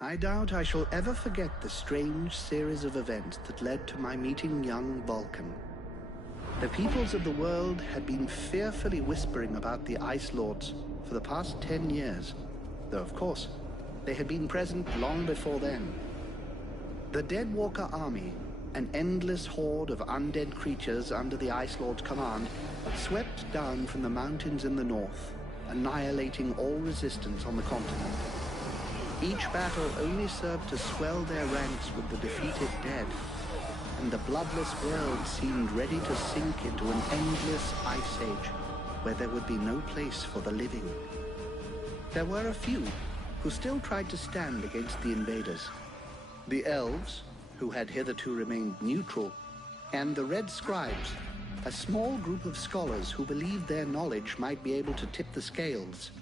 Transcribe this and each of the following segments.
I doubt I shall ever forget the strange series of events that led to my meeting young Vulcan. The peoples of the world had been fearfully whispering about the Ice Lords for the past 10 years, though of course, they had been present long before then. The Deadwalker army, an endless horde of undead creatures under the Ice Lord's command, swept down from the mountains in the north, annihilating all resistance on the continent. Each battle only served to swell their ranks with the defeated dead, and the bloodless world seemed ready to sink into an endless ice age where there would be no place for the living. There were a few who still tried to stand against the invaders. The elves, who had hitherto remained neutral, and the red scribes, a small group of scholars who believed their knowledge might be able to tip the scales.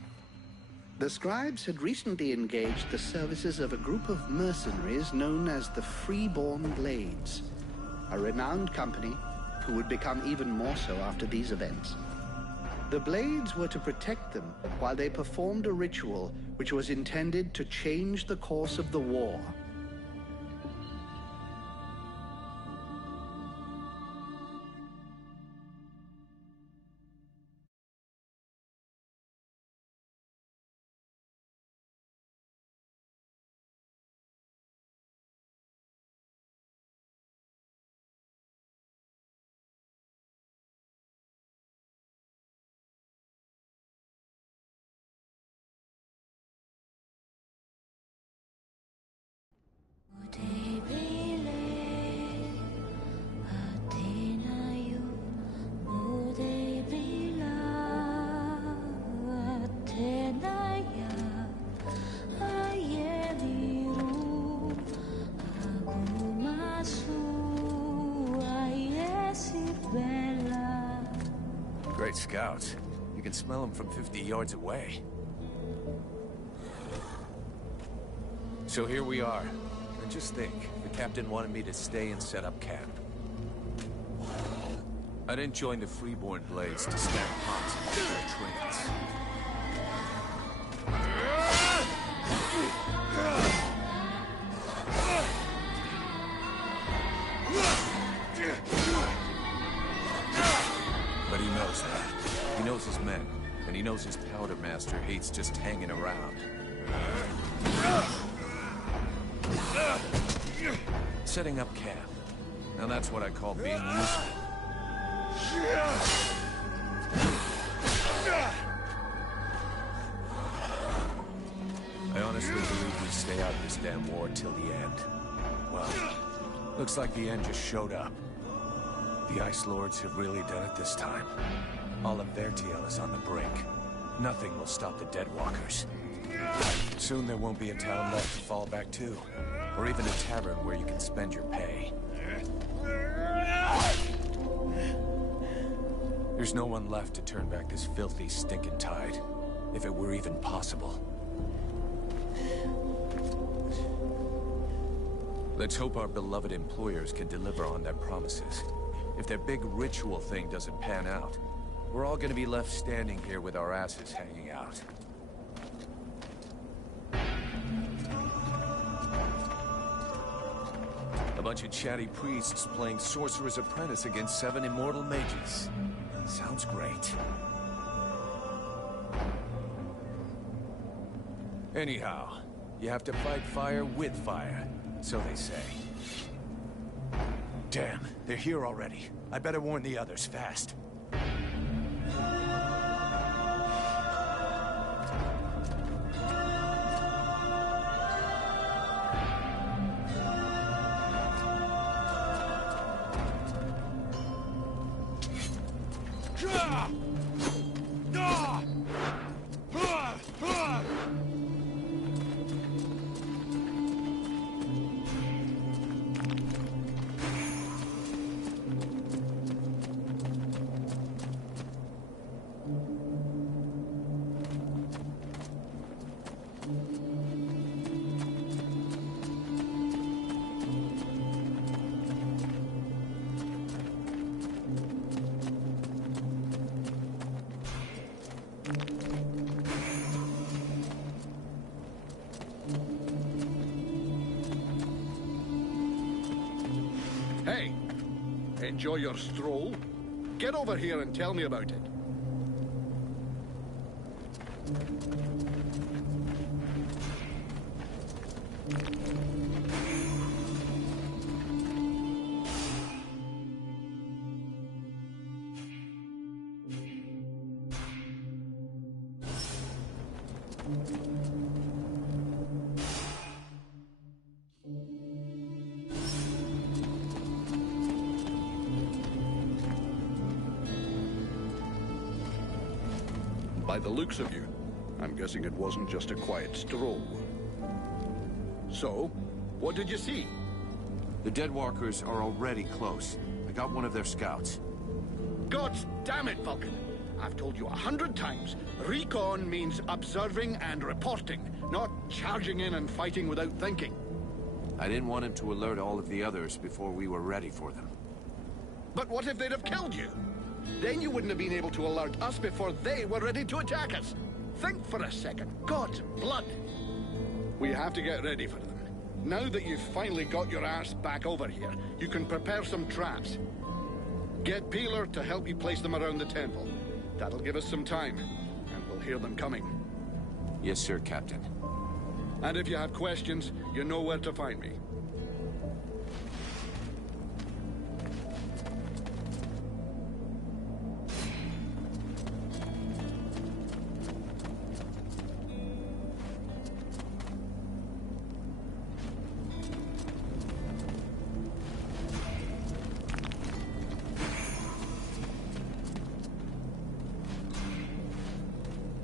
The scribes had recently engaged the services of a group of mercenaries known as the Freeborn Blades, a renowned company who would become even more so after these events. The Blades were to protect them while they performed a ritual which was intended to change the course of the war. Great scouts. You can smell them from 50 yards away. So here we are. And just think, the captain wanted me to stay and set up camp. I didn't join the Freeborn Blades to stack pots and get their trains. But he knows that. He knows his men, and he knows his powder master hates just hanging around. Setting up camp. Now that's what I call being useful. I honestly believe we stay out of this damn war till the end. Well, looks like the end just showed up. The Ice Lords have really done it this time. All of their tail is on the brink. Nothing will stop the Deadwalkers. Soon there won't be a town left to fall back to, or even a tavern where you can spend your pay. There's no one left to turn back this filthy, stinking tide, if it were even possible. Let's hope our beloved employers can deliver on their promises. If their big ritual thing doesn't pan out, we're all gonna be left standing here with our asses hanging out. A bunch of chatty priests playing Sorcerer's Apprentice against 7 immortal mages. Sounds great. Anyhow, you have to fight fire with fire, so they say. Damn, they're here already. I better warn the others fast. Enjoy your stroll? Get over here and tell me about it. By the looks of you, I'm guessing it wasn't just a quiet stroll. So, what did you see? The Deadwalkers are already close. I got one of their scouts. God damn it, Vulcan! I've told you 100 times, recon means observing and reporting, not charging in and fighting without thinking. I didn't want him to alert all of the others before we were ready for them. But what if they'd have killed you? Then you wouldn't have been able to alert us before they were ready to attack us. Think for a second. God's blood. We have to get ready for them. Now that you've finally got your arse back over here, you can prepare some traps. Get Peeler to help you place them around the temple. That'll give us some time, and we'll hear them coming. Yes, sir, Captain. And if you have questions, you know where to find me.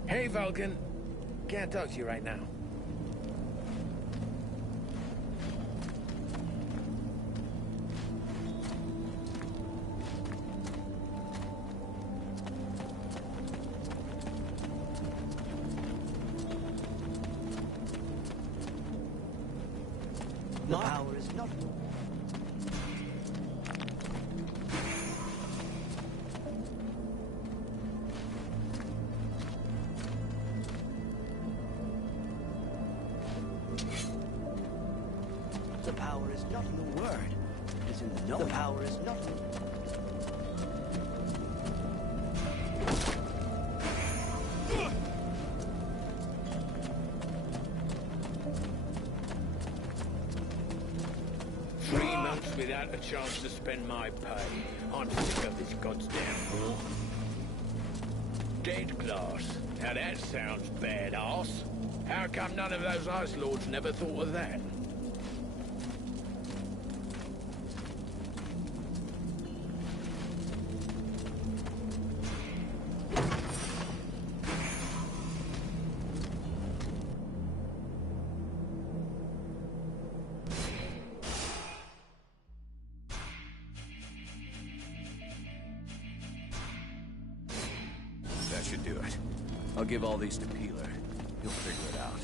Hey, Vulcan. Can't talk to you right now. The power is not... The power is not in the word. It is in the knowing. The power is not in... Without a chance to spend my pay. I'm sick of this goddamn war. Dead glass. Now that sounds badass. How come none of those Ice Lords never thought of that? That should do it. I'll give all these to Peeler. He'll figure it out.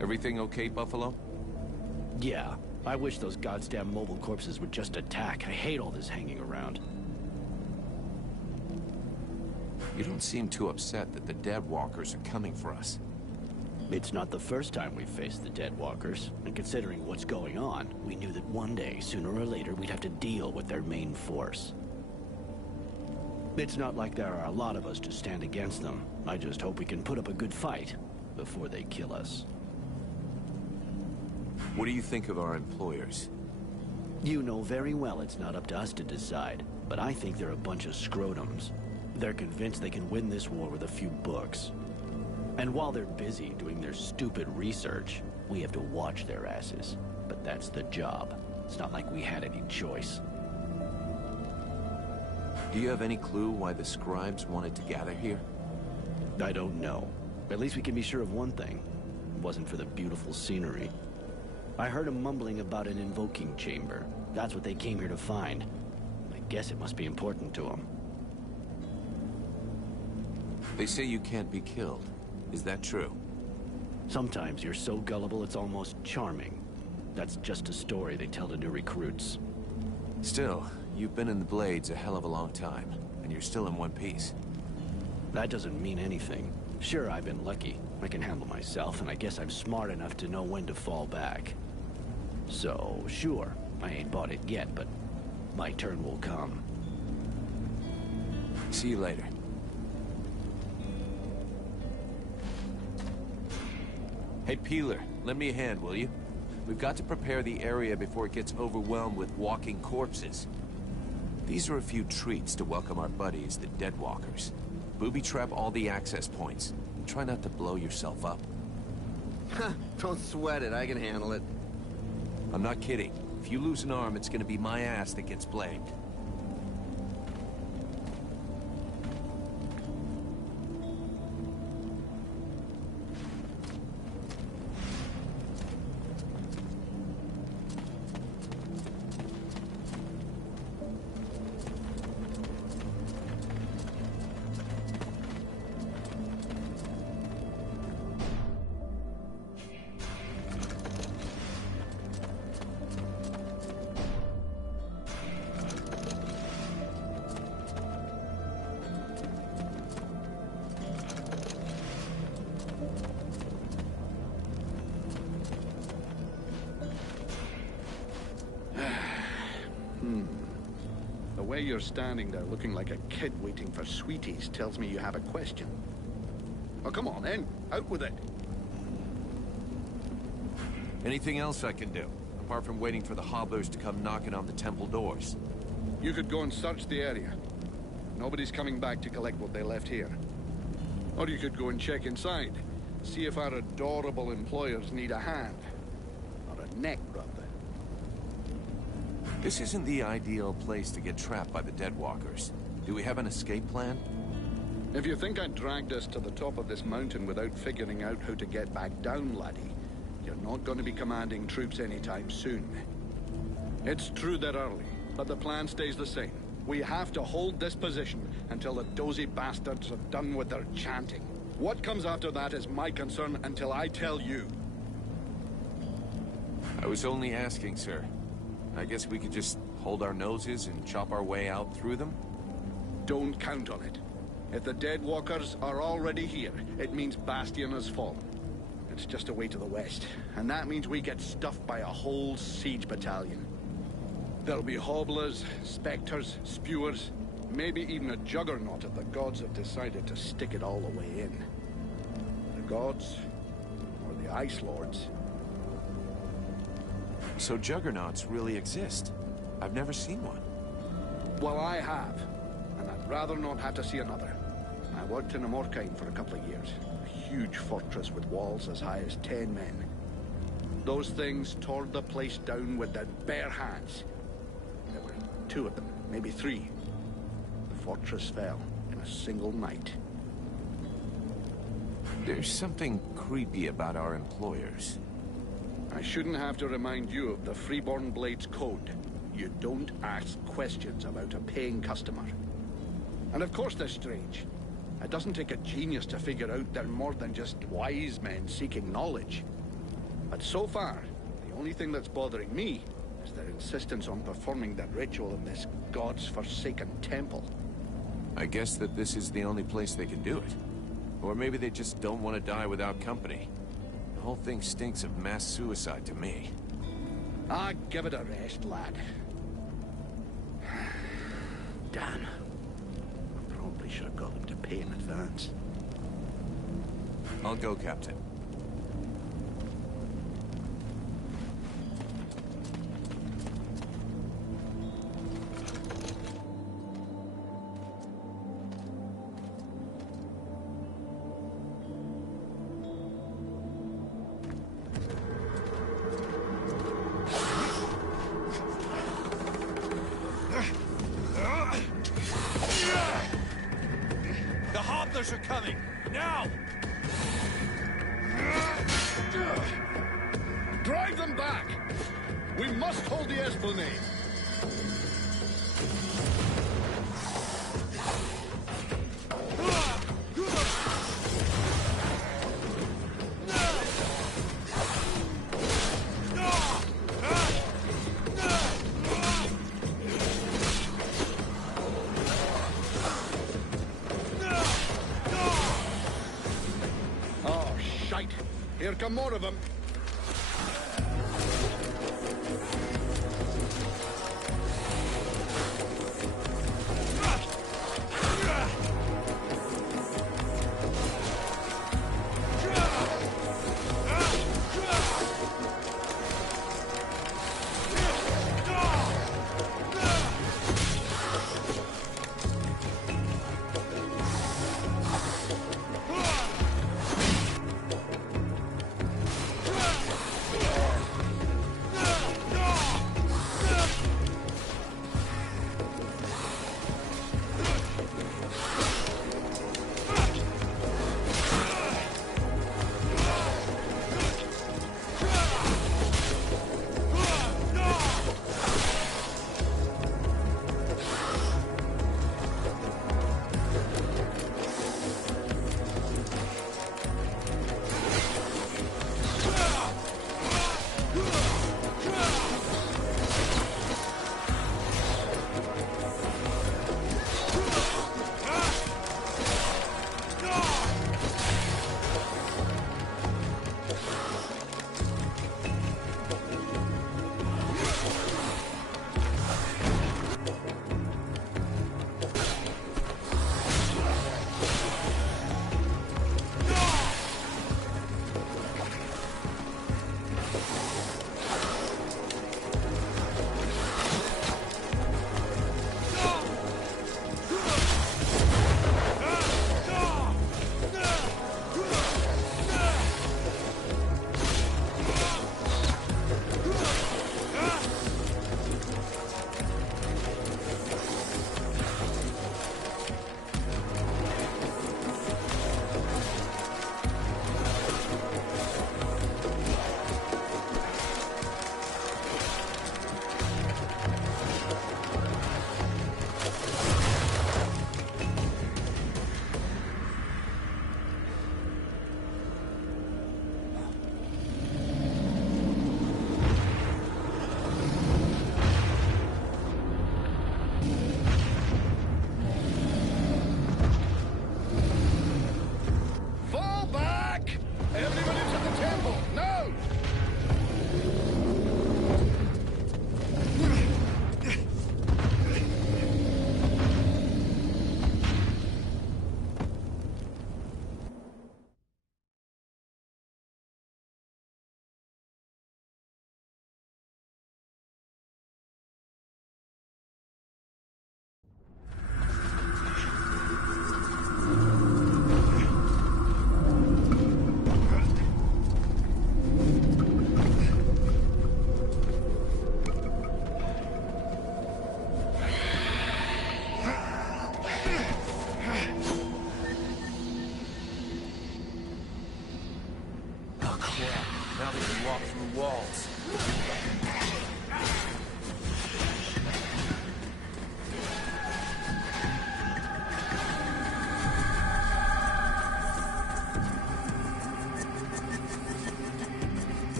Everything okay, Buffalo? Yeah. I wish those goddamn mobile corpses would just attack. I hate all this hanging around. You don't seem too upset that the Deadwalkers are coming for us. It's not the first time we've faced the Deadwalkers, and considering what's going on, we knew that one day, sooner or later, we'd have to deal with their main force. It's not like there are a lot of us to stand against them. I just hope we can put up a good fight before they kill us. What do you think of our employers? You know very well it's not up to us to decide, but I think they're a bunch of scrotums. They're convinced they can win this war with a few books. And while they're busy doing their stupid research, we have to watch their asses. But that's the job. It's not like we had any choice. Do you have any clue why the scribes wanted to gather here? I don't know. At least we can be sure of one thing. It wasn't for the beautiful scenery. I heard them mumbling about an invoking chamber. That's what they came here to find. I guess it must be important to them. They say you can't be killed. Is that true? Sometimes you're so gullible it's almost charming. That's just a story they tell to new recruits. Still, you've been in the Blades a hell of a long time, and you're still in one piece. That doesn't mean anything. Sure, I've been lucky. I can handle myself, and I guess I'm smart enough to know when to fall back. So, sure, I ain't bought it yet, but my turn will come. See you later. Hey, Peeler, lend me a hand, will you? We've got to prepare the area before it gets overwhelmed with walking corpses. These are a few treats to welcome our buddies, the Deadwalkers. Booby-trap all the access points. Try not to blow yourself up. Don't sweat it, I can handle it. I'm not kidding. If you lose an arm, it's gonna be my ass that gets blamed. The way you're standing there looking like a kid waiting for sweeties tells me you have a question. Oh, come on then. Out with it. Anything else I can do, apart from waiting for the hobblers to come knocking on the temple doors? You could go and search the area. Nobody's coming back to collect what they left here. Or you could go and check inside. See if our adorable employers need a hand. Or a neck rub. This isn't the ideal place to get trapped by the Deadwalkers. Do we have an escape plan? If you think I dragged us to the top of this mountain without figuring out how to get back down, laddie, you're not going to be commanding troops anytime soon. It's true they're early, but the plan stays the same. We have to hold this position until the dozy bastards are done with their chanting. What comes after that is my concern until I tell you. I was only asking, sir. I guess we could just hold our noses and chop our way out through them? Don't count on it. If the Deadwalkers are already here, it means Bastion has fallen. It's just away to the west, and that means we get stuffed by a whole siege battalion. There'll be hobblers, specters, spewers, maybe even a juggernaut if the gods have decided to stick it all the way in. The gods, or the Ice Lords. So juggernauts really exist? I've never seen one. Well, I have, and I'd rather not have to see another. I worked in Amorkine for a couple of years. A huge fortress with walls as high as 10 men. Those things tore the place down with their bare hands. There were 2 of them, maybe 3. The fortress fell in a single night. There's something creepy about our employers. I shouldn't have to remind you of the Freeborn Blades Code. You don't ask questions about a paying customer. And of course they're strange. It doesn't take a genius to figure out they're more than just wise men seeking knowledge. But so far, the only thing that's bothering me is their insistence on performing that ritual in this god's forsaken temple. I guess that this is the only place they can do it. Or maybe they just don't want to die without company. The whole thing stinks of mass suicide to me. Ah, give it a rest, lad. Damn. I probably should have got them to pay in advance. I'll go, Captain. Are coming! Now! Drive them back! We must hold the Esplanade! Here come more of them.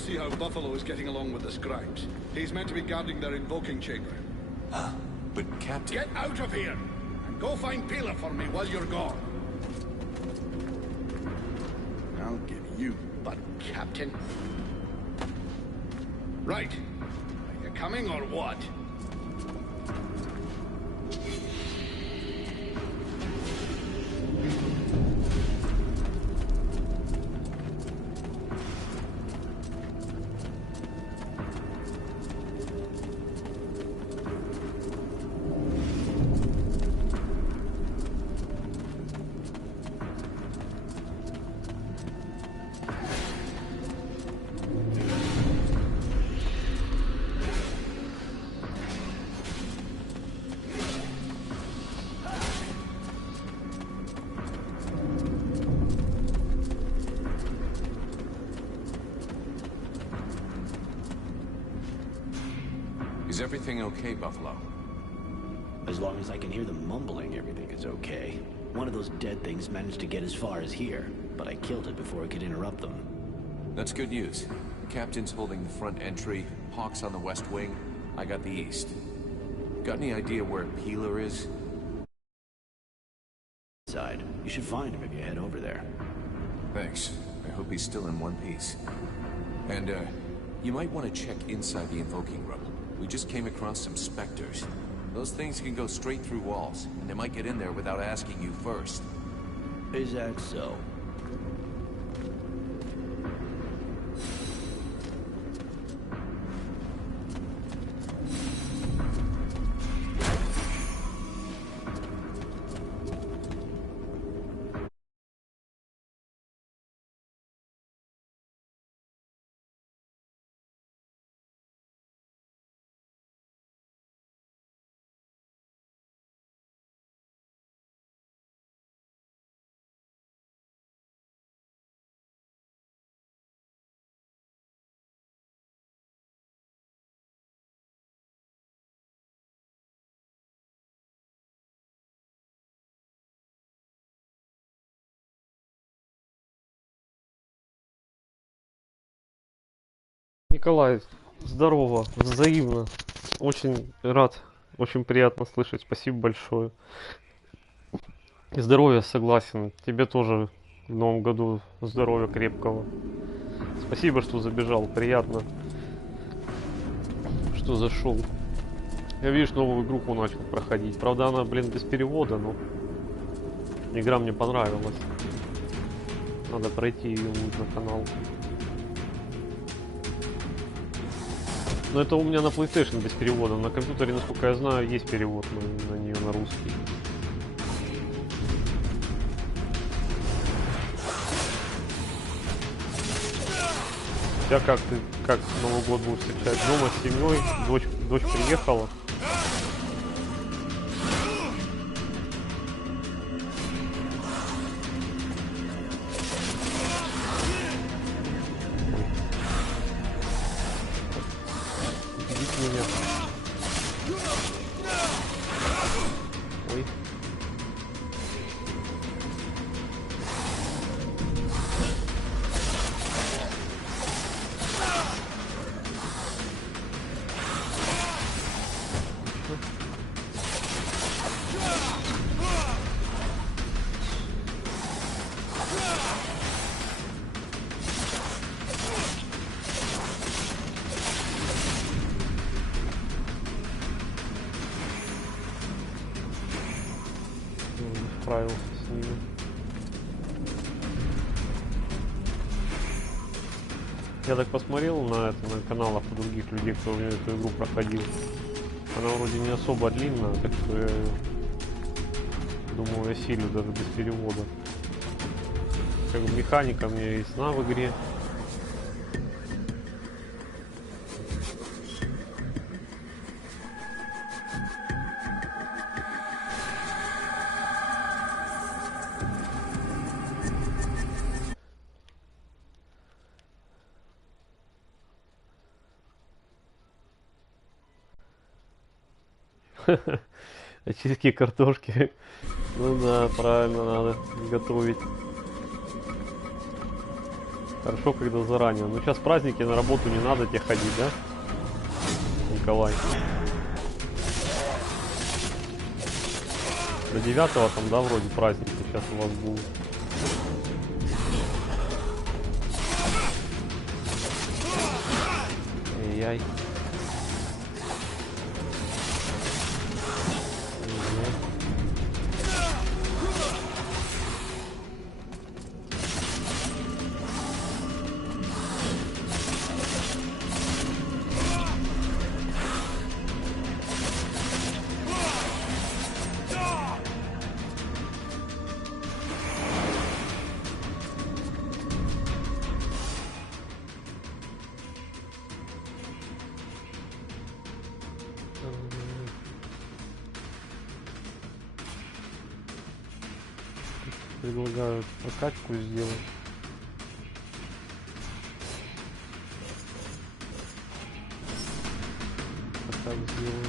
see how Buffalo is getting along with the scribes. He's meant to be guarding their invoking chamber. Huh? But Captain... Get out of here! And go find Peeler for me while you're gone. I'll give you butt, Captain. Right. Are you coming or what? Is everything okay, Buffalo? As long as I can hear them mumbling, everything is okay. One of those dead things managed to get as far as here, but I killed it before it could interrupt them. That's good news. The Captain's holding the front entry, Hawk's on the west wing, I got the east. Got any idea where Peeler is? Side. You should find him if you head over there. Thanks. I hope he's still in one piece. And, you might want to check inside the invoking room. We just came across some specters. Those things can go straight through walls, and they might get in there without asking you first. Is that so? Николай, здорово, взаимно. Очень рад, очень приятно слышать. Спасибо большое. И здоровья, согласен. Тебе тоже в новом году здоровья крепкого. Спасибо, что забежал. Приятно, что зашел. Я, видишь, новую игруху начал проходить. Правда, она, блин, без перевода, но игра мне понравилась. Надо пройти ее на канал. Но это у меня на PlayStation без перевода. На компьютере, насколько я знаю, есть перевод на нее на русский. Тебя как ты, как Новый год будешь встречать? Дома с семьей, дочь приехала. Меня. Ой. Справился с ними. Я так посмотрел на каналах у других людей, кто эту игру проходил. Она вроде не особо длинная, так что я думаю, осилю даже без перевода. Как бы механика у меня есть в игре. Очистки картошки. Ну да, правильно, надо готовить. Хорошо, когда заранее. Ну сейчас праздники, на работу не надо тебе ходить, да? Николай. До 9-го там, да, вроде праздники сейчас у вас будут. Ай-яй. Предлагаю прокачку сделать. Так сделаю.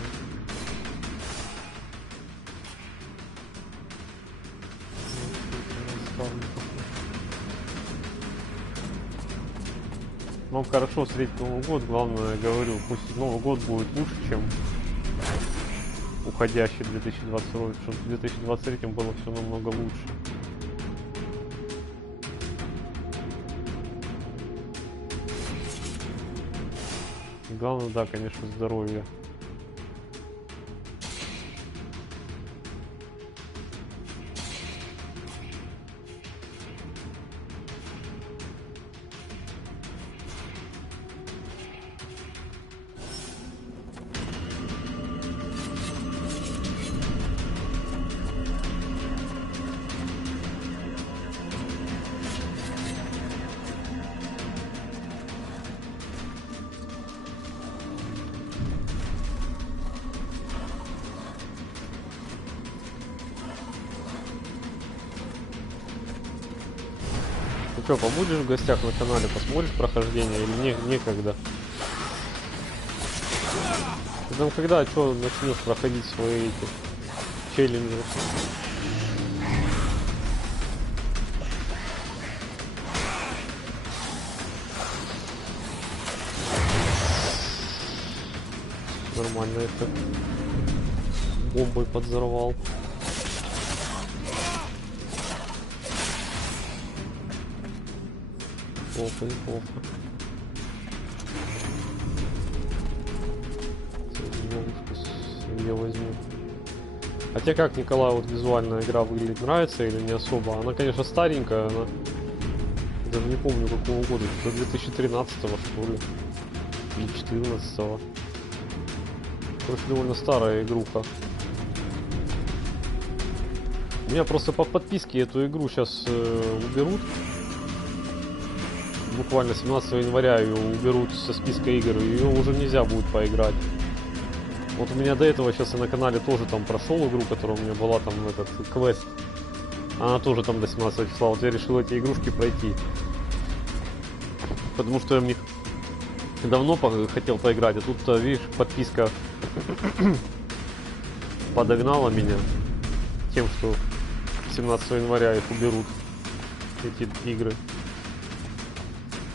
Вам хорошо встретить Новый год, главное, говорю, пусть Новый год будет лучше, чем уходящий 2022, чтобы в 2023 было все намного лучше. Главное, да, конечно, здоровье. Ты что, побудешь в гостях на канале, посмотришь прохождение или некогда? Ты там когда, что начнешь проходить свои эти челленджи? Нормально это. Бомбой подзорвал. Неплохо, неплохо. Я возьму. Хотя как, Николай, вот визуальная игра выглядит, нравится или не особо? Она, конечно, старенькая, она... Даже не помню какого года, до 2013-го, что ли. Или 2014-го. Короче, довольно старая игруха. У меня просто по подписке эту игру сейчас уберут. Буквально 17 января ее уберут со списка игр, и ее уже нельзя будет поиграть. Вот у меня до этого сейчас и на канале тоже там прошел игру, которая у меня была, там этот квест. Она тоже там до 17 числа. Вот я решил эти игрушки пройти. Потому что я в них давно хотел поиграть, а тут, видишь, подписка подогнала меня тем, что 17 января их уберут, эти игры.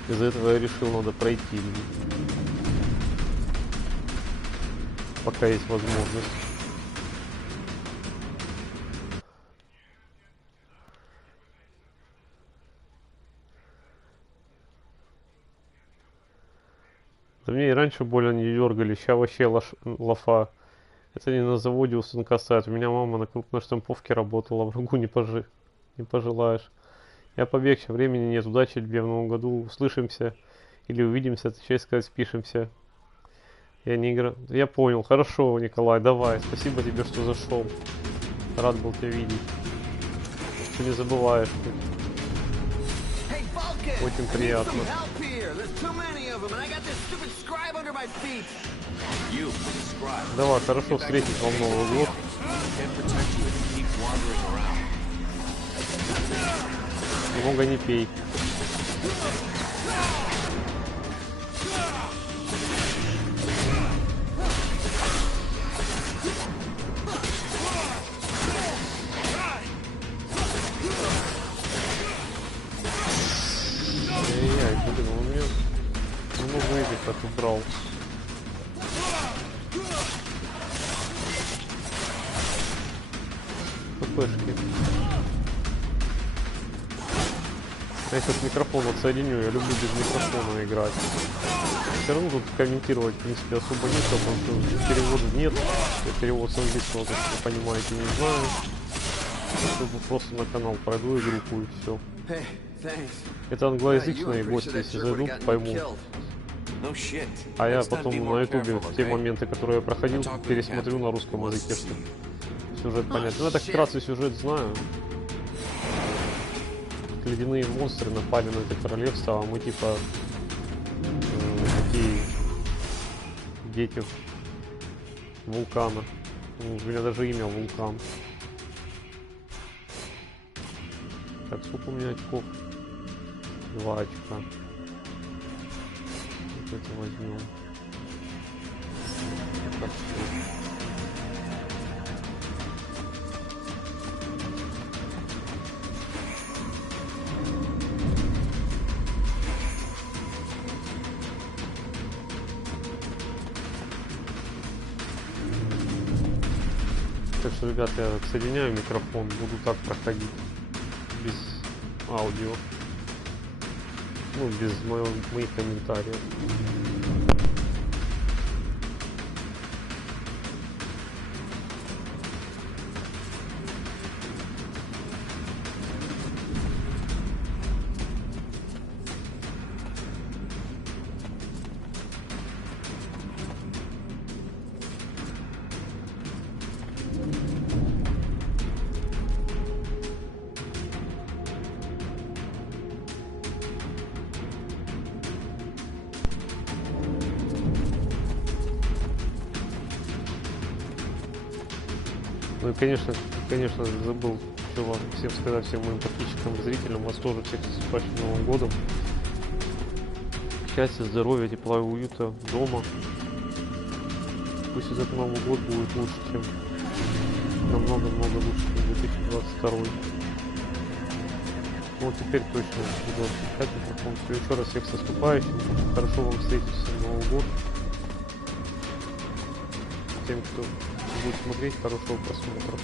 Из-за этого я решил, надо пройти, пока есть возможность. Да мне и раньше больно не дергали, сейчас вообще лафа. Это не на заводе у сынка стоят. У меня мама на крупной штамповке работала, врагу не пожелаешь. Я побегся, времени нет, удачи тебе в новом году, услышимся или увидимся, точнее сказать, спишемся. Я не играю. Я понял, хорошо, Николай, давай, спасибо тебе, что зашел. Рад был тебя видеть. Ты не забываешь. Очень приятно. Давай, хорошо встретить вам Новый год. Много не пей. Ай-яй. так убрал. ППшки. Я сейчас микрофон отсоединю, я люблю без микрофона играть. Все равно тут комментировать, в принципе, особо нет, потому что перевода нет. Я перевод с английского, как вы понимаете, не знаю. Просто на канал пройду игру и все. Это англоязычные гости, если зайдут, поймут. А я потом на ютубе те моменты, которые я проходил, пересмотрю на русском языке, чтобы сюжет понять. Ну я так вкратце сюжет знаю. Ледяные монстры напали на это королевство, а мы типа такие дети вулкана. У меня даже имя Вулкан. Так, сколько у меня очков? 2 очка. Вот это возьмем. Так, так что, ребят, я соединяю микрофон, буду так проходить. Без аудио. Ну, без моих комментариев. Ну и конечно, забыл еще вам всем сказать, всем моим подписчикам и зрителям, вас тоже всех с наступающим Новым годом. Счастья, здоровья, тепла и уюта дома. Пусть этот Новый год будет лучше, чем намного-много лучше, чем 2022. Вот теперь точно буду отвечать микрофон. Еще раз всех с наступающим. Хорошо вам встретиться в Новый год. Тем, кто будет смотреть, хорошего просмотра.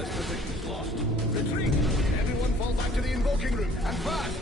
This position's lost. Retreat! Everyone fall back to the invoking room, and fast!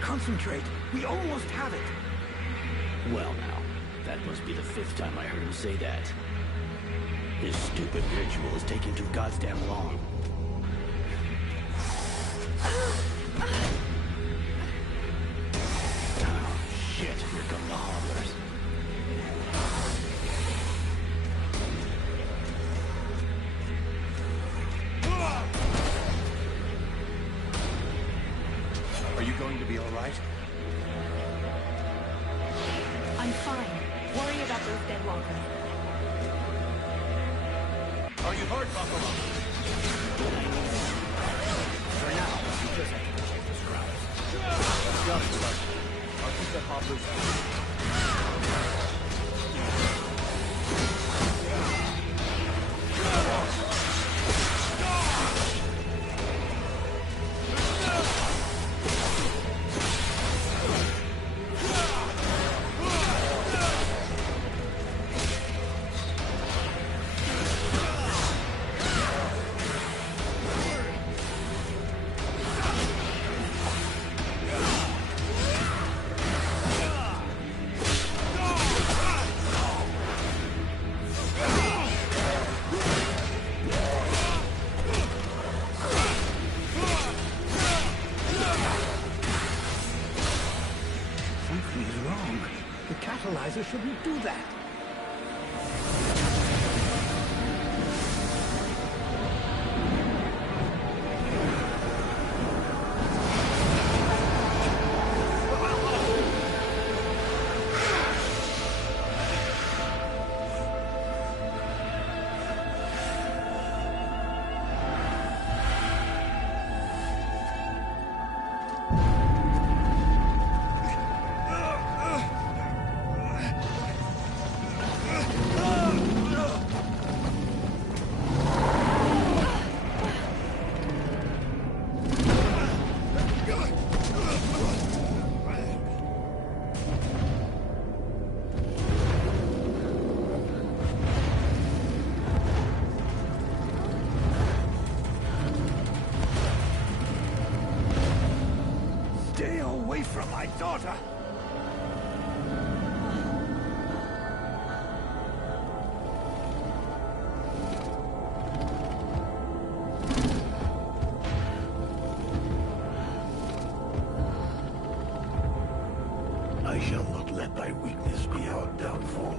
Concentrate. We almost have it. Well now, that must be the 5th time I heard him say that. This stupid ritual is taking too goddamn long. you going to be all right? I'm fine. Worry about those dead walkers. Are you hurt, Buffalo? For now, you just have to protect the scraps. Got it, Sergeant. I'll keep the hoppers. Something is wrong. The catalyzer shouldn't do that. Stay away from my daughter! I shall not let thy weakness be our downfall.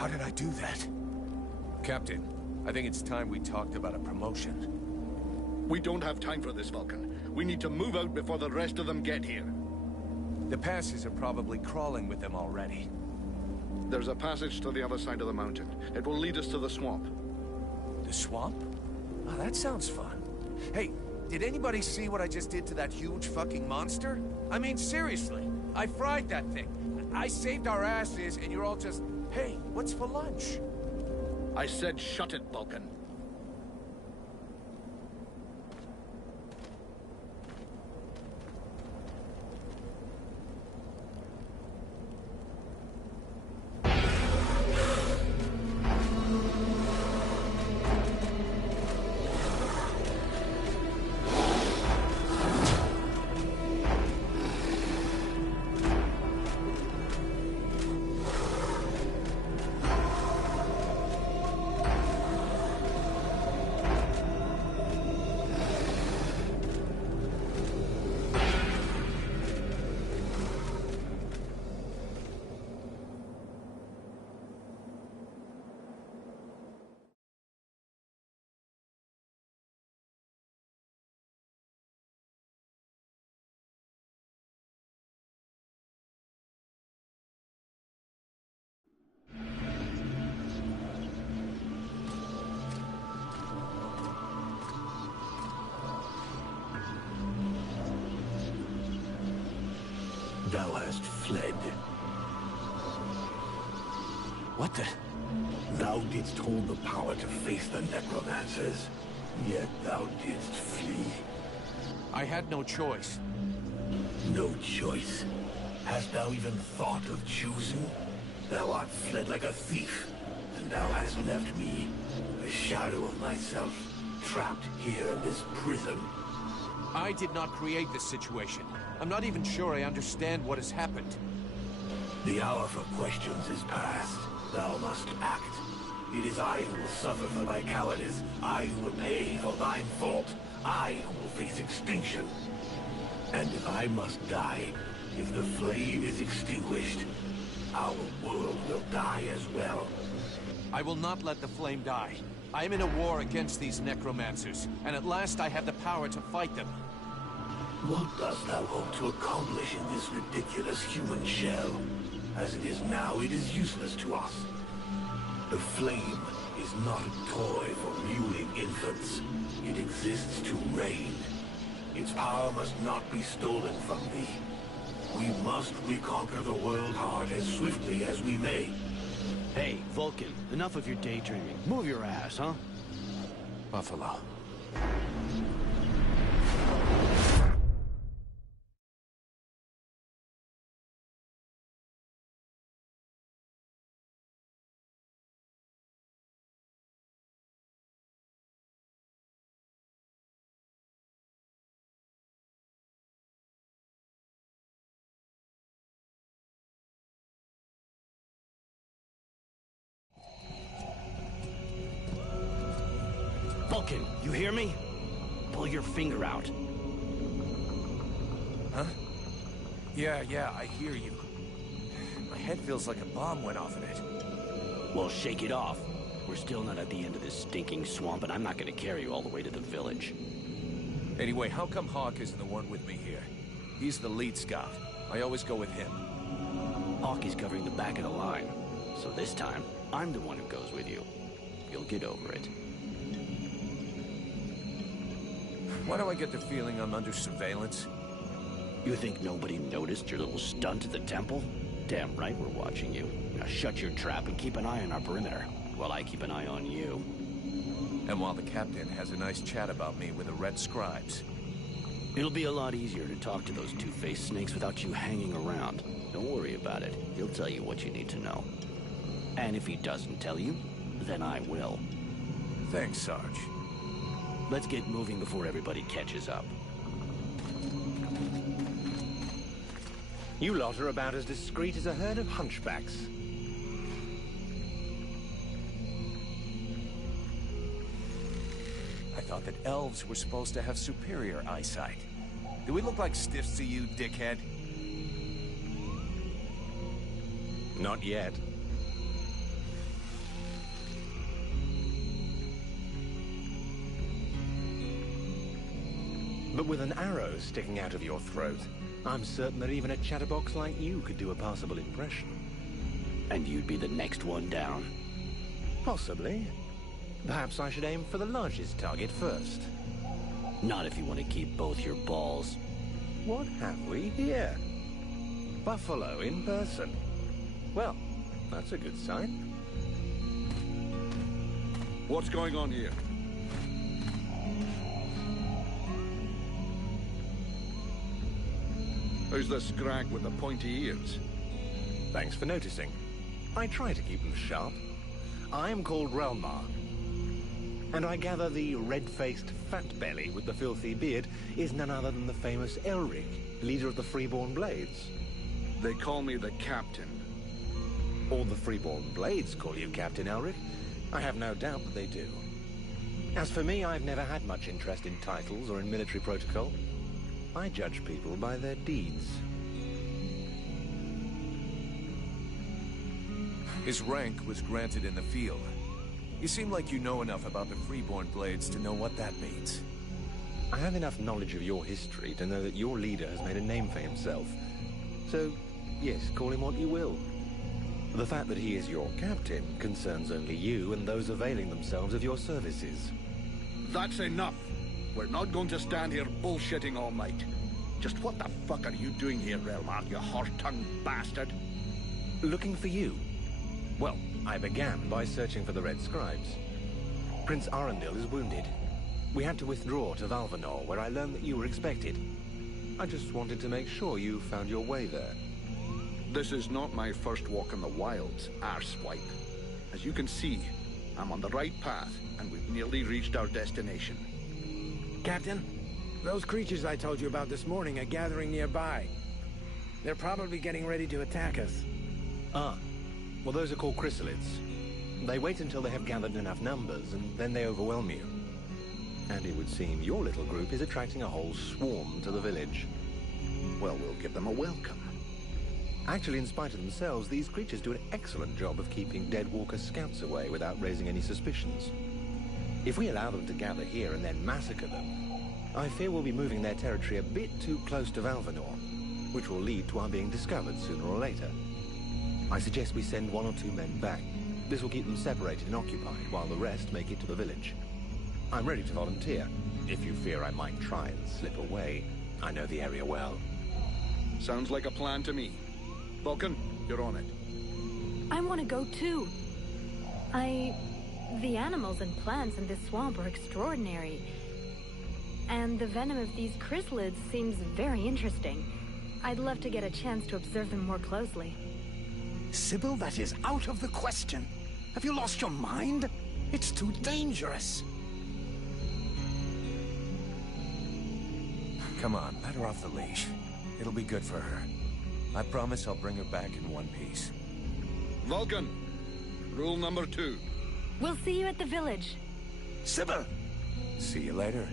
How did I do that? Captain, I think it's time we talked about a promotion. We don't have time for this, Vulcan. We need to move out before the rest of them get here. The passes are probably crawling with them already. There's a passage to the other side of the mountain. It will lead us to the swamp. The swamp? Oh, that sounds fun. Hey, did anybody see what I just did to that huge fucking monster? I mean, seriously. I fried that thing. I saved our asses, and you're all just, hey, what's for lunch? I said shut it, Vulcan. Thou hast fled. What the? Thou didst hold the power to face the necromancers, yet thou didst flee. I had no choice. No choice. Hast thou even thought of choosing? Thou art fled like a thief, and thou hast left me, a shadow of myself, trapped here in this prison. I did not create this situation. I'm not even sure I understand what has happened. The hour for questions is past. Thou must act. It is I who will suffer for thy cowardice. I who will pay for thine fault. I who will face extinction. And if I must die, if the flame is extinguished, our world will die as well. I will not let the flame die. I am in a war against these necromancers, and at last I have the power to fight them. What dost thou hope to accomplish in this ridiculous human shell? As it is now, it is useless to us. The flame is not a toy for mewling infants. It exists to reign. Its power must not be stolen from thee. We must reconquer the world heart as swiftly as we may. Hey, Vulcan, enough of your daydreaming. Move your ass, huh? Buffalo. Vulcan, you hear me? Pull your finger out. Huh? Yeah, I hear you. My head feels like a bomb went off in it. Well, shake it off. We're still not at the end of this stinking swamp, and I'm not gonna carry you all the way to the village. Anyway, how come Hawk isn't the one with me here? He's the lead scout. I always go with him. Hawk is covering the back of the line, so this time, I'm the one who goes with you. You'll get over it. Why do I get the feeling I'm under surveillance? You think nobody noticed your little stunt at the temple? Damn right we're watching you. Now shut your trap and keep an eye on our perimeter, while I keep an eye on you. And while the captain has a nice chat about me with the red scribes. It'll be a lot easier to talk to those two-faced snakes without you hanging around. Don't worry about it. He'll tell you what you need to know. And if he doesn't tell you, then I will. Thanks, Sarge. Let's get moving before everybody catches up. You lot are about as discreet as a herd of hunchbacks. I thought that elves were supposed to have superior eyesight. Do we look like stiffs to you, dickhead? Not yet. But with an arrow sticking out of your throat, I'm certain that even a chatterbox like you could do a passable impression. And you'd be the next one down. Possibly. Perhaps I should aim for the largest target first. Not if you want to keep both your balls. What have we here? Buffalo in person. Well, that's a good sign. What's going on here? Who's the scrag with the pointy ears? Thanks for noticing. I try to keep them sharp. I'm called Relmar. And I gather the red-faced fat belly with the filthy beard is none other than the famous Elric, leader of the Freeborn Blades. They call me the Captain. All the Freeborn Blades call you Captain Elric. I have no doubt that they do. As for me, I've never had much interest in titles or in military protocol. I judge people by their deeds. His rank was granted in the field. You seem like you know enough about the Freeborn Blades to know what that means. I have enough knowledge of your history to know that your leader has made a name for himself. So, yes, call him what you will. The fact that he is your captain concerns only you and those availing themselves of your services. That's enough. We're not going to stand here bullshitting all night. Just what the fuck are you doing here, Relmar, you horse-tongued bastard? Looking for you. Well, I began by searching for the Red Scribes. Prince Arundel is wounded. We had to withdraw to Valvanor, where I learned that you were expected. I just wanted to make sure you found your way there. This is not my first walk in the wilds, arsewipe. As you can see, I'm on the right path, and we've nearly reached our destination. Captain, those creatures I told you about this morning are gathering nearby. They're probably getting ready to attack us. Ah. Well, those are called chrysalids. They wait until they have gathered enough numbers, and then they overwhelm you. And it would seem your little group is attracting a whole swarm to the village. Well, we'll give them a welcome. Actually, in spite of themselves, these creatures do an excellent job of keeping Deadwalker scouts away without raising any suspicions. If we allow them to gather here and then massacre them, I fear we'll be moving their territory a bit too close to Valvanor, which will lead to our being discovered sooner or later. I suggest we send 1 or 2 men back. This will keep them separated and occupied, while the rest make it to the village. I'm ready to volunteer, if you fear I might try and slip away. I know the area well. Sounds like a plan to me. Vulcan, you're on it. I want to go too. The animals and plants in this swamp are extraordinary. And the venom of these chrysalids seems very interesting. I'd love to get a chance to observe them more closely. Sybil, that is out of the question. Have you lost your mind? It's too dangerous. Come on, let her off the leash. It'll be good for her. I promise I'll bring her back in one piece. Vulcan, rule number 2. We'll see you at the village. Sybil! See you later.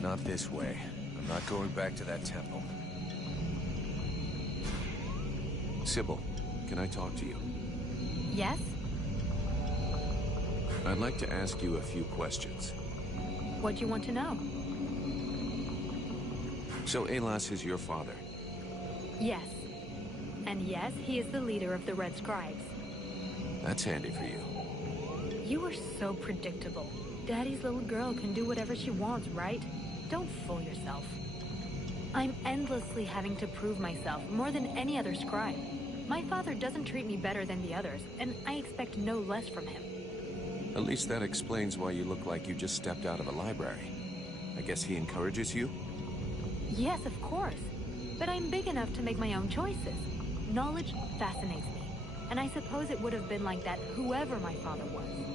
Not this way. I'm not going back to that temple. Sybil, can I talk to you? Yes? I'd like to ask you a few questions. What do you want to know? So Alas is your father? Yes. And yes, he is the leader of the Red Scribes. That's handy for you. You are so predictable. Daddy's little girl can do whatever she wants, right? Don't fool yourself. I'm endlessly having to prove myself more than any other scribe. My father doesn't treat me better than the others, and I expect no less from him. At least that explains why you look like you just stepped out of a library. I guess he encourages you? Yes, of course. But I'm big enough to make my own choices. Knowledge fascinates me. And I suppose it would have been like that whoever my father was.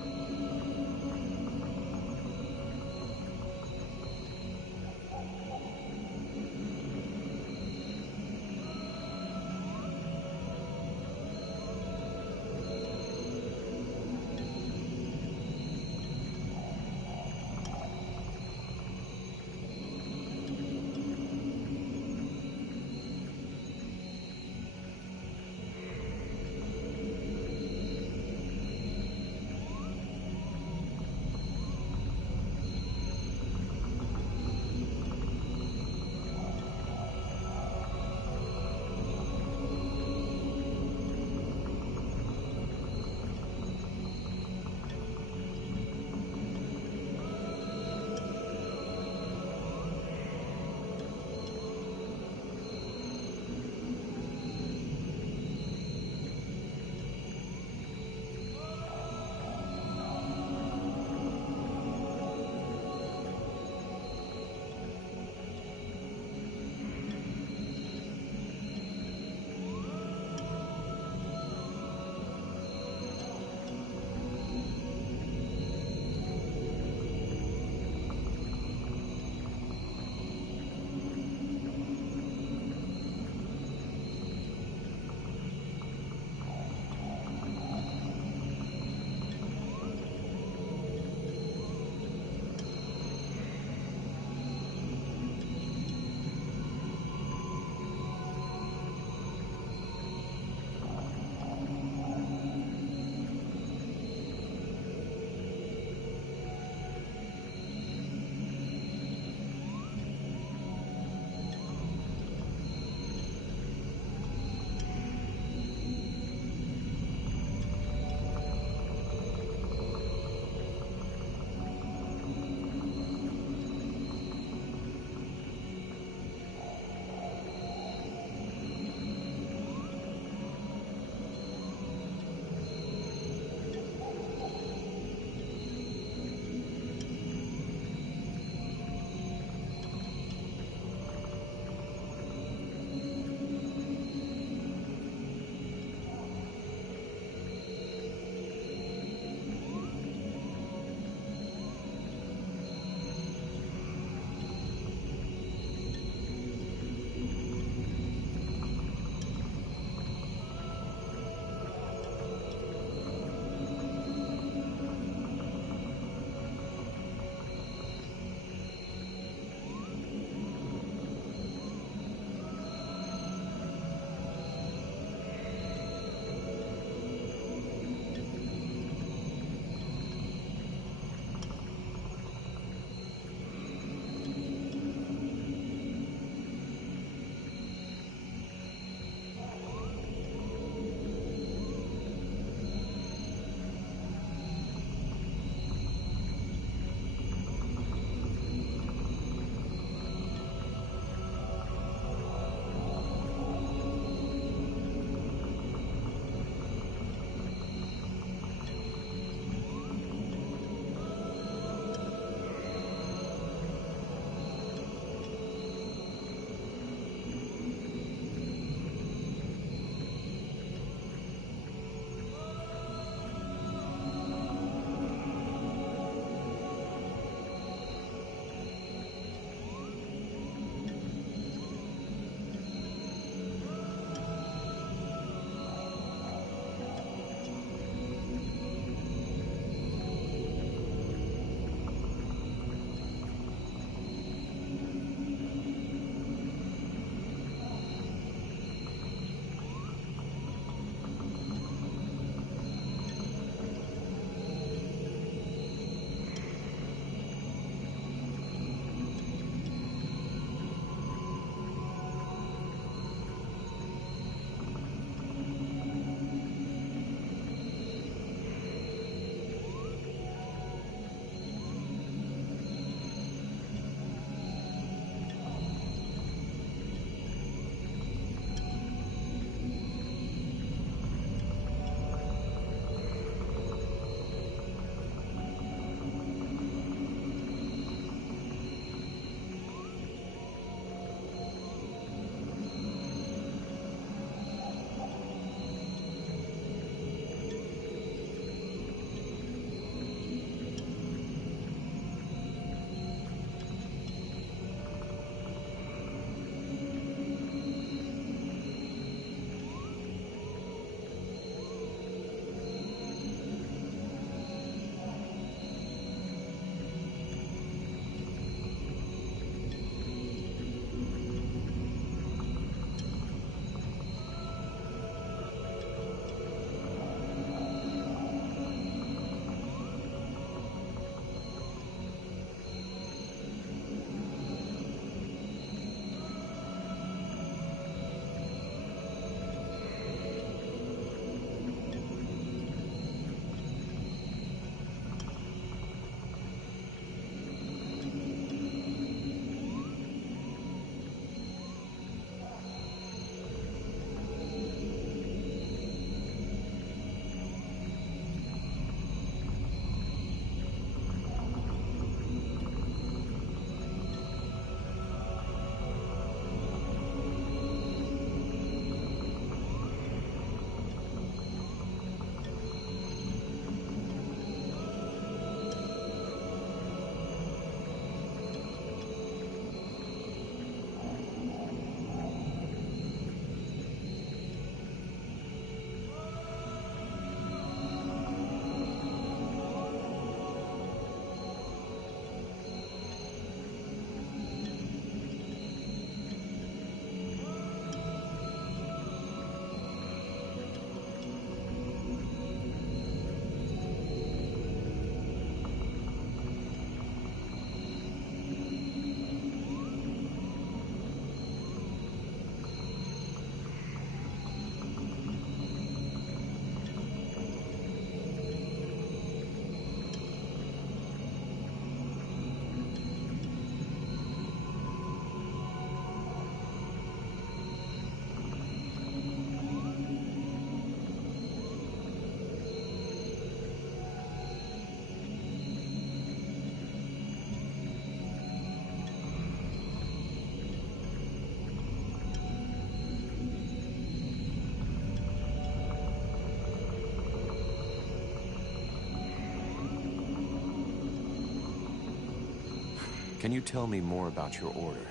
Can you tell me more about your order?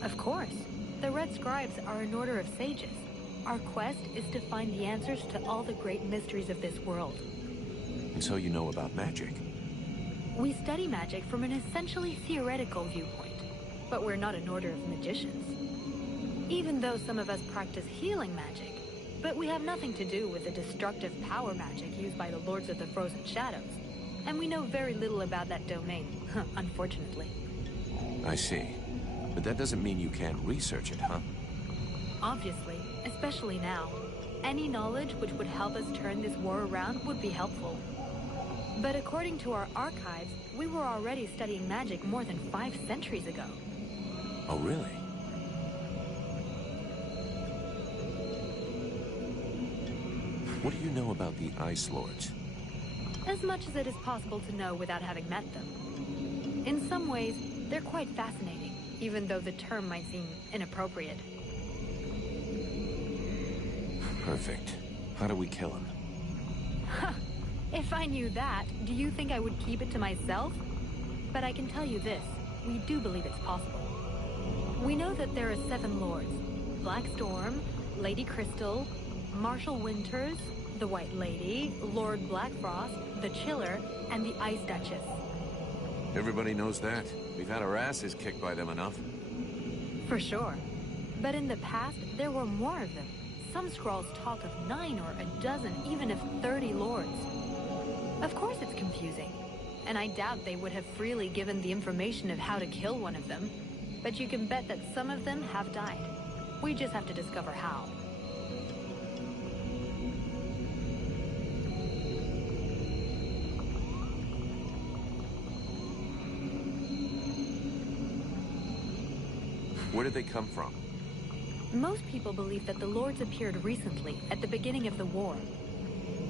Of course. The Red Scribes are an order of sages. Our quest is to find the answers to all the great mysteries of this world. And so you know about magic? We study magic from an essentially theoretical viewpoint, but we're not an order of magicians. Even though some of us practice healing magic, but we have nothing to do with the destructive power magic used by the Lords of the Frozen Shadows, and we know very little about that domain, unfortunately. I see. But that doesn't mean you can't research it, huh? Obviously, especially now. Any knowledge which would help us turn this war around would be helpful. But according to our archives, we were already studying magic more than 5 centuries ago. Oh, really? What do you know about the Ice Lords? As much as it is possible to know without having met them. In some ways, they're quite fascinating, even though the term might seem inappropriate. Perfect. How do we kill him? If I knew that, do you think I would keep it to myself? But I can tell you this, we do believe it's possible. We know that there are 7 lords. Black Storm, Lady Crystal, Marshal Winters, the White Lady, Lord Blackfrost, the Chiller, and the Ice Duchess. Everybody knows that. We've had our asses kicked by them enough. For sure. But in the past, there were more of them. Some scrolls talk of 9 or a dozen, even of 30 lords. Of course it's confusing. And I doubt they would have freely given the information of how to kill one of them. But you can bet that some of them have died. We just have to discover how. Where did they come from? Most people believe that the lords appeared recently, at the beginning of the war.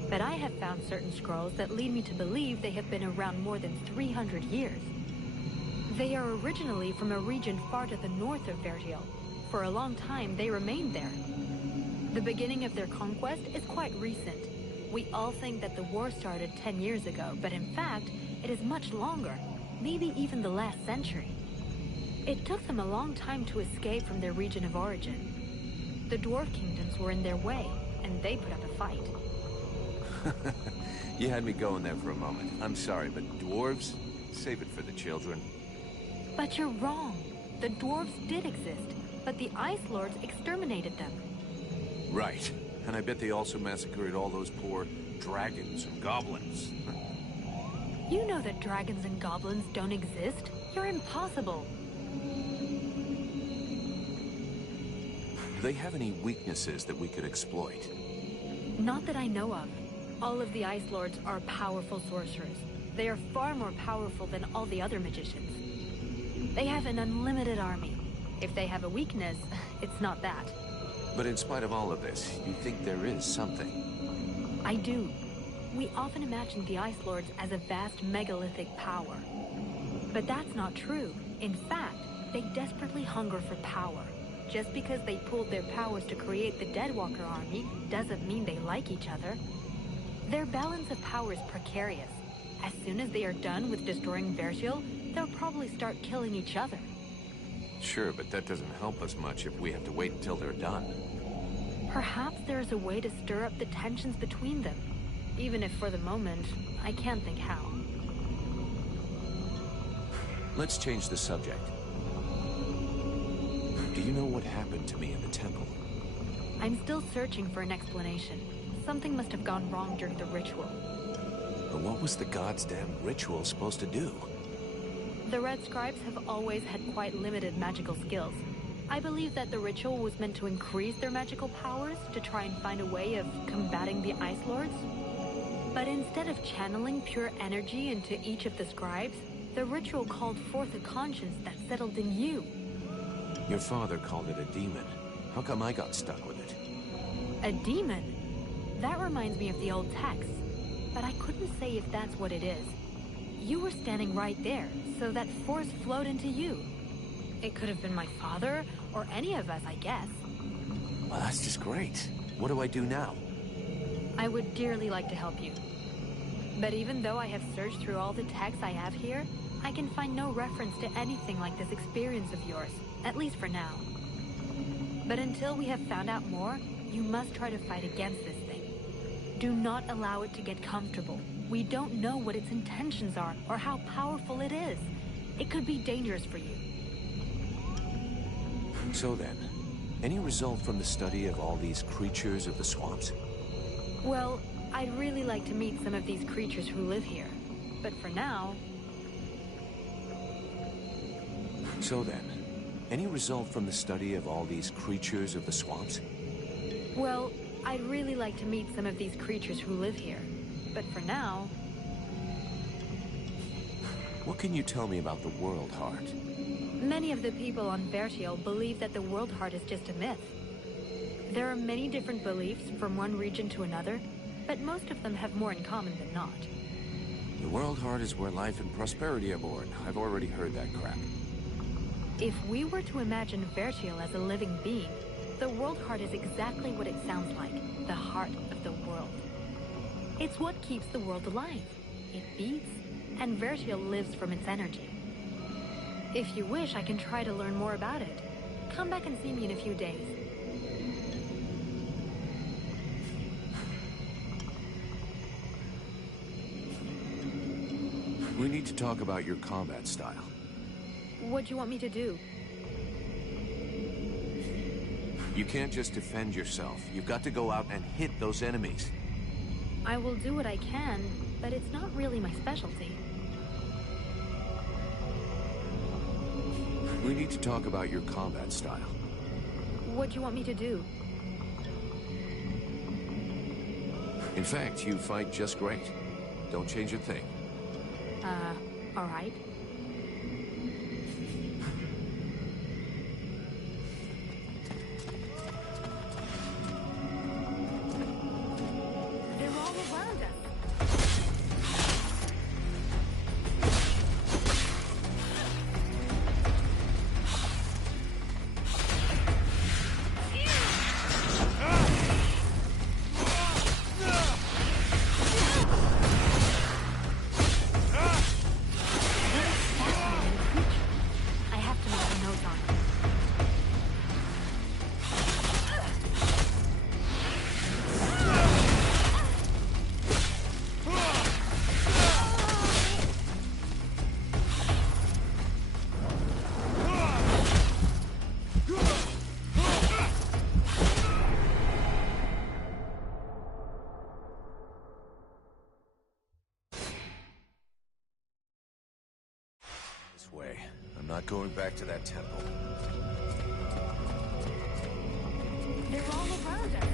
But I have found certain scrolls that lead me to believe they have been around more than 300 years. They are originally from a region far to the north of Vertiel. For a long time, they remained there. The beginning of their conquest is quite recent. We all think that the war started 10 years ago, but in fact, it is much longer, maybe even the last century. It took them a long time to escape from their region of origin. The dwarf kingdoms were in their way, and they put up a fight. You had me going there for a moment. I'm sorry, but dwarves? Save it for the children. But you're wrong. The dwarves did exist, but the Ice Lords exterminated them. Right. And I bet they also massacred all those poor dragons and goblins. You know that dragons and goblins don't exist. You're impossible. Do they have any weaknesses that we could exploit? Not that I know of. All of the Ice Lords are powerful sorcerers. They are far more powerful than all the other magicians. They have an unlimited army. If they have a weakness, it's not that. But in spite of all of this, you think there is something? I do. We often imagine the Ice Lords as a vast megalithic power. But that's not true. In fact, they desperately hunger for power. Just because they pooled their powers to create the Deadwalker army doesn't mean they like each other. Their balance of power is precarious. As soon as they are done with destroying Vertiel, they'll probably start killing each other. Sure, but that doesn't help us much if we have to wait until they're done. Perhaps there is a way to stir up the tensions between them. Even if for the moment, I can't think how. Let's change the subject. Do you know what happened to me in the temple? I'm still searching for an explanation. Something must have gone wrong during the ritual. But what was the god's damn ritual supposed to do? The Red Scribes have always had quite limited magical skills. I believe that the ritual was meant to increase their magical powers to try and find a way of combating the Ice Lords. But instead of channeling pure energy into each of the scribes, the ritual called forth a conscience that settled in you. Your father called it a demon. How come I got stuck with it? A demon? That reminds me of the old texts, but I couldn't say if that's what it is. You were standing right there, so that force flowed into you. It could have been my father, or any of us, I guess. Well, that's just great. What do I do now? I would dearly like to help you. But even though I have searched through all the texts I have here, I can find no reference to anything like this experience of yours, at least for now. But until we have found out more, you must try to fight against this thing. Do not allow it to get comfortable. We don't know what its intentions are or how powerful it is. It could be dangerous for you. So then, any result from the study of all these creatures of the swamps? Well, I'd really like to meet some of these creatures who live here. But for now... So then, any result from the study of all these creatures of the swamps? Well, I'd really like to meet some of these creatures who live here. But for now... What can you tell me about the World Heart? Many of the people on Vertiel believe that the World Heart is just a myth. There are many different beliefs from one region to another, but most of them have more in common than not. The World Heart is where life and prosperity are born. I've already heard that crap. If we were to imagine Vertiel as a living being, the World Heart is exactly what it sounds like, the heart of the world. It's what keeps the world alive. It beats, and Vertiel lives from its energy. If you wish, I can try to learn more about it. Come back and see me in a few days. We need to talk about your combat style. What do you want me to do? You can't just defend yourself. You've got to go out and hit those enemies. I will do what I can, but it's not really my specialty. We need to talk about your combat style. What do you want me to do? In fact, you fight just great. Don't change a thing. All right. They're all around us. Way. I'm not going back to that temple. They're all around us.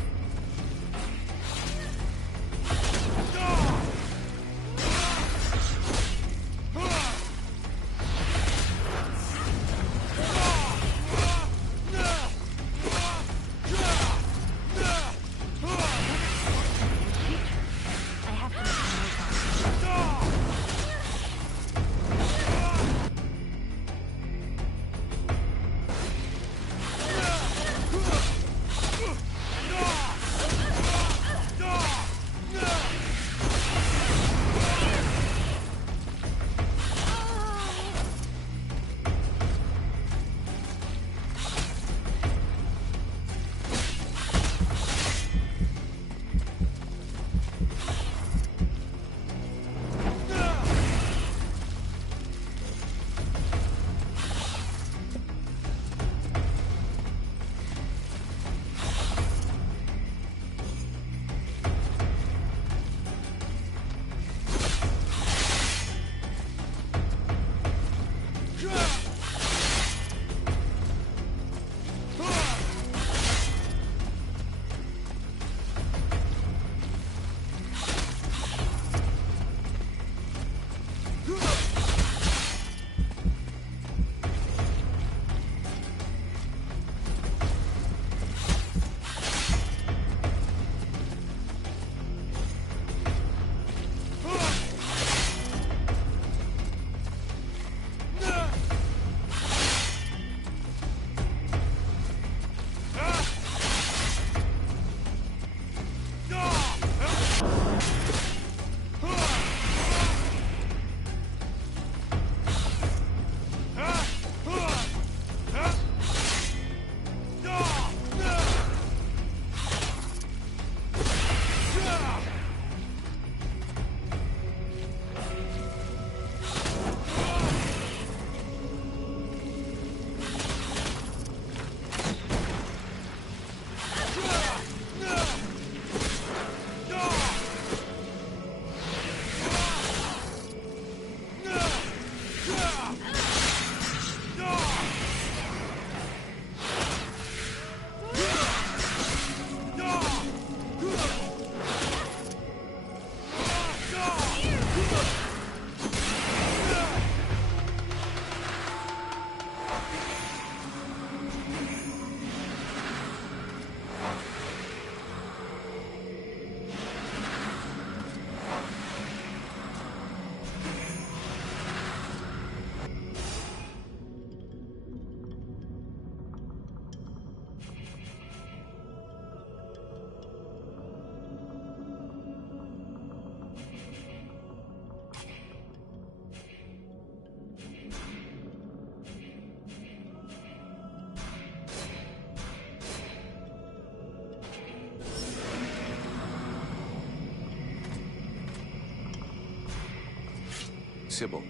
Sybil,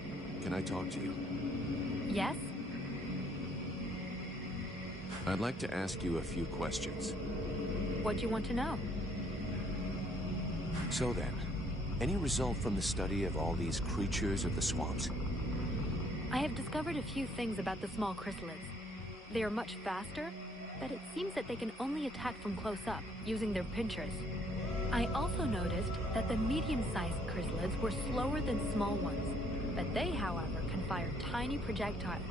can I talk to you? Yes? I'd like to ask you a few questions. What do you want to know? So then, any result from the study of all these creatures of the swamps? I have discovered a few things about the small chrysalids. They are much faster, but it seems that they can only attack from close up, using their pinchers. I also noticed that the medium-sized chrysalids were slower than small ones, but they, however, can fire tiny projectiles.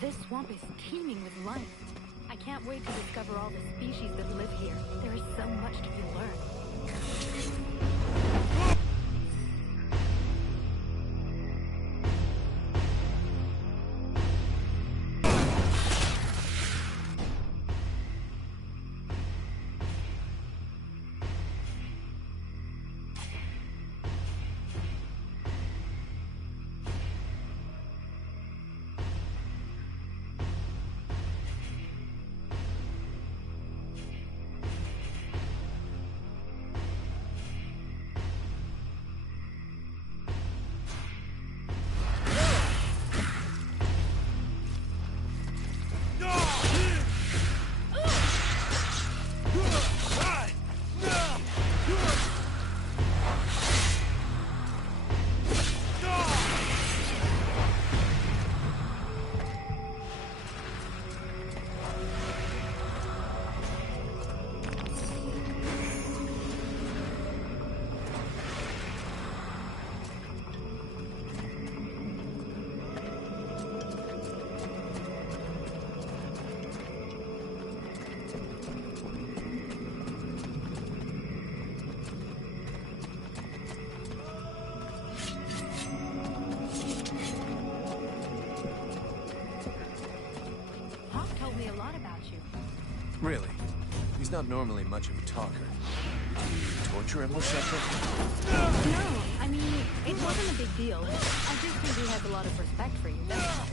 This swamp is teeming with life. I can't wait to discover all the species that live here. There is so much to be learned. Really? He's not normally much of a talker. Do you torture him or something? No, I mean, it wasn't a big deal. I just think he has a lot of respect for you, that's all.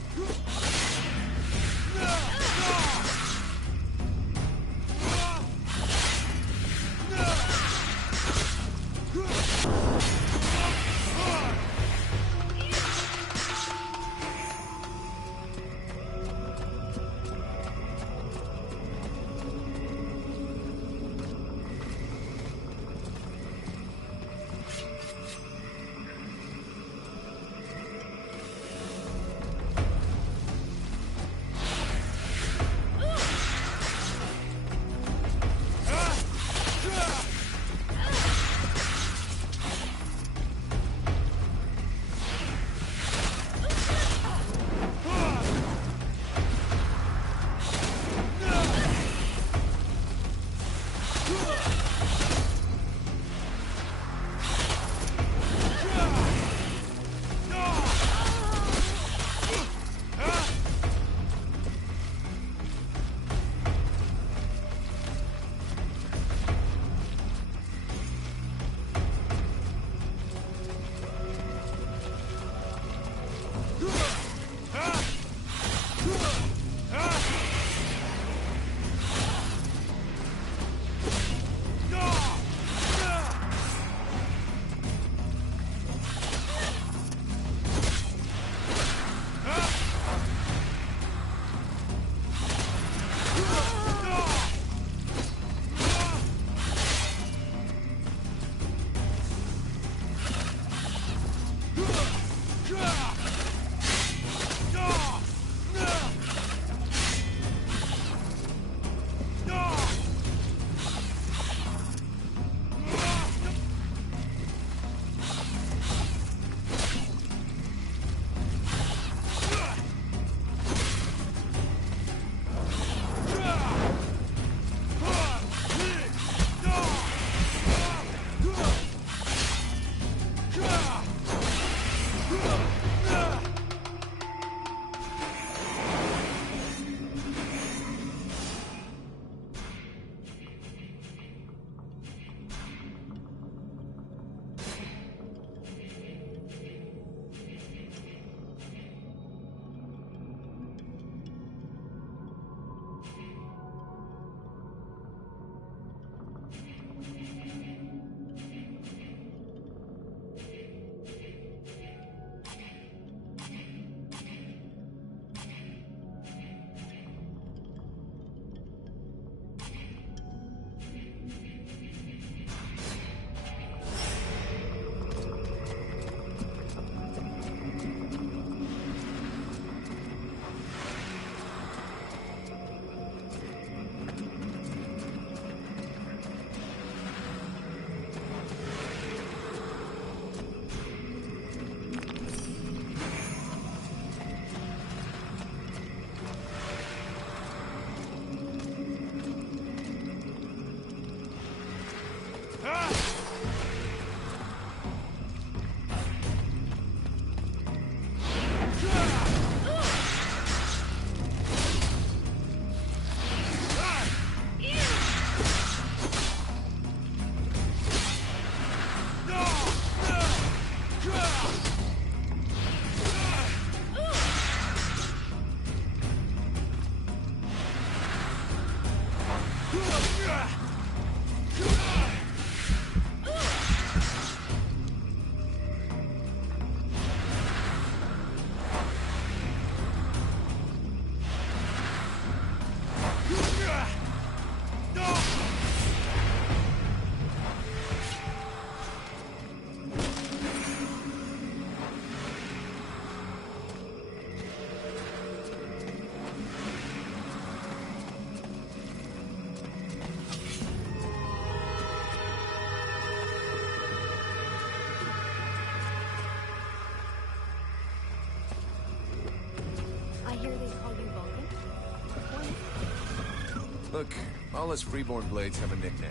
Look, all us freeborn blades have a nickname.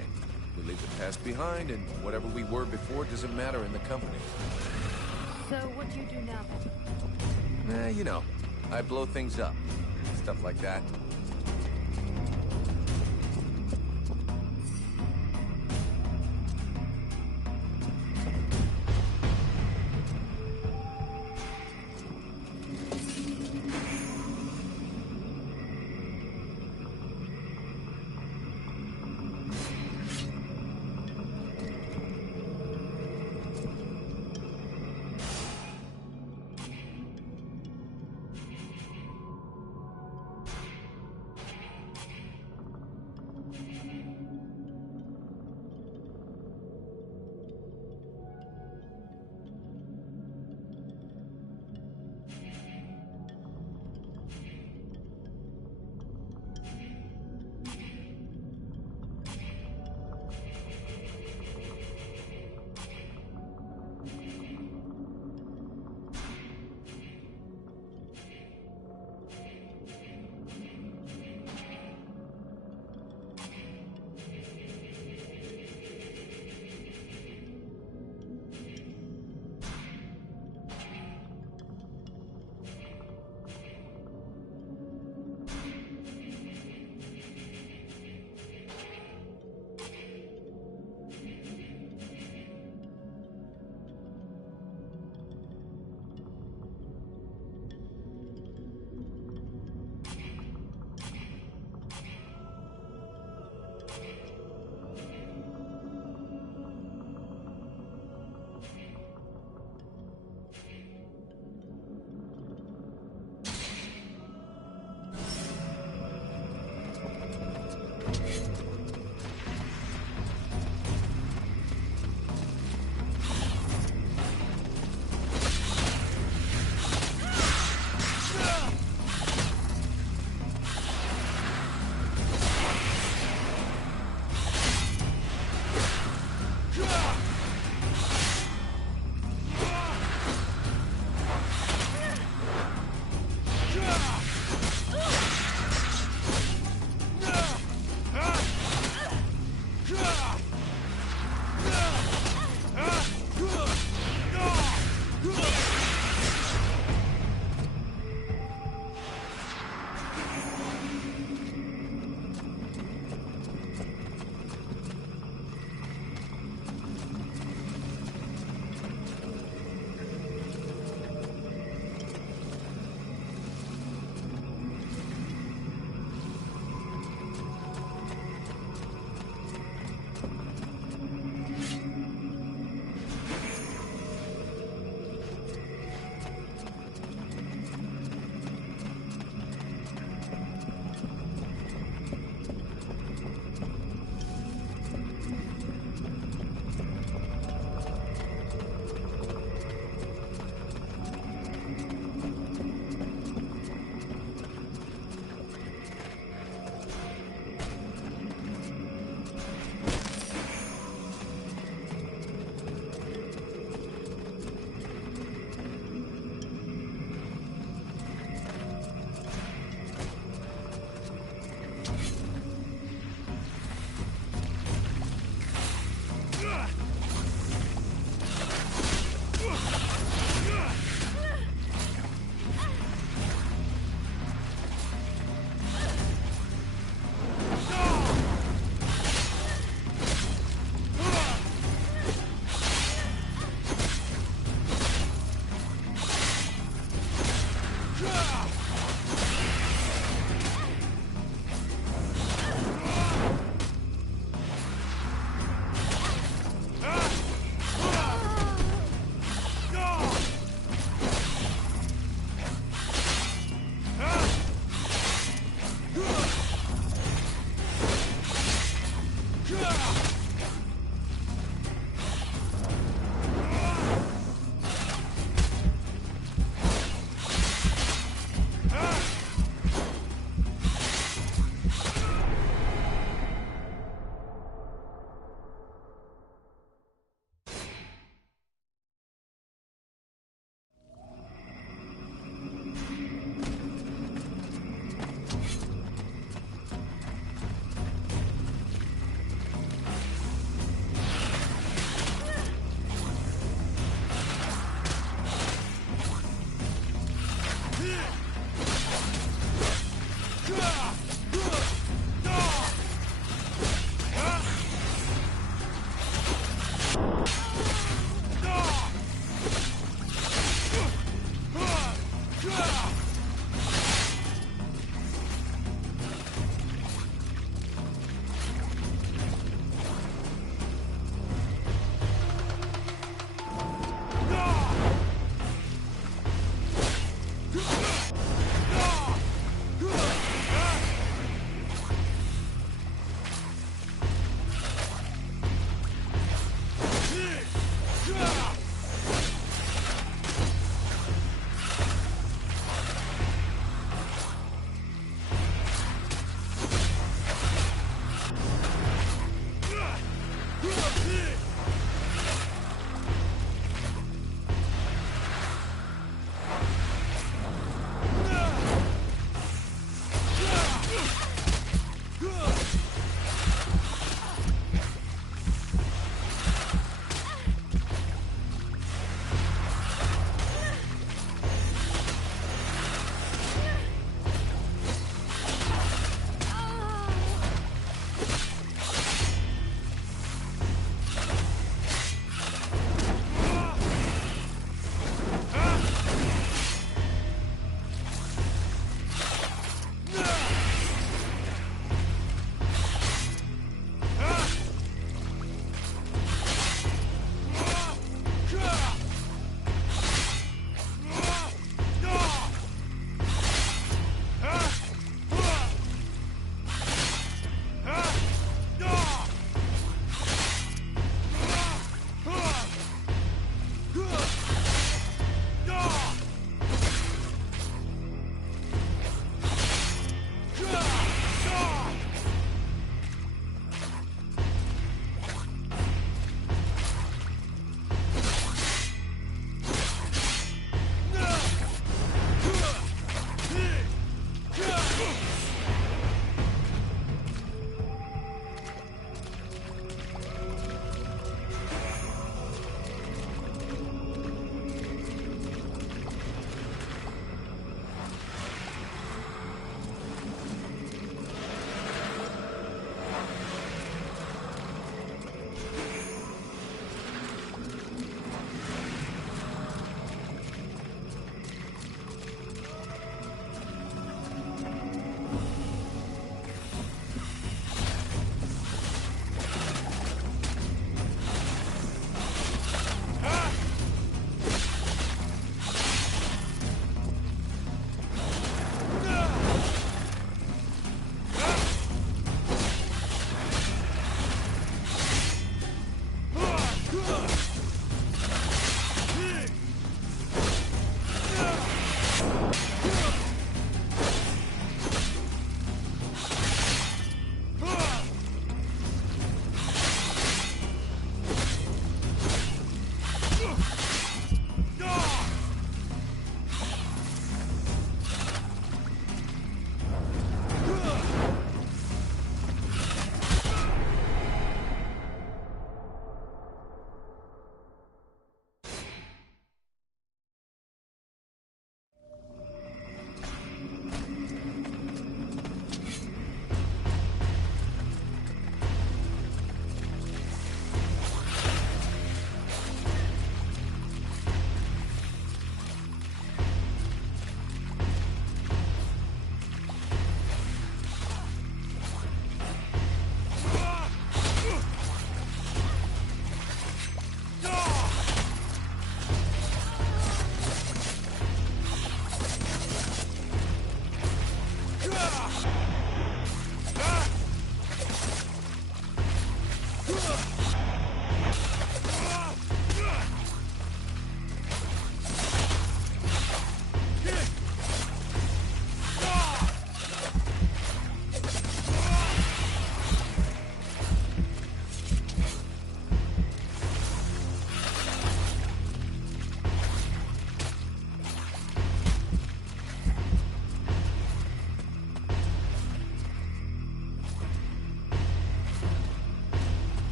We leave the past behind, and whatever we were before doesn't matter in the company. So what do you do now? You know, I blow things up. Stuff like that.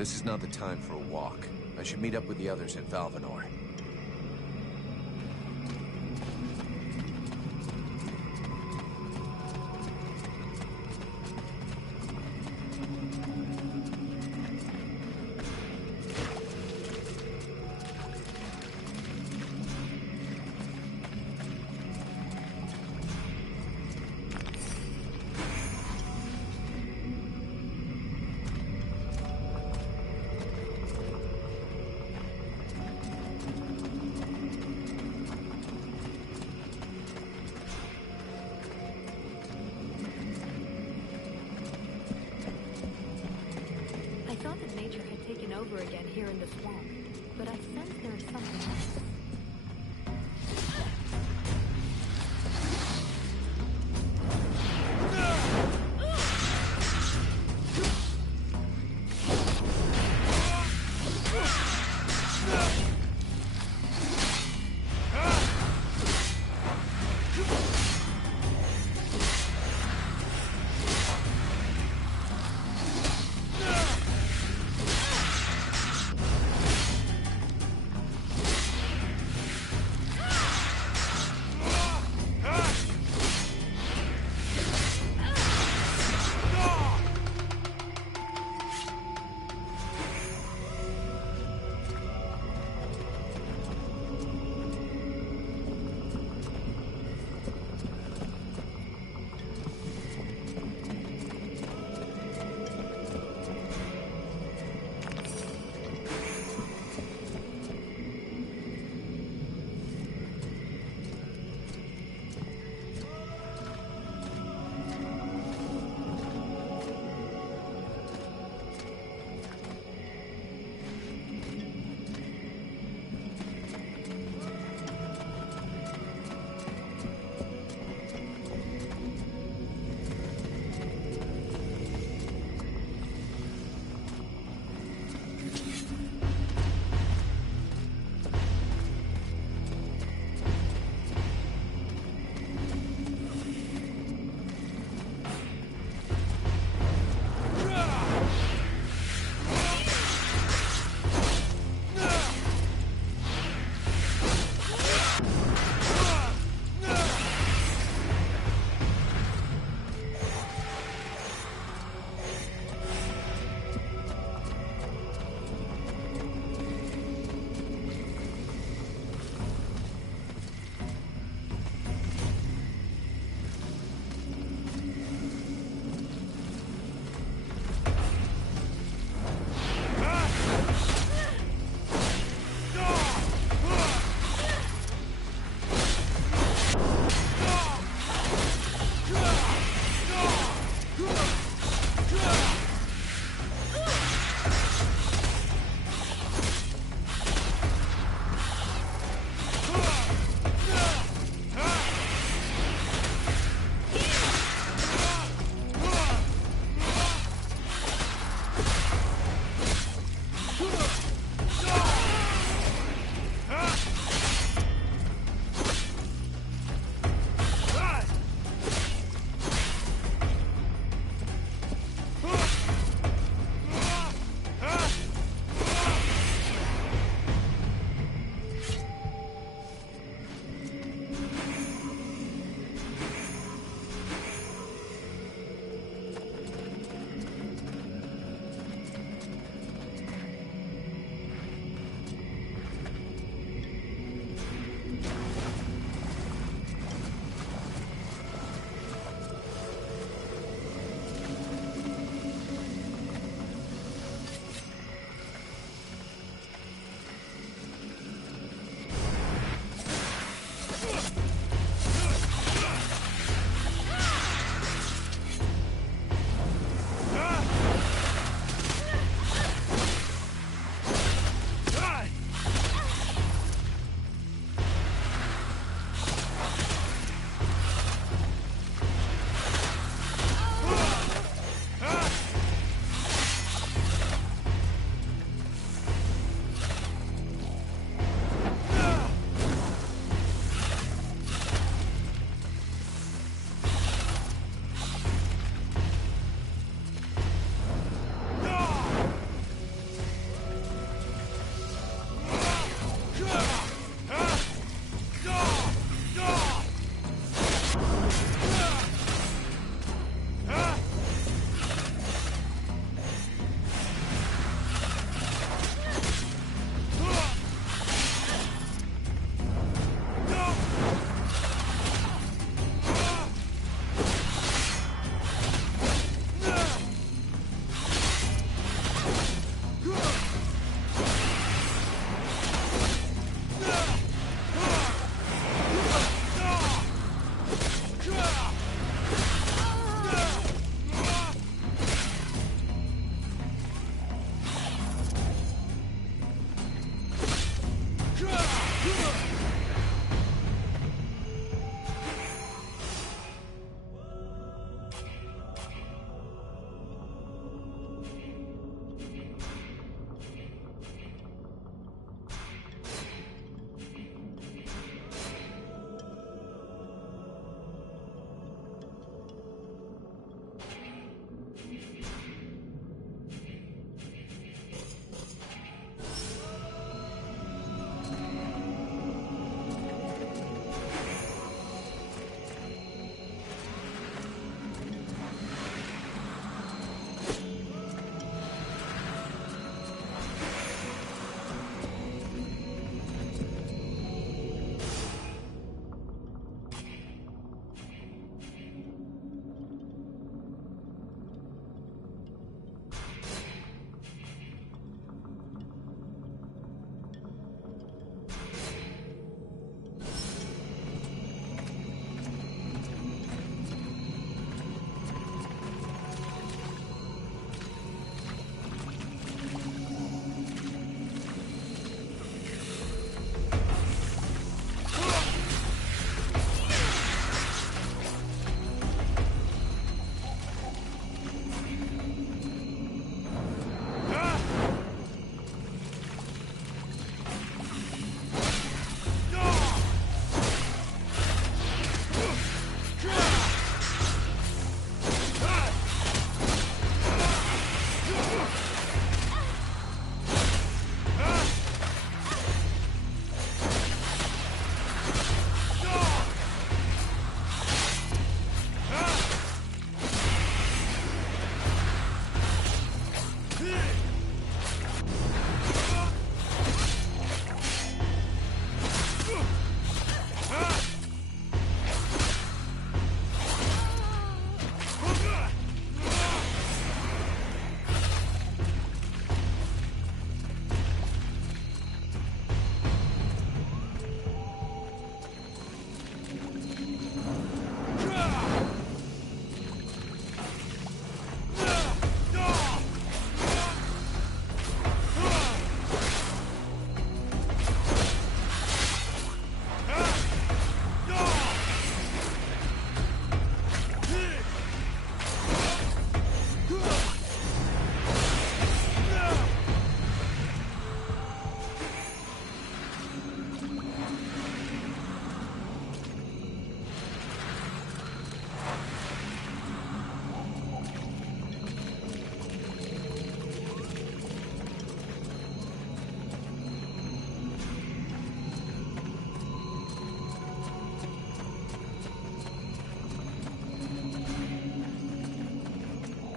this is not the time for a walk. I should meet up with the others at Valvanor. Over again here in the swamp, but I sense there is something else.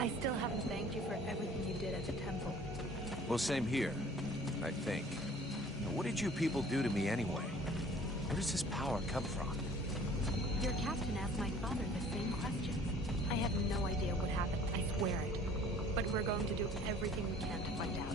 I still haven't thanked you for everything you did at the temple. Well, same here, I think. Now, what did you people do to me anyway? Where does this power come from? Your captain asked my father the same question. I have no idea what happened, I swear it. But we're going to do everything we can to find out.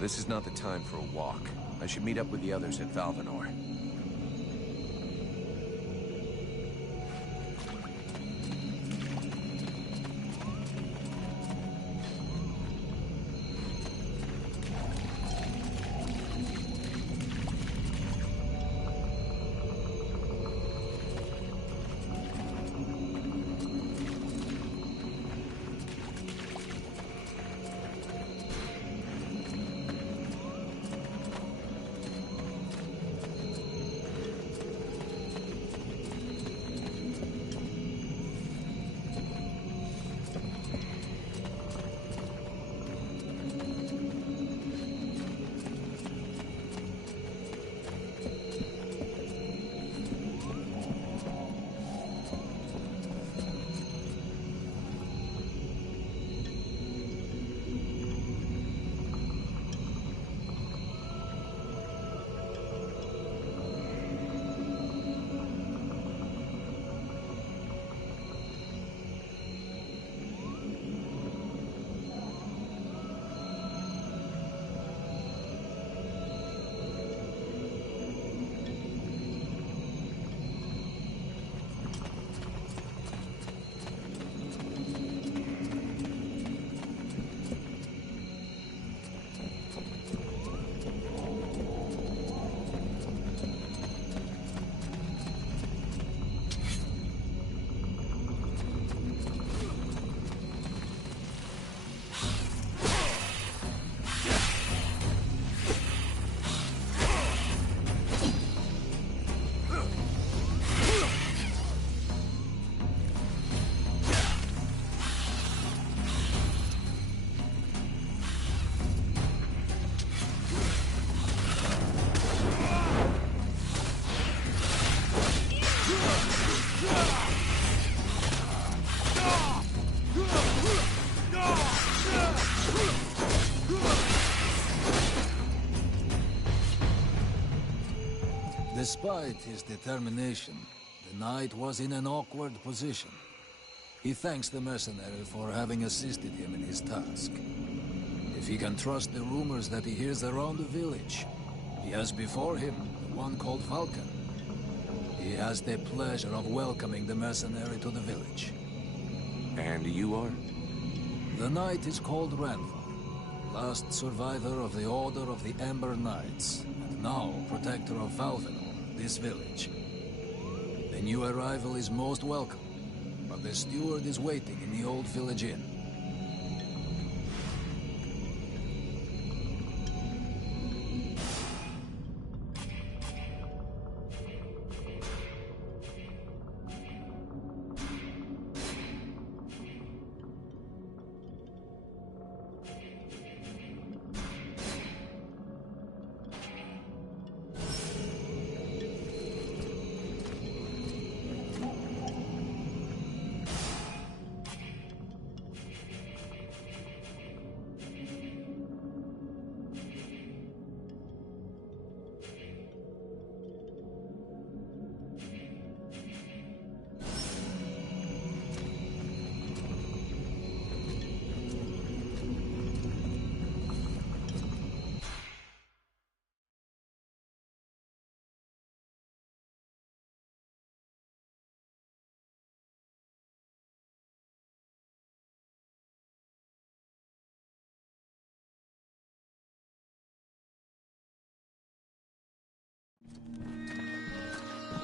This is not the time for a walk. I should meet up with the others at Valvanor. Despite his determination, the knight was in an awkward position. He thanks the mercenary for having assisted him in his task. If he can trust the rumors that he hears around the village, he has before him one called Falcon. He has the pleasure of welcoming the mercenary to the village. And you are? The knight is called Randall, last survivor of the Order of the Ember Knights, and now protector of Valvanor, this village. The new arrival is most welcome, but the steward is waiting in the old village inn.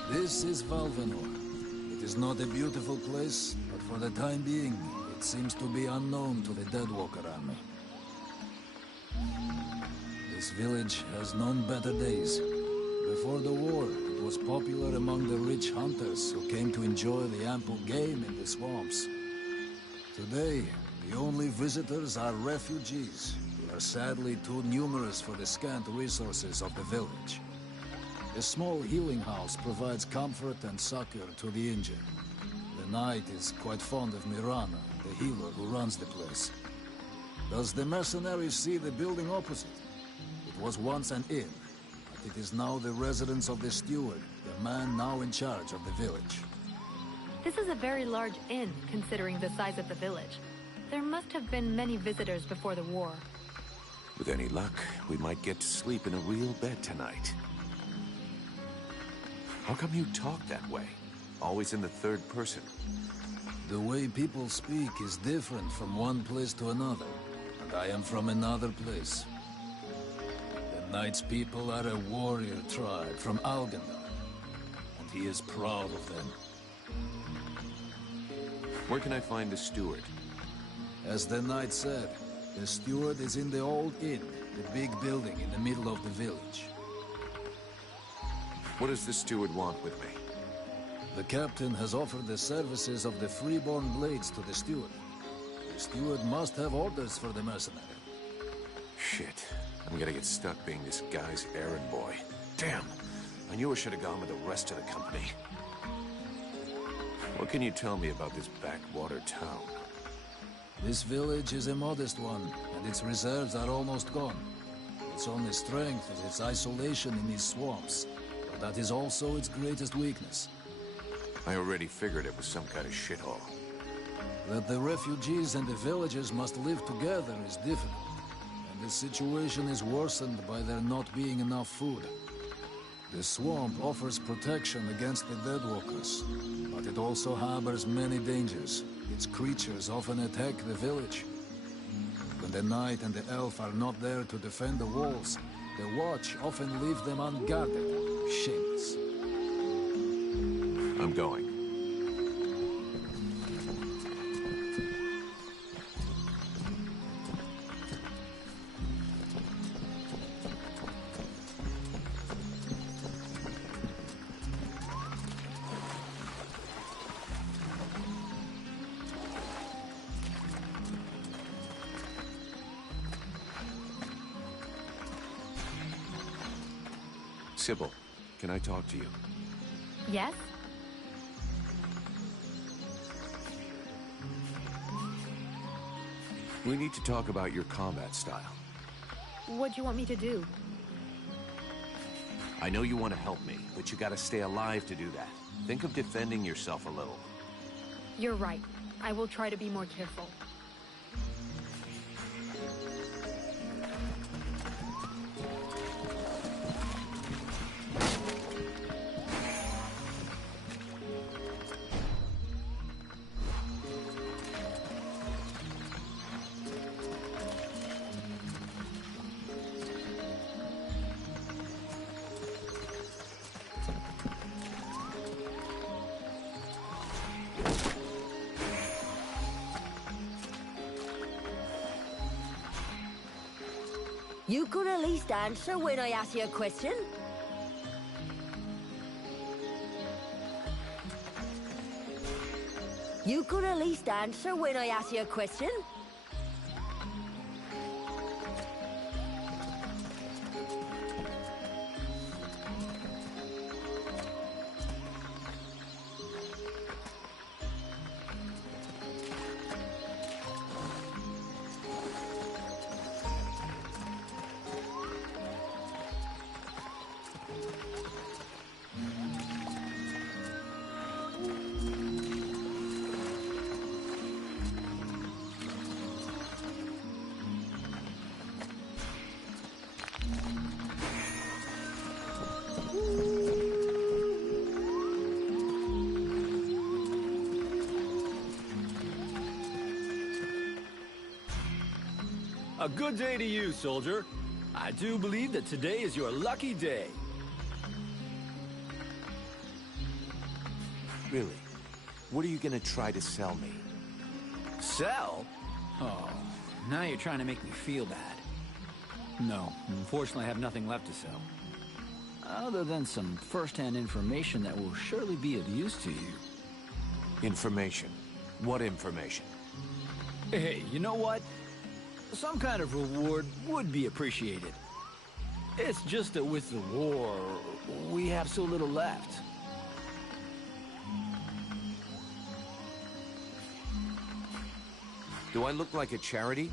This is Valvanor. It is not a beautiful place, but for the time being, it seems to be unknown to the Deadwalker army. This village has known better days. Before the war, it was popular among the rich hunters who came to enjoy the ample game in the swamps. Today, the only visitors are refugees, who are sadly too numerous for the scant resources of the village. A small healing house provides comfort and succor to the injured. The knight is quite fond of Mirana, the healer who runs the place. Does the mercenary see the building opposite? It was once an inn, but it is now the residence of the steward, the man now in charge of the village. This is a very large inn, considering the size of the village. There must have been many visitors before the war. With any luck, we might get to sleep in a real bed tonight. How come you talk that way? Always in the third person. The way people speak is different from one place to another, and I am from another place. The Knight's people are a warrior tribe from Algendar, and he is proud of them. Where can I find the steward? As the Knight said, the steward is in the old inn, the big building in the middle of the village. What does the steward want with me? The captain has offered the services of the freeborn blades to the steward. The steward must have orders for the mercenary. Shit. I'm gonna get stuck being this guy's errand boy. Damn! I knew I should have gone with the rest of the company. What can you tell me about this backwater town? This village is a modest one, and its reserves are almost gone. Its only strength is its isolation in these swamps, but that is also its greatest weakness. I already figured it was some kind of shithole. That the refugees and the villagers must live together is difficult, and the situation is worsened by there not being enough food. The swamp offers protection against the Deadwalkers, but it also harbors many dangers. Its creatures often attack the village. When the Knight and the Elf are not there to defend the walls, the Watch often leave them unguarded. Shameless. I'm going. Sybil, can I talk to you? Yes? We need to talk about your combat style. What do you want me to do? I know you want to help me, but you gotta stay alive to do that. Think of defending yourself a little. You're right. I will try to be more careful. You could at least answer when I ask you a question. You could at least answer when I ask you a question. A good day to you, soldier. I do believe that today is your lucky day. Really? What are you gonna try to sell me? Sell? Oh, now you're trying to make me feel bad. No, unfortunately I have nothing left to sell. Other than some first-hand information that will surely be of use to you. Information? What information? Hey, you know what? Some kind of reward would be appreciated. It's just that with the war, we have so little left. Do I look like a charity?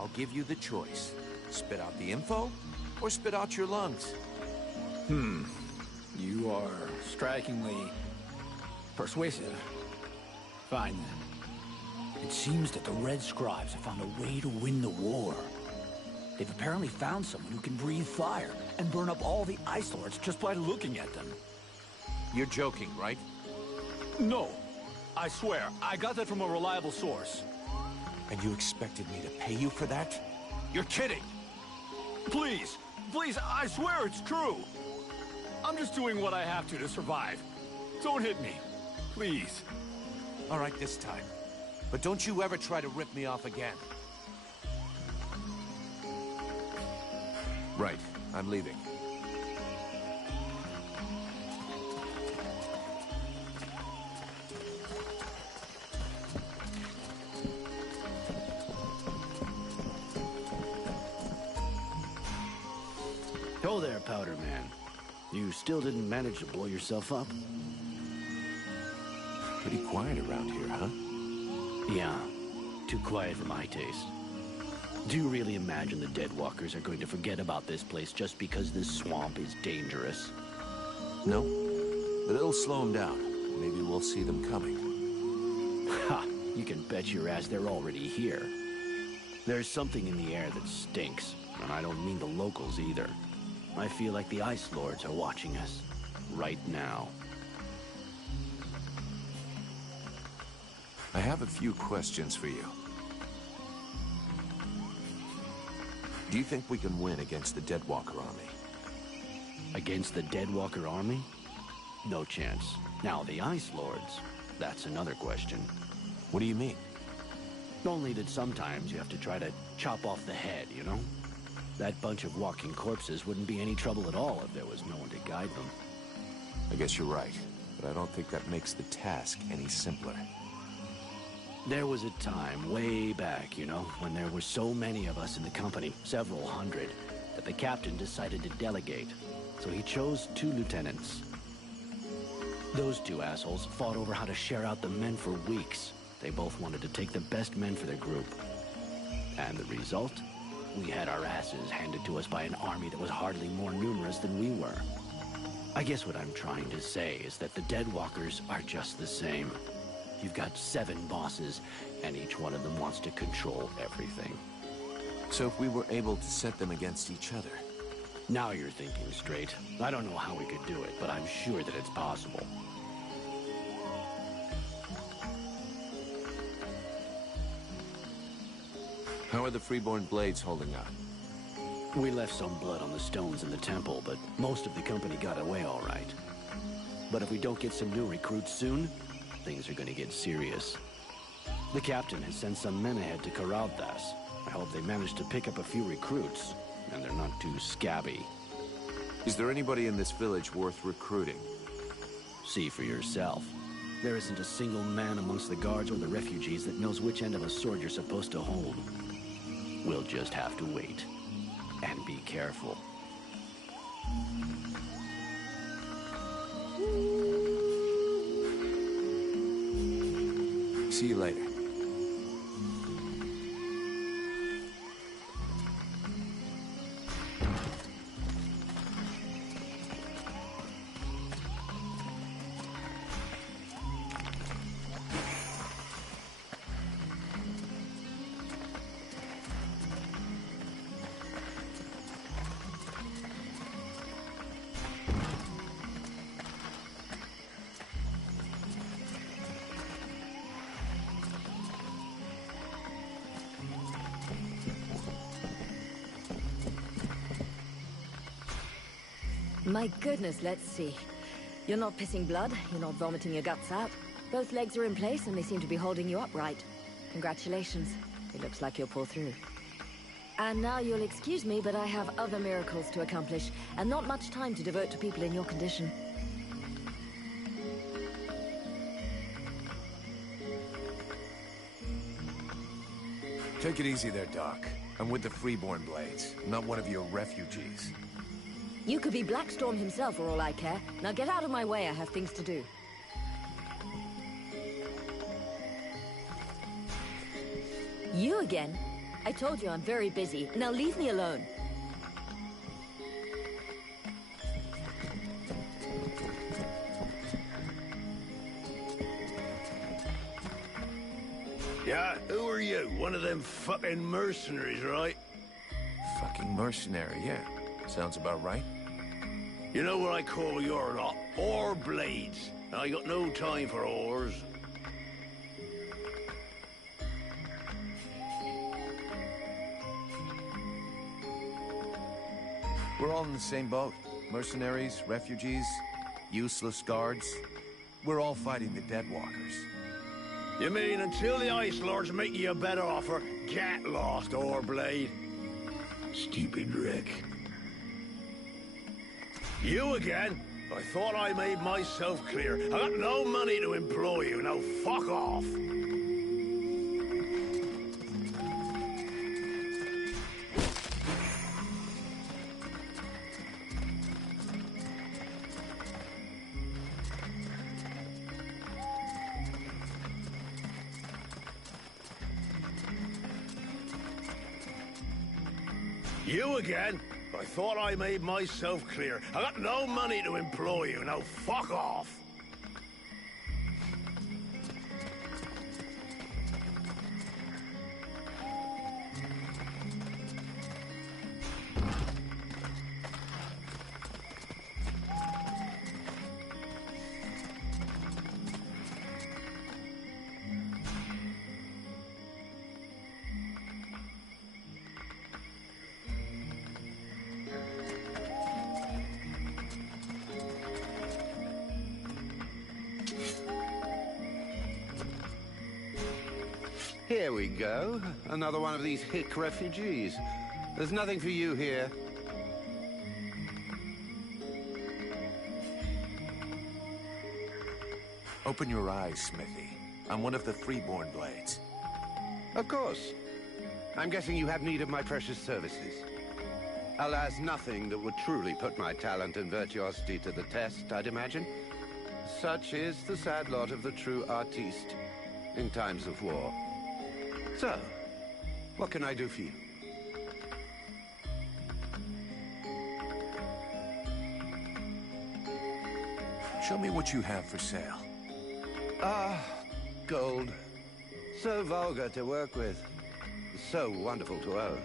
I'll give you the choice. Spit out the info, or spit out your lungs. You are strikingly persuasive. Fine then. It seems that the Red Scribes have found a way to win the war. They've apparently found someone who can breathe fire and burn up all the Ice Lords just by looking at them. You're joking, right? No. I swear, I got that from a reliable source. And you expected me to pay you for that? You're kidding! Please, please, I swear it's true. I'm just doing what I have to survive. Don't hit me, please. All right, this time. But don't you ever try to rip me off again. Right, I'm leaving. Oh there, Powder Man. You still didn't manage to blow yourself up? Pretty quiet around here, huh? Yeah, too quiet for my taste. Do you really imagine the Deadwalkers are going to forget about this place just because this swamp is dangerous? No, but it'll slow them down. Maybe we'll see them coming. Ha! You can bet your ass they're already here. There's something in the air that stinks, and I don't mean the locals either. I feel like the Ice Lords are watching us, right now. I have a few questions for you. Do you think we can win against the Deadwalker army? Against the Deadwalker army? No chance. Now, the Ice Lords, that's another question. What do you mean? Only that sometimes you have to try to chop off the head, you know? That bunch of walking corpses wouldn't be any trouble at all if there was no one to guide them. I guess you're right, but I don't think that makes the task any simpler. There was a time way back, you know, when there were so many of us in the company, several hundred, that the captain decided to delegate. So he chose 2 lieutenants. Those 2 assholes fought over how to share out the men for weeks. They both wanted to take the best men for their group. And the result? We had our asses handed to us by an army that was hardly more numerous than we were. I guess what I'm trying to say is that the Deadwalkers are just the same. You've got 7 bosses, and each one of them wants to control everything. So if we were able to set them against each other? Now you're thinking straight. I don't know how we could do it, but I'm sure that it's possible. How are the Freeborn Blades holding up? We left some blood on the stones in the temple, but most of the company got away all right. But if we don't get some new recruits soon, things are going to get serious. The captain has sent some men ahead to Karalthas. I hope they manage to pick up a few recruits, and they're not too scabby. Is there anybody in this village worth recruiting? See for yourself. There isn't a single man amongst the guards or the refugees that knows which end of a sword you're supposed to hold. We'll just have to wait. And be careful. See you later. My goodness, let's see. You're not pissing blood, you're not vomiting your guts out. Both legs are in place and they seem to be holding you upright. Congratulations. It looks like you'll pull through. And now you'll excuse me, but I have other miracles to accomplish, and not much time to devote to people in your condition. Take it easy there, Doc. I'm with the Freeborn Blades, not one of your refugees. You could be Blackstorm himself for all I care. Now get out of my way, I have things to do. You again? I told you I'm very busy. Now leave me alone. Yeah, who are you? One of them fucking mercenaries, right? Fucking Mercenary, yeah. Sounds about right. You know what I call your lot? Ore blades. I got no time for ores. We're all in the same boat. Mercenaries, refugees, useless guards. We're all fighting the Deadwalkers. You mean until the Ice Lords make you a better offer, get lost, ore blade? Stupid wreck. You again? I thought I made myself clear. I got no money to employ you. Now fuck off. You again? I thought I made myself clear. I got no money to employ you. Now fuck off. Here we go. Another one of these hick refugees. There's nothing for you here. Open your eyes, Smithy. I'm one of the Freeborn Blades. Of course. I'm guessing you have need of my precious services. Alas, nothing that would truly put my talent and virtuosity to the test, I'd imagine. Such is the sad lot of the true artiste in times of war. So, what can I do for you? Show me what you have for sale. Ah, gold. So vulgar to work with. So wonderful to own.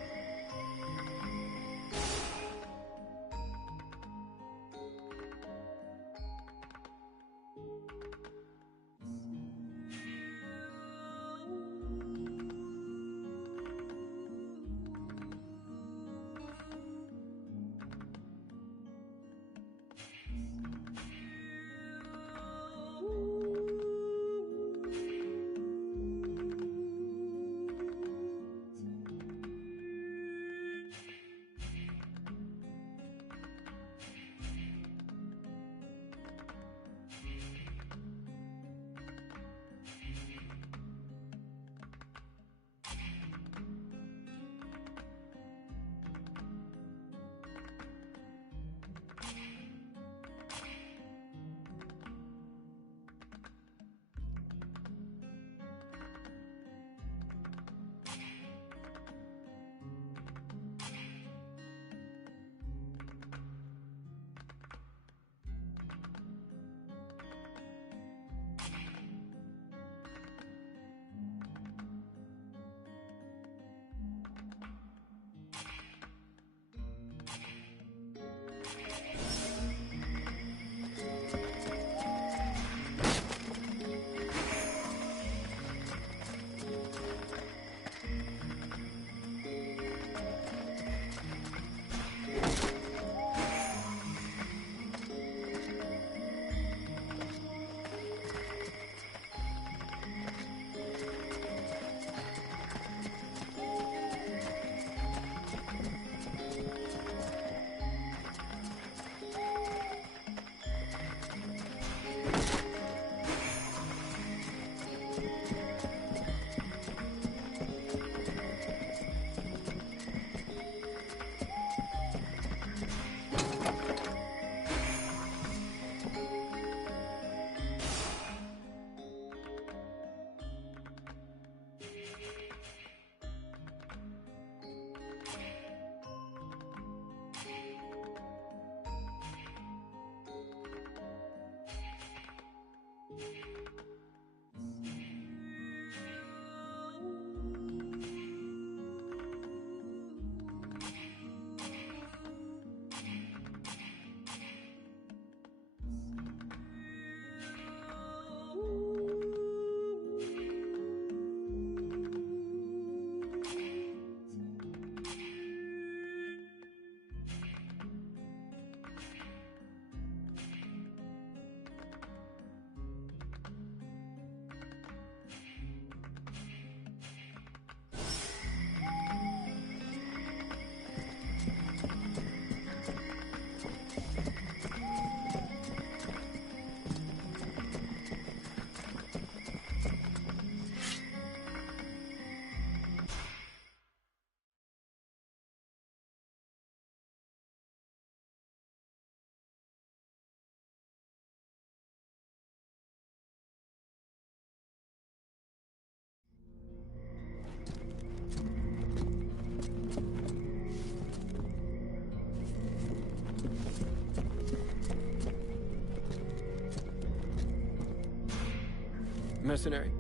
mercenary.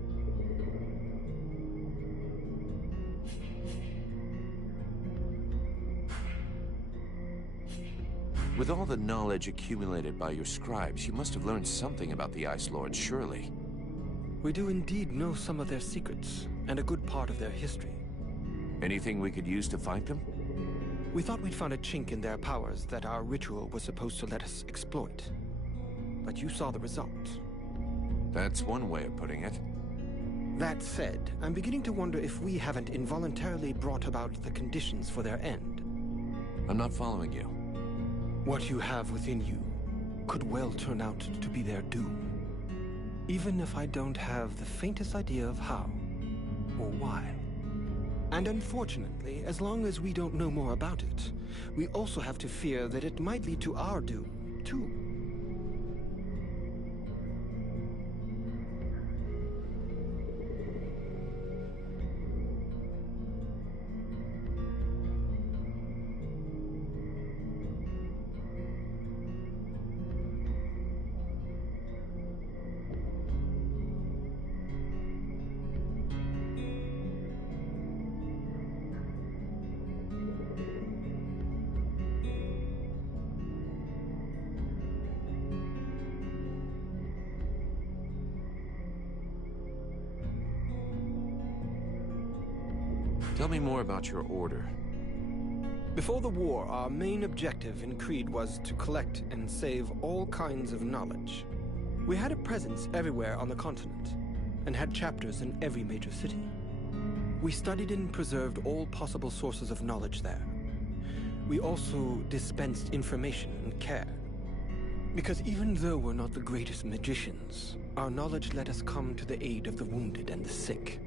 With all the knowledge accumulated by your scribes, you must have learned something about the Ice Lords, surely. We do indeed know some of their secrets, and a good part of their history. Anything we could use to fight them? We thought we'd found a chink in their powers that our ritual was supposed to let us exploit. But you saw the result. That's one way of putting it. That said, I'm beginning to wonder if we haven't involuntarily brought about the conditions for their end. I'm not following you. What you have within you could well turn out to be their doom. Even if I don't have the faintest idea of how or why. And unfortunately, as long as we don't know more about it, we also have to fear that it might lead to our doom, too. Tell me more about your order. Before the war, our main objective in Creed was to collect and save all kinds of knowledge. We had a presence everywhere on the continent, and had chapters in every major city. We studied and preserved all possible sources of knowledge there. We also dispensed information and care. Because even though we're not the greatest magicians, our knowledge let us come to the aid of the wounded and the sick.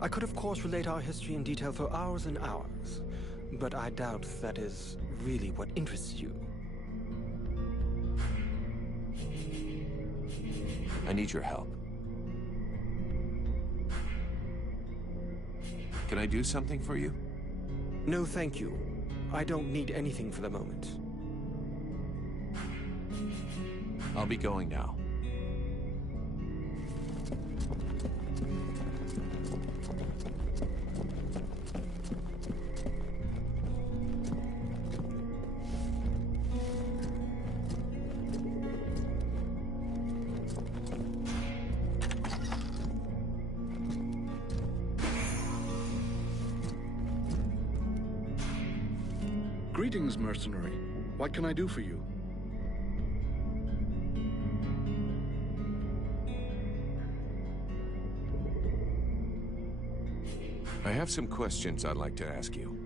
I could of course relate our history in detail for hours and hours, but I doubt that is really what interests you. I need your help. Can I do something for you? No, thank you. I don't need anything for the moment. I'll be going now. Greetings, mercenary. What can I do for you? I have some questions I'd like to ask you.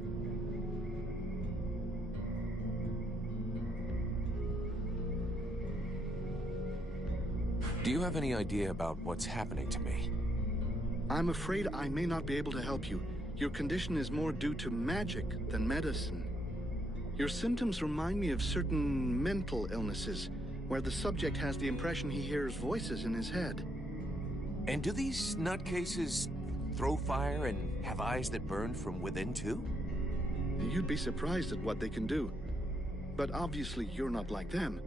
Do you have any idea about what's happening to me? I'm afraid I may not be able to help you. Your condition is more due to magic than medicine. Your symptoms remind me of certain mental illnesses, where the subject has the impression he hears voices in his head. And do these nutcases throw fire and have eyes that burn from within too? You'd be surprised at what they can do. But obviously you're not like them.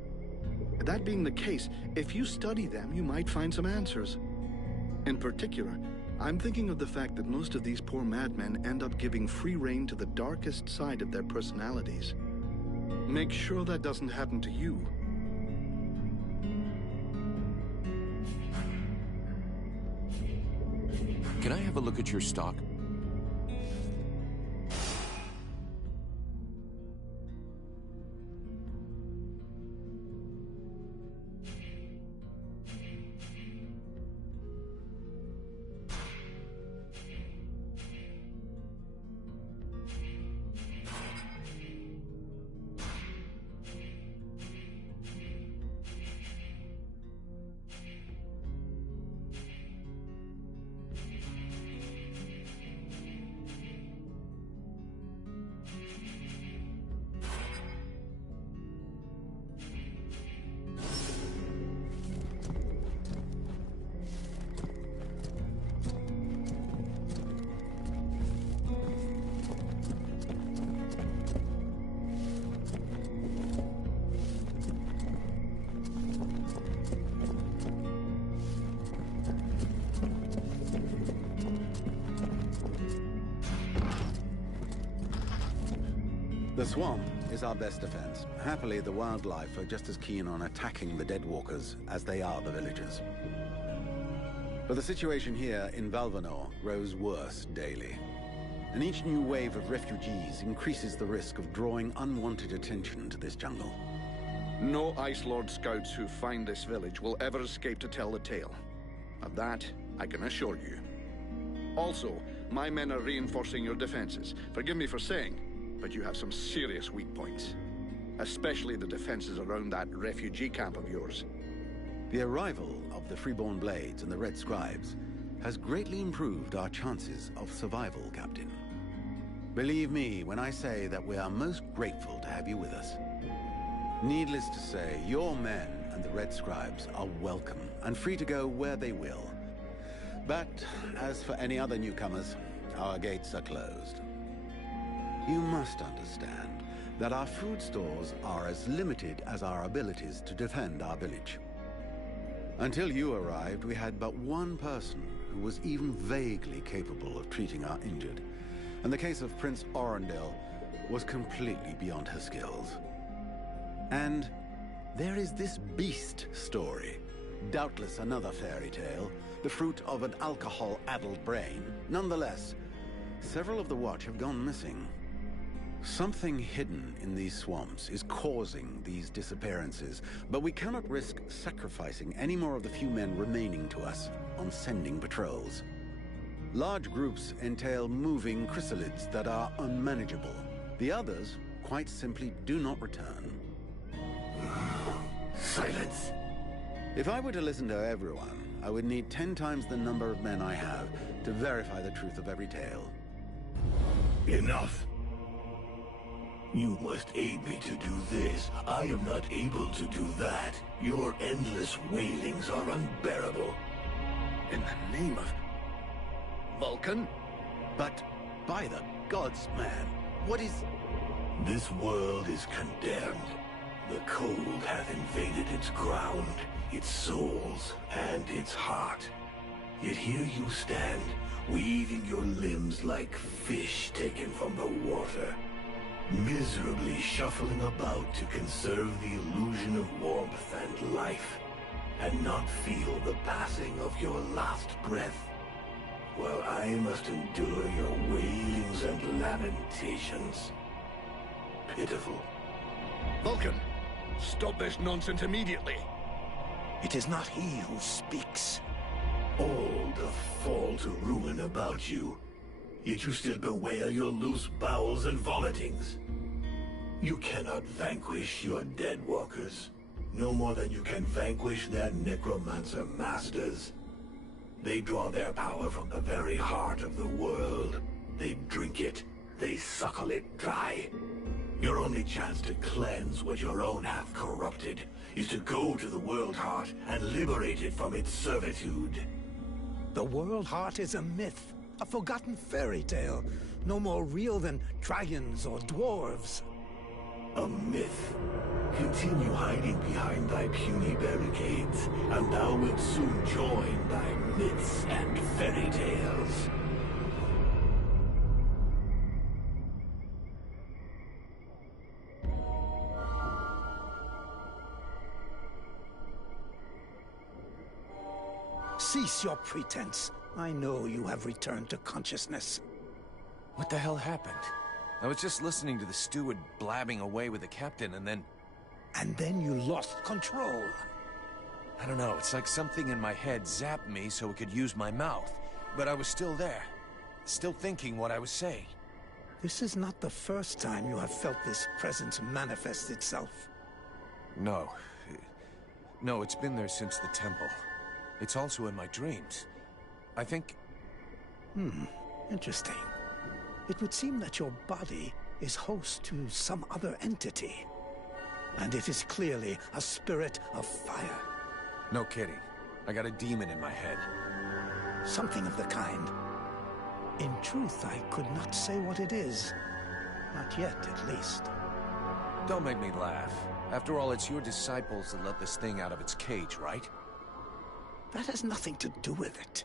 That being the case, if you study them, you might find some answers. In particular, I'm thinking of the fact that most of these poor madmen end up giving free rein to the darkest side of their personalities. Make sure that doesn't happen to you. Can I have a look at your stock? The swamp is our best defense. Happily, the wildlife are just as keen on attacking the Deadwalkers as they are the villagers. But the situation here in Valvanor grows worse daily. And each new wave of refugees increases the risk of drawing unwanted attention to this jungle. No Ice Lord scouts who find this village will ever escape to tell the tale. Of that, I can assure you. Also, my men are reinforcing your defenses. Forgive me for saying, but you have some serious weak points. Especially the defenses around that refugee camp of yours. The arrival of the Freeborn Blades and the Red Scribes has greatly improved our chances of survival, Captain. Believe me when I say that we are most grateful to have you with us. Needless to say, your men and the Red Scribes are welcome and free to go where they will. But as for any other newcomers, our gates are closed. You must understand that our food stores are as limited as our abilities to defend our village. Until you arrived, we had but one person who was even vaguely capable of treating our injured. And the case of Prince Orendil was completely beyond her skills. And there is this beast story. Doubtless another fairy tale, the fruit of an alcohol-addled brain. Nonetheless, several of the Watch have gone missing. Something hidden in these swamps is causing these disappearances, but we cannot risk sacrificing any more of the few men remaining to us on sending patrols. Large groups entail moving chrysalids that are unmanageable. The others quite simply do not return. Silence. If I were to listen to everyone, I would need 10 times the number of men I have to verify the truth of every tale. Enough. You must aid me to do this. I am not able to do that. Your endless wailings are unbearable. In the name of Vulcan? But by the gods, man, what is... This world is condemned. The cold hath invaded its ground, its souls, and its heart. Yet here you stand, weaving your limbs like fish taken from the water, miserably shuffling about to conserve the illusion of warmth and life, and not feel the passing of your last breath, while I must endure your wailings and lamentations. Pitiful. Vulcan, stop this nonsense immediately. It is not he who speaks. All doth fall to ruin about you, yet you still bewail your loose bowels and vomitings. You cannot vanquish your dead walkers, no more than you can vanquish their necromancer masters. They draw their power from the very heart of the world. They drink it, they suckle it dry. Your only chance to cleanse what your own hath corrupted is to go to the World Heart and liberate it from its servitude. The World Heart is a myth, a forgotten fairy tale, no more real than dragons or dwarves. A myth. Continue hiding behind thy puny barricades, and thou wilt soon join thy myths and fairy tales. Cease your pretense. I know you have returned to consciousness. What the hell happened? I was just listening to the steward blabbing away with the captain, and then... And then you lost control. I don't know, it's like something in my head zapped me so it could use my mouth. But I was still there, still thinking what I was saying. This is not the first time you have felt this presence manifest itself. No. No, it's been there since the temple. It's also in my dreams. I think... Interesting. It would seem that your body is host to some other entity. And it is clearly a spirit of fire. No kidding. I got a demon in my head. Something of the kind. In truth, I could not say what it is. Not yet, at least. Don't make me laugh. After all, it's your disciples that let this thing out of its cage, right? That has nothing to do with it.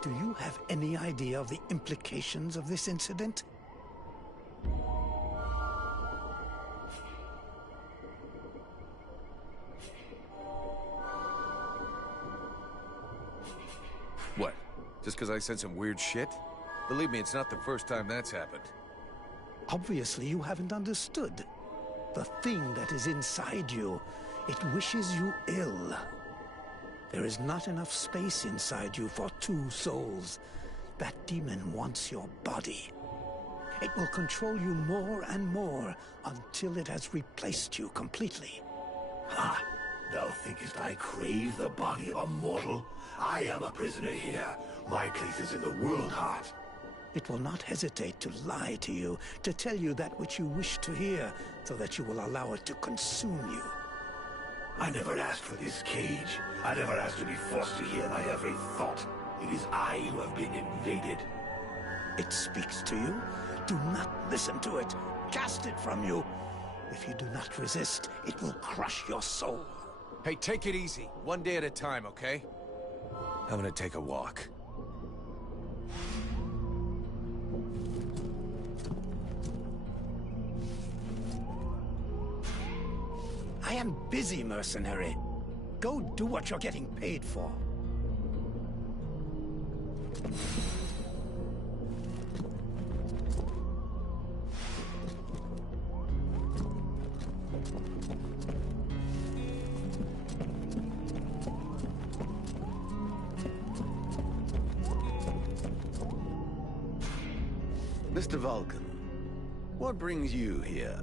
Do you have any idea of the implications of this incident? Just because I said some weird shit? Believe me, it's not the first time that's happened. Obviously, you haven't understood. The thing that is inside you, it wishes you ill. There is not enough space inside you for two souls. That demon wants your body. It will control you more and more until it has replaced you completely. Ha! Thou thinkest I crave the body of a mortal? I am a prisoner here. My place is in the world heart. It will not hesitate to lie to you, to tell you that which you wish to hear, so that you will allow it to consume you. I never asked for this cage. I never asked to be forced to hear my every thought. It is I who have been invaded. It speaks to you. Do not listen to it. Cast it from you. If you do not resist, it will crush your soul. Hey, take it easy. One day at a time, okay? I'm gonna take a walk. I am busy, mercenary. Go do what you're getting paid for. Mr. Vulcan, what brings you here?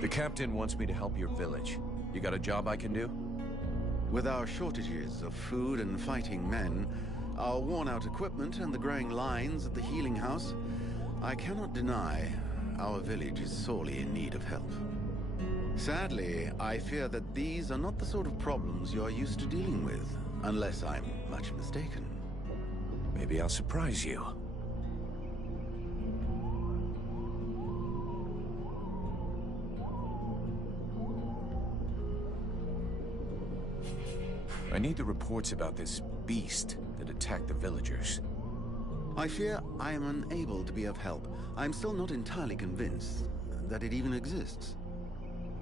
The captain wants me to help your village. You got a job I can do? With our shortages of food and fighting men, our worn-out equipment and the growing lines at the healing house, I cannot deny our village is sorely in need of help. Sadly, I fear that these are not the sort of problems you are used to dealing with, unless I'm much mistaken. Maybe I'll surprise you. I need the reports about this beast that attacked the villagers. I fear I am unable to be of help. I'm still not entirely convinced that it even exists.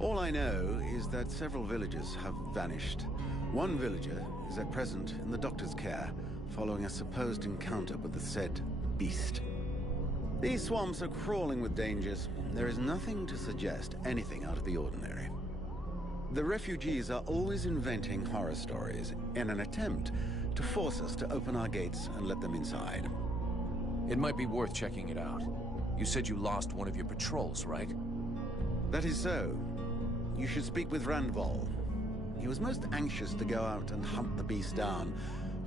All I know is that several villagers have vanished. One villager is at present in the doctor's care, following a supposed encounter with the said beast. These swamps are crawling with dangers. There is nothing to suggest anything out of the ordinary. The refugees are always inventing horror stories in an attempt to force us to open our gates and let them inside. It might be worth checking it out. You said you lost one of your patrols, right? That is so. You should speak with Randval. He was most anxious to go out and hunt the beast down,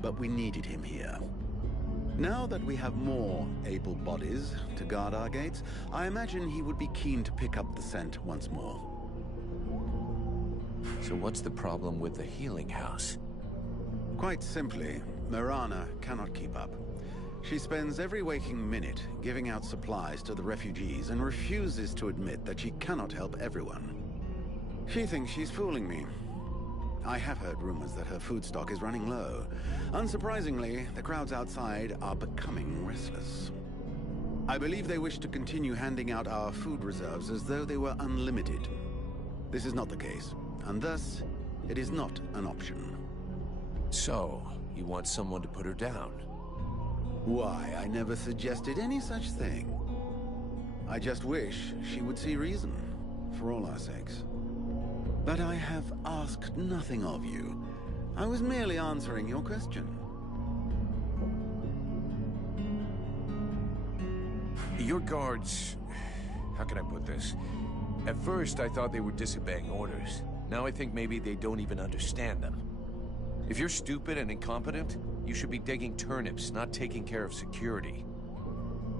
but we needed him here. Now that we have more able bodies to guard our gates, I imagine he would be keen to pick up the scent once more. So what's the problem with the healing house? Quite simply, Mirana cannot keep up. She spends every waking minute giving out supplies to the refugees and refuses to admit that she cannot help everyone. She thinks she's fooling me. I have heard rumors that her food stock is running low. Unsurprisingly, the crowds outside are becoming restless. I believe they wish to continue handing out our food reserves as though they were unlimited. This is not the case, and thus, it is not an option. So, you want someone to put her down? Why, I never suggested any such thing. I just wish she would see reason, for all our sakes. But I have asked nothing of you. I was merely answering your question. Your guards... How can I put this? At first, I thought they were disobeying orders. Now I think maybe they don't even understand them. If you're stupid and incompetent, you should be digging turnips, not taking care of security.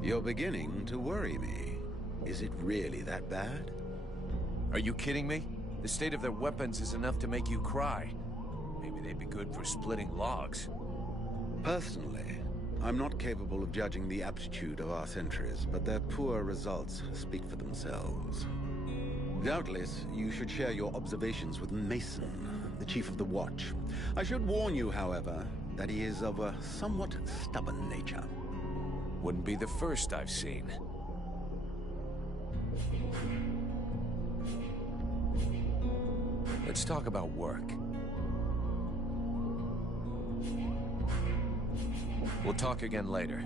You're beginning to worry me. Is it really that bad? Are you kidding me? The state of their weapons is enough to make you cry. Maybe they'd be good for splitting logs. Personally, I'm not capable of judging the aptitude of our sentries, but their poor results speak for themselves. Doubtless, you should share your observations with Mason, the chief of the watch. I should warn you, however, that he is of a somewhat stubborn nature. Wouldn't be the first I've seen. Let's talk about work. We'll talk again later.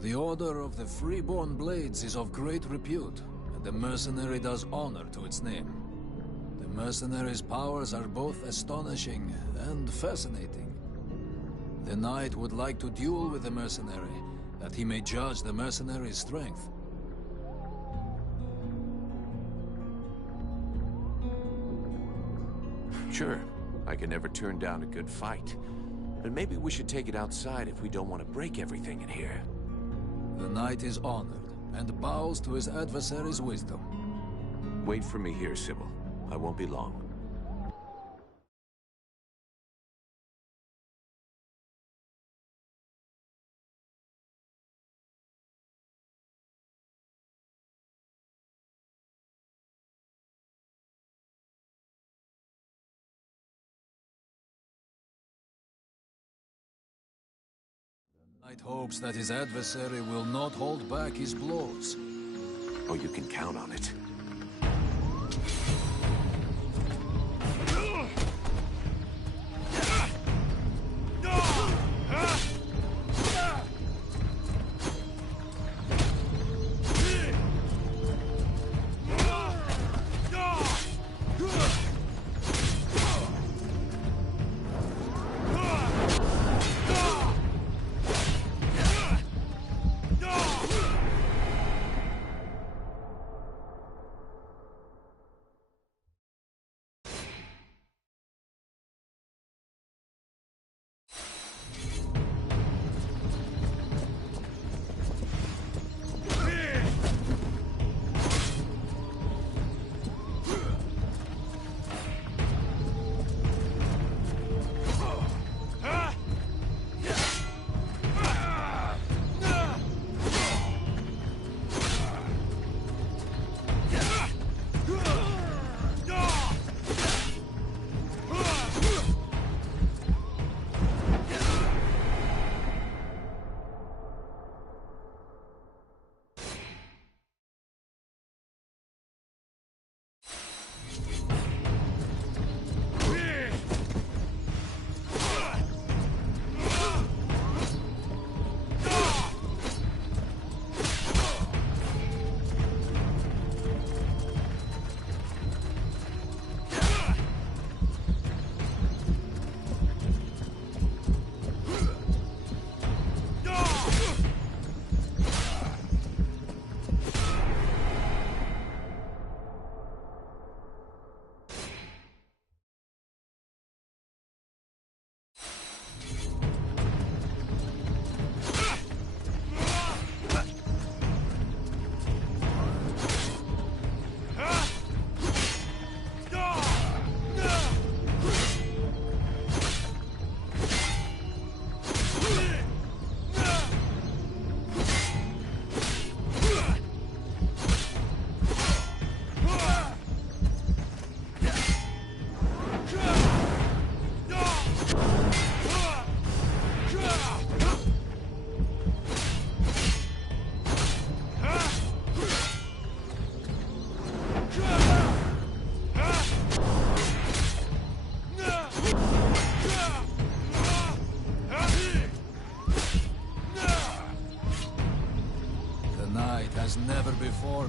The Order of the Freeborn Blades is of great repute, and the mercenary does honor to its name. The mercenary's powers are both astonishing and fascinating. The knight would like to duel with the mercenary, that he may judge the mercenary's strength. Sure, I can never turn down a good fight. But maybe we should take it outside if we don't want to break everything in here. The knight is honored, and bows to his adversary's wisdom. Wait for me here, Sybil. I won't be long. The knight hopes that his adversary will not hold back his blows. Oh, you can count on it.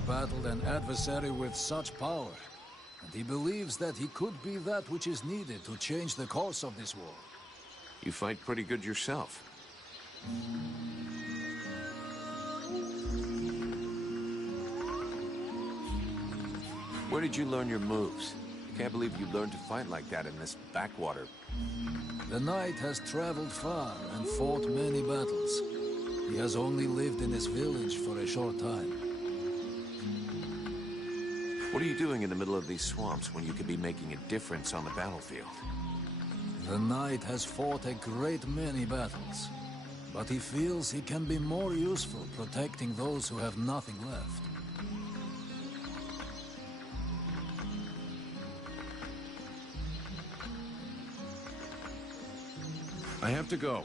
battled an adversary with such power, and he believes that he could be that which is needed to change the course of this war. You fight pretty good yourself. Where did you learn your moves? I can't believe you learned to fight like that in this backwater. The knight has traveled far and fought many battles. He has only lived in this village for a short time. What are you doing in the middle of these swamps when you could be making a difference on the battlefield? The knight has fought a great many battles, but he feels he can be more useful protecting those who have nothing left. I have to go.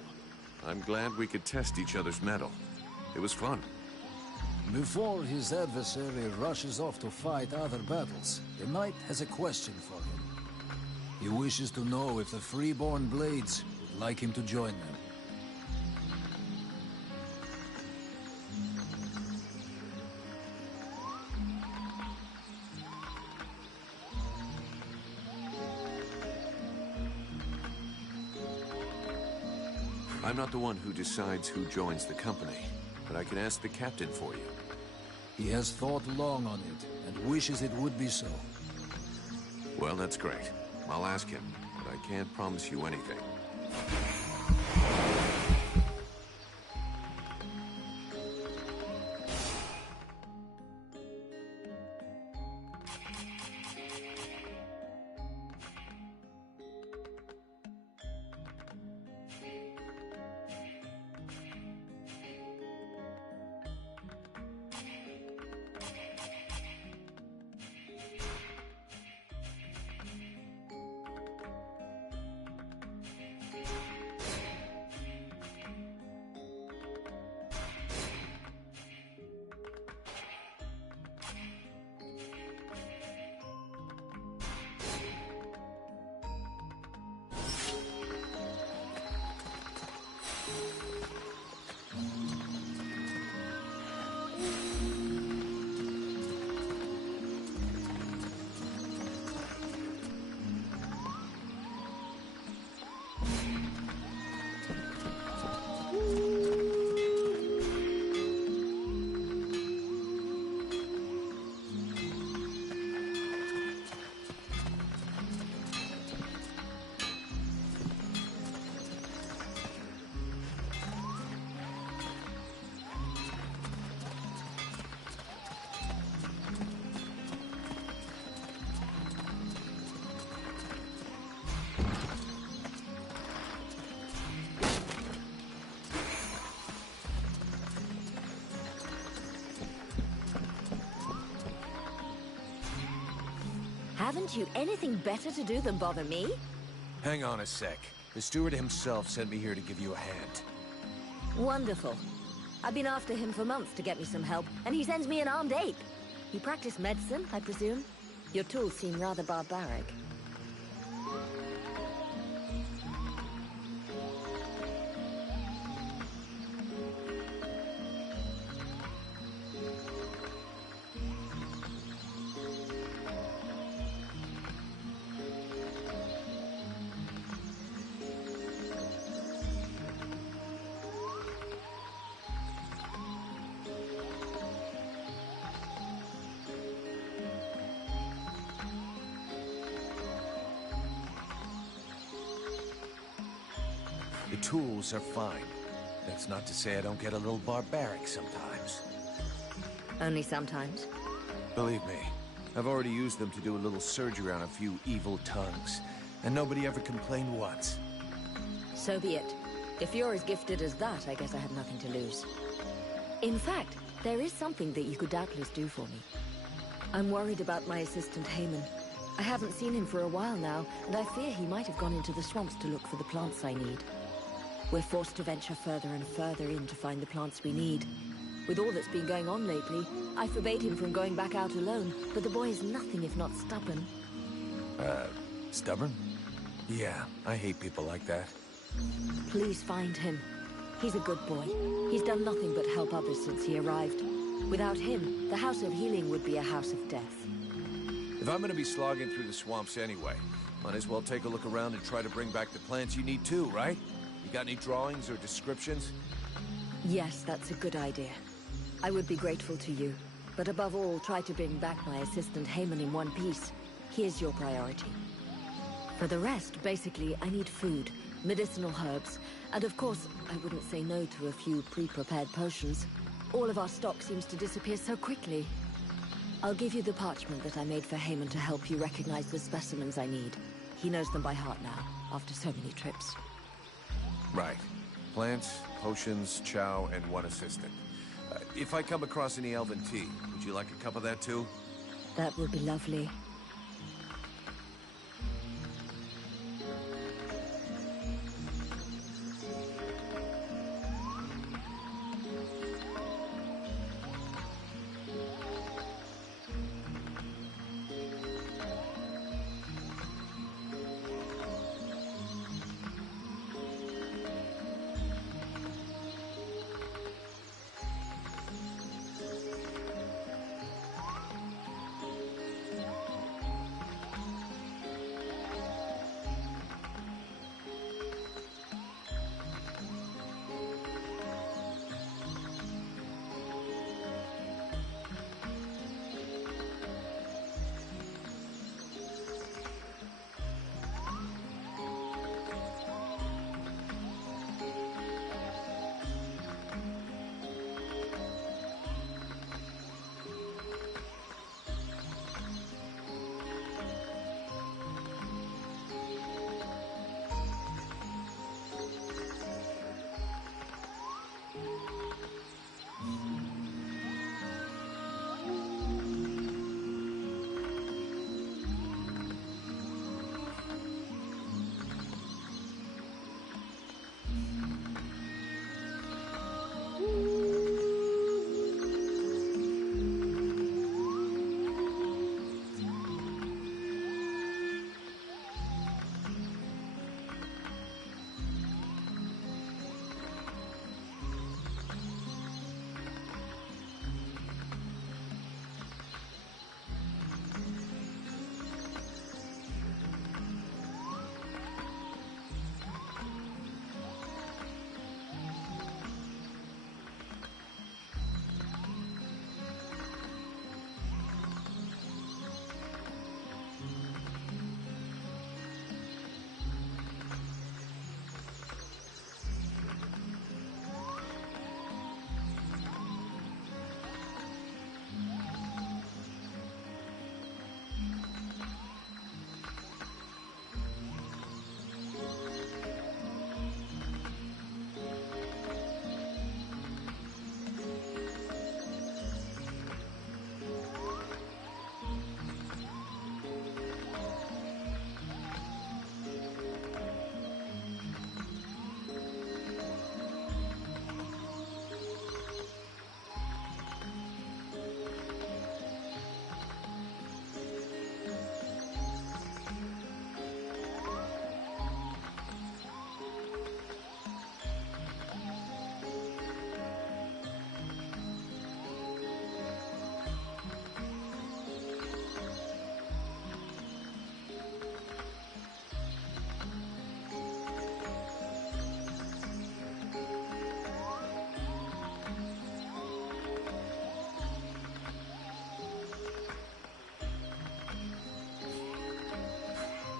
I'm glad we could test each other's mettle. It was fun. Before his adversary rushes off to fight other battles, the knight has a question for him. He wishes to know if the freeborn Blades would like him to join them. I'm not the one who decides who joins the company, but I can ask the captain for you. He has thought long on it, and wishes it would be so. Well, that's great. I'll ask him, but I can't promise you anything. Haven't you anything better to do than bother me? Hang on a sec. The steward himself sent me here to give you a hand. Wonderful. I've been after him for months to get me some help, and he sends me an armed ape. You practice medicine, I presume? Your tools seem rather barbaric. The tools are fine. That's not to say I don't get a little barbaric sometimes. Only sometimes? Believe me, I've already used them to do a little surgery on a few evil tongues, and nobody ever complained once. So be it. If you're as gifted as that, I guess I have nothing to lose. In fact, there is something that you could doubtless do for me. I'm worried about my assistant Heyman. I haven't seen him for a while now, and I fear he might have gone into the swamps to look for the plants I need. We're forced to venture further and further in to find the plants we need. With all that's been going on lately, I forbade him from going back out alone, but the boy is nothing if not stubborn. Stubborn? Yeah, I hate people like that. Please find him. He's a good boy. He's done nothing but help others since he arrived. Without him, the House of Healing would be a house of death. If I'm gonna be slogging through the swamps anyway, might as well take a look around and try to bring back the plants you need too, right? You got any drawings or descriptions? Yes, that's a good idea. I would be grateful to you. But above all, try to bring back my assistant Heyman in one piece. He is your priority. For the rest, basically, I need food, medicinal herbs, and of course, I wouldn't say no to a few pre-prepared potions. All of our stock seems to disappear so quickly. I'll give you the parchment that I made for Heyman to help you recognize the specimens I need. He knows them by heart now, after so many trips. Right. Plants, potions, chow, and one assistant. If I come across any elven tea, would you like a cup of that too? That would be lovely.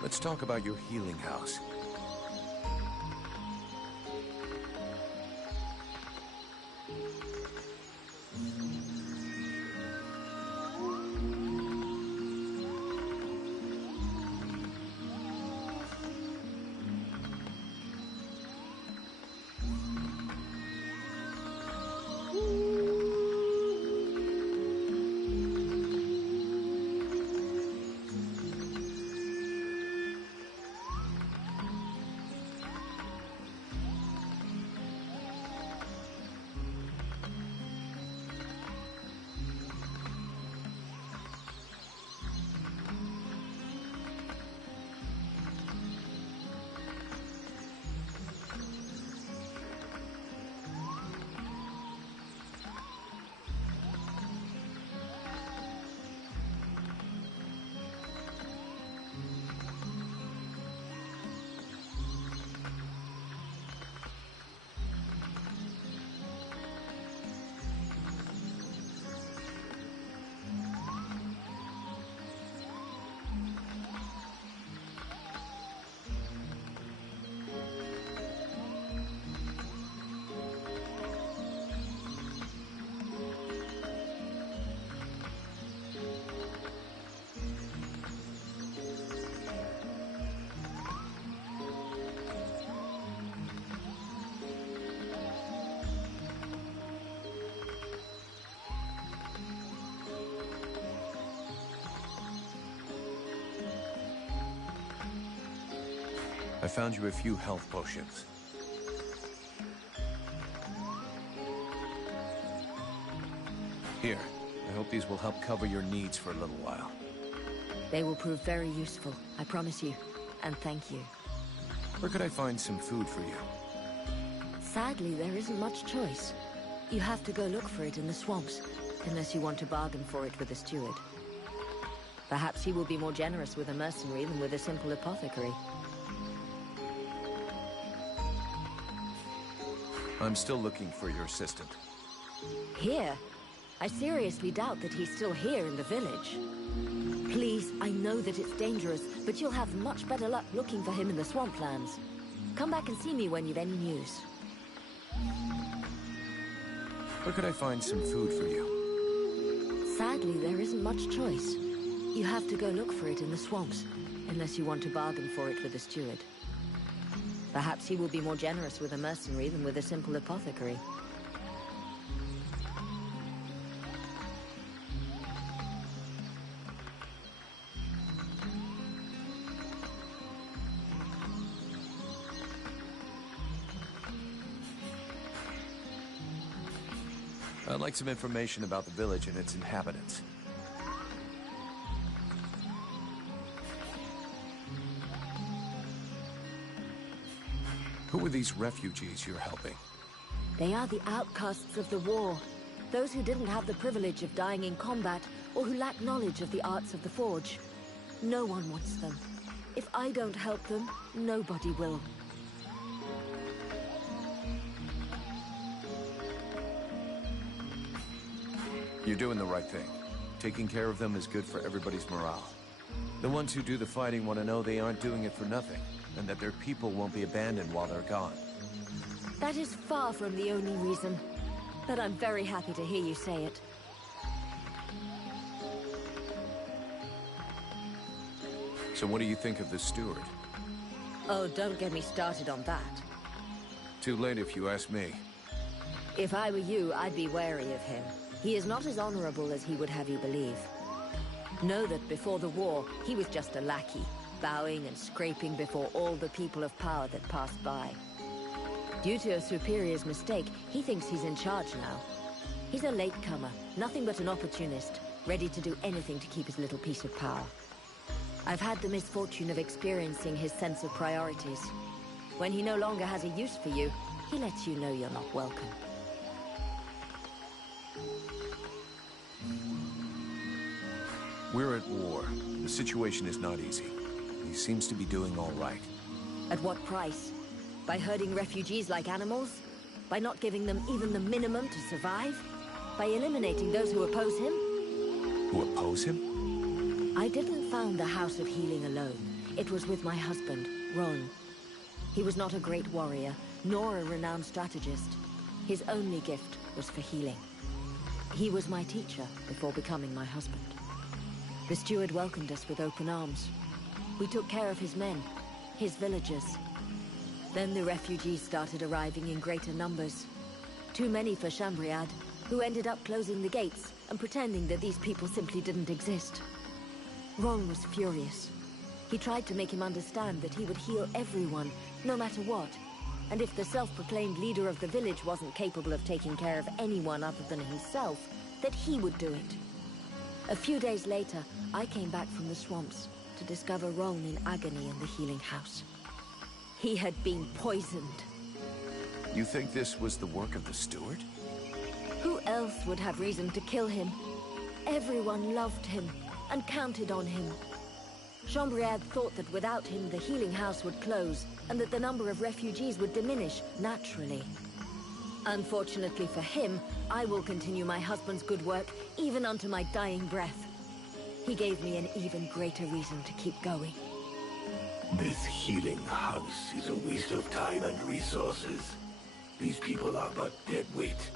Let's talk about your healing house. I found you a few health potions. Here, I hope these will help cover your needs for a little while. They will prove very useful, I promise you. And thank you. Where could I find some food for you? Sadly, there isn't much choice. You have to go look for it in the swamps, unless you want to bargain for it with the steward. Perhaps he will be more generous with a mercenary than with a simple apothecary. I'm still looking for your assistant. Here? I seriously doubt that he's still here in the village. Please, I know that it's dangerous, but you'll have much better luck looking for him in the swamplands. Come back and see me when you've any news. Where could I find some food for you? Sadly, there isn't much choice. You have to go look for it in the swamps, unless you want to bargain for it with the steward. Perhaps he will be more generous with a mercenary than with a simple apothecary. I'd like some information about the village and its inhabitants. Who are these refugees you're helping? They are the outcasts of the war. Those who didn't have the privilege of dying in combat, or who lack knowledge of the arts of the forge. No one wants them. If I don't help them, nobody will. You're doing the right thing. Taking care of them is good for everybody's morale. The ones who do the fighting want to know they aren't doing it for nothing, and that their people won't be abandoned while they're gone. That is far from the only reason. But I'm very happy to hear you say it. So what do you think of the steward? Oh, don't get me started on that. Too late if you ask me. If I were you, I'd be wary of him. He is not as honorable as he would have you believe. Know that before the war, he was just a lackey, bowing and scraping before all the people of power that passed by. Due to a superior's mistake, he thinks he's in charge now. He's a latecomer, nothing but an opportunist, ready to do anything to keep his little piece of power. I've had the misfortune of experiencing his sense of priorities. When he no longer has a use for you, he lets you know you're not welcome. We're at war. The situation is not easy. He seems to be doing all right. At what price? By herding refugees like animals? By not giving them even the minimum to survive? By eliminating those who oppose him? Who oppose him? I didn't found the House of Healing alone. It was with my husband, Ron. He was not a great warrior, nor a renowned strategist. His only gift was for healing. He was my teacher before becoming my husband. The steward welcomed us with open arms. We took care of his men, his villagers. Then the refugees started arriving in greater numbers. Too many for Chambriad, who ended up closing the gates and pretending that these people simply didn't exist. Ron was furious. He tried to make him understand that he would heal everyone, no matter what. And if the self-proclaimed leader of the village wasn't capable of taking care of anyone other than himself, that he would do it. A few days later, I came back from the swamps to discover Ron in agony in the healing house. He had been poisoned. You think this was the work of the steward? Who else would have reason to kill him? Everyone loved him and counted on him. Chambriad thought that without him, the healing house would close and that the number of refugees would diminish naturally. Unfortunately for him, I will continue my husband's good work even unto my dying breath. He gave me an even greater reason to keep going. This healing house is a waste of time and resources. These people are but dead weight.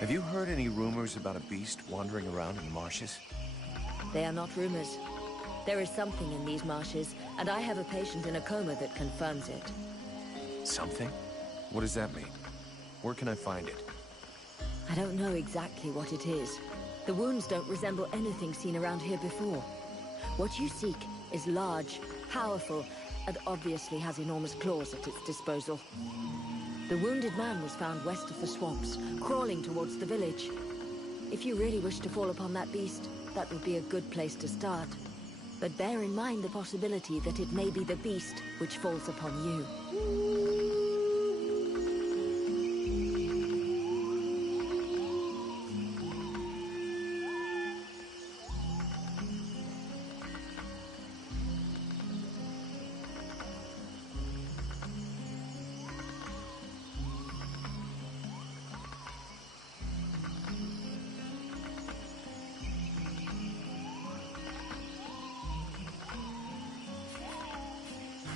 Have you heard any rumors about a beast wandering around in the marshes? They are not rumors. There is something in these marshes, and I have a patient in a coma that confirms it. Something? What does that mean? Where can I find it? I don't know exactly what it is, The wounds don't resemble anything seen around here before. What you seek is large, powerful, and obviously has enormous claws at its disposal. The wounded man was found west of the swamps, crawling towards the village. If you really wish to fall upon that beast, that would be a good place to start. But bear in mind the possibility that it may be the beast which falls upon you.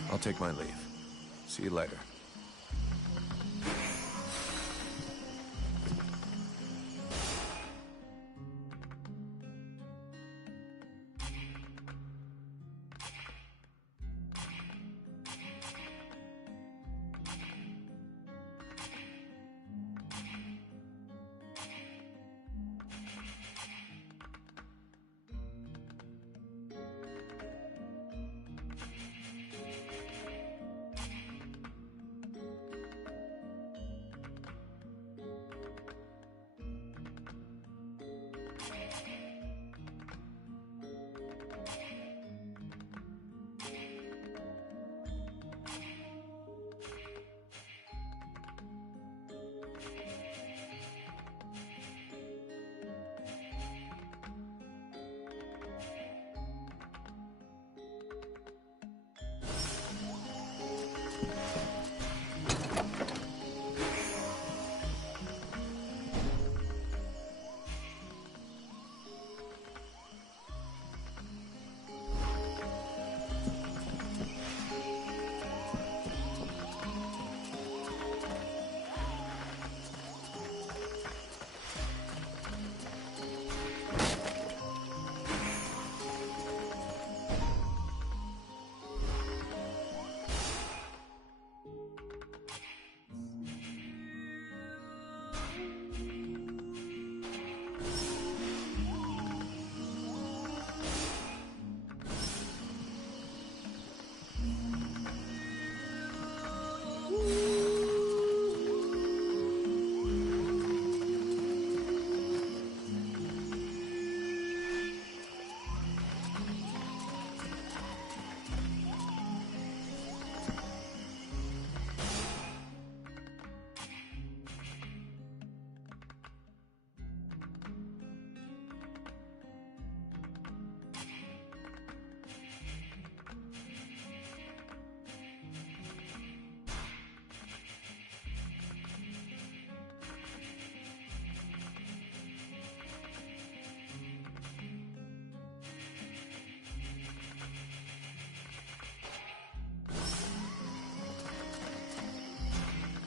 I'll take my leave. See you later.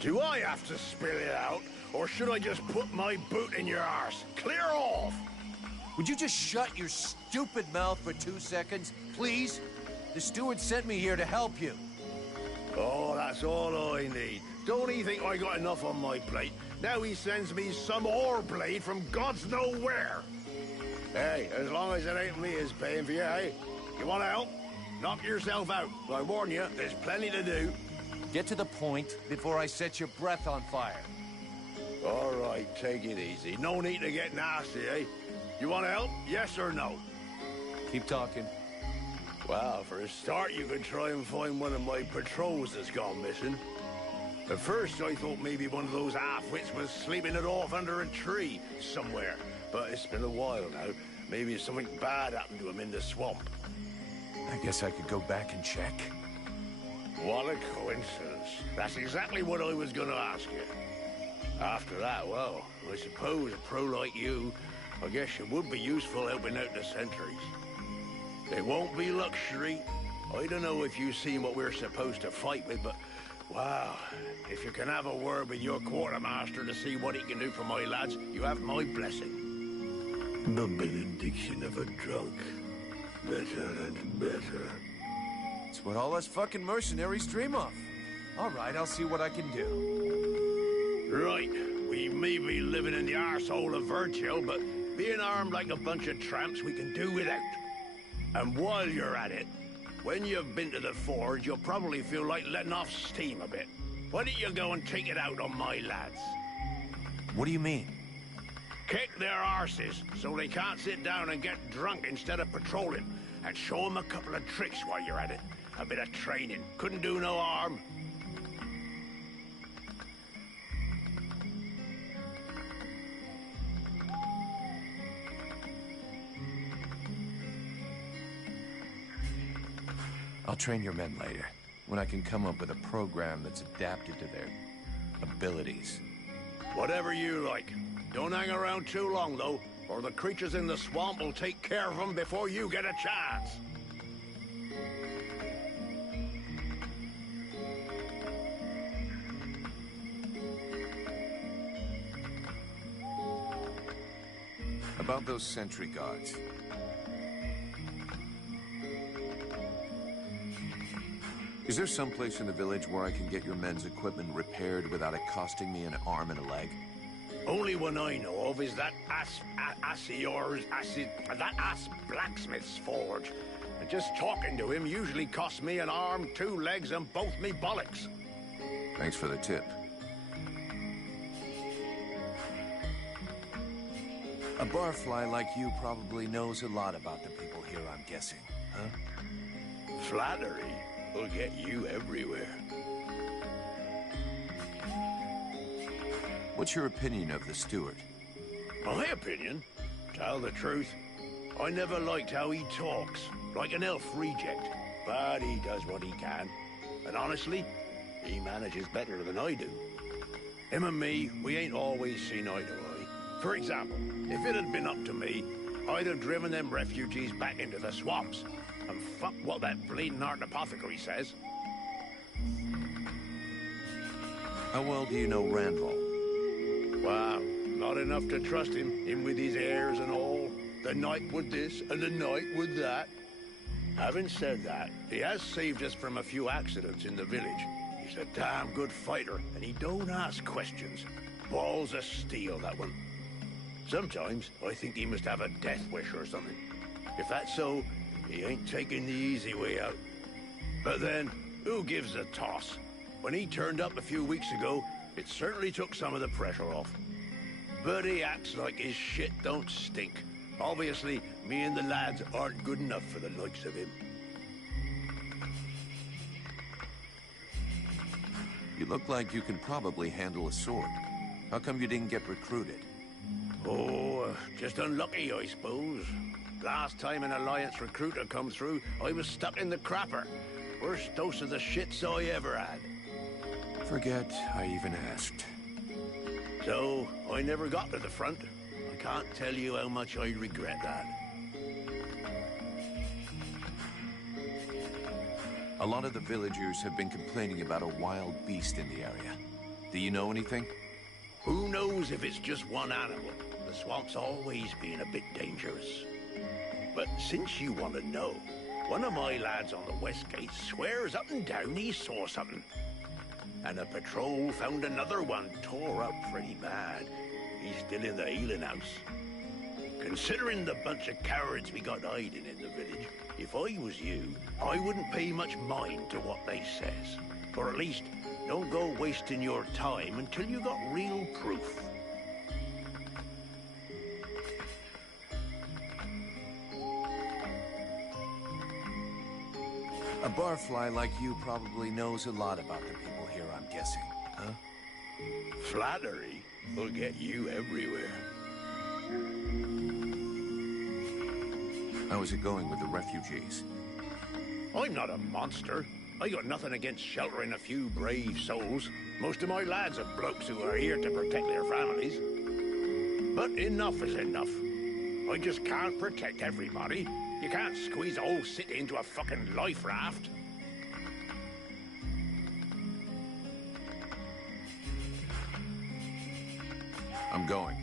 Do I have to spill it out, or should I just put my boot in your arse? Clear off! Would you just shut your stupid mouth for 2 seconds, please? The steward sent me here to help you. Oh, that's all I need. Don't he think I got enough on my plate? Now he sends me some ore blade from God's nowhere. Hey, as long as it ain't me is paying for you, hey? You want to help? Knock yourself out. I warn you, there's plenty to do. Get to the point before I set your breath on fire. All right, take it easy. No need to get nasty, eh? You want to help? Yes or no? Keep talking. Well, for a start, you could try and find one of my patrols that's gone missing. At first, I thought maybe one of those half-wits was sleeping it off under a tree somewhere. But it's been a while now. Maybe something bad happened to him in the swamp. I guess I could go back and check. What a coincidence. That's exactly what I was going to ask you. After that, well, I suppose a pro like you, I guess you would be useful helping out the sentries. It won't be luxury. I don't know if you've seen what we're supposed to fight with, but, wow, if you can have a word with your quartermaster to see what he can do for my lads, you have my blessing. The benediction of a drunk. Better and better. It's what all us fucking mercenaries dream of. All right, I'll see what I can do. Right. We may be living in the arsehole of Virgil, but Being armed like a bunch of tramps we can do without. And while you're at it, when you've been to the forge, you'll probably feel like letting off steam a bit. Why don't you go and take it out on my lads? What do you mean? Kick their arses so they can't sit down and get drunk instead of patrolling. And show them a couple of tricks while you're at it. A bit of training. Couldn't do no harm. I'll train your men later, when I can come up with a program that's adapted to their abilities. Whatever you like. Don't hang around too long, though, or the creatures in the swamp will take care of them before you get a chance. About those sentry guards. Is there some place in the village where I can get your men's equipment repaired without it costing me an arm and a leg? Only one I know of is that ass blacksmith's forge. And just talking to him usually costs me an arm, 2 legs, and both me bollocks. Thanks for the tip. A barfly like you probably knows a lot about the people here, I'm guessing, huh? Flattery will get you everywhere. What's your opinion of the steward? My opinion? Tell the truth, I never liked how he talks, like an elf reject. But he does what he can. And honestly, he manages better than I do. Him and me, we ain't always seen eye to eye. For example, if it had been up to me, I'd have driven them refugees back into the swamps. And fuck what that bleeding art apothecary says. How well do you know Randall? Wow, not enough to trust him with his airs and all. The night with this and the night with that. Having said that, he has saved us from a few accidents in the village. He's a damn good fighter, and he don't ask questions. Balls of steel, that one. Sometimes I think he must have a death wish or something. If that's so, he ain't taking the easy way out. But then, who gives a toss? When he turned up a few weeks ago, it certainly took some of the pressure off. But he acts like his shit don't stink. Obviously, me and the lads aren't good enough for the likes of him. You look like you can probably handle a sword. How come you didn't get recruited? Oh, just unlucky, I suppose. Last time an Alliance recruiter come through, I was stuck in the crapper. Worst dose of the shits I ever had. Forget I even asked. So, I never got to the front. I can't tell you how much I regret that. A lot of the villagers have been complaining about a wild beast in the area. Do you know anything? Who knows if it's just one animal? The swamp's always been a bit dangerous. But since you want to know, one of my lads on the west gate swears up and down he saw something. And a patrol found another one tore up pretty bad. He's still in the healing house. Considering the bunch of cowards we got hiding in the village, if I was you, I wouldn't pay much mind to what they says. Or at least, don't go wasting your time until you got real proof. A barfly like you probably knows a lot about the people here, I'm guessing, huh? Flattery will get you everywhere. How is it going with the refugees? I'm not a monster. I got nothing against sheltering a few brave souls. Most of my lads are blokes who are here to protect their families. But enough is enough. I just can't protect everybody. You can't squeeze a whole city into a fucking life raft. I'm going.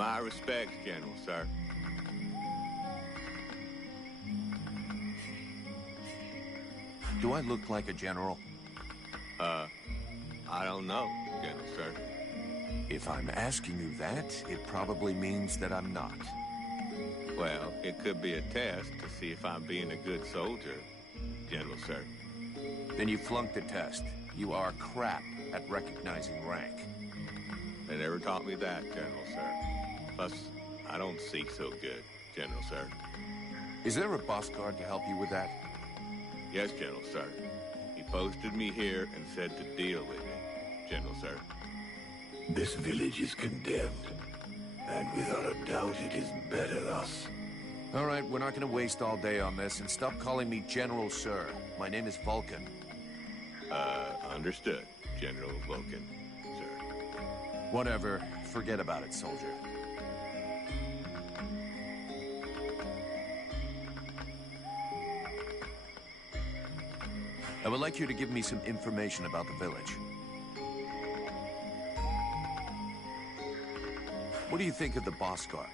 My respects, General, sir. Do I look like a general? I don't know, General, sir. If I'm asking you that, it probably means that I'm not. Well, it could be a test to see if I'm being a good soldier, General, sir. Then you flunked the test. You are crap at recognizing rank. They never taught me that, General, sir. Plus, I don't see so good, General, sir. Is there a boss guard to help you with that? Yes, General, sir. He posted me here and said to deal with me, General, sir. This village is condemned, and without a doubt it is better thus. All right, we're not going to waste all day on this, and stop calling me General, sir. My name is Vulcan. Understood, General Vulcan, sir. Whatever. Forget about it, soldier. I would like you to give me some information about the village. What do you think of the boss guard?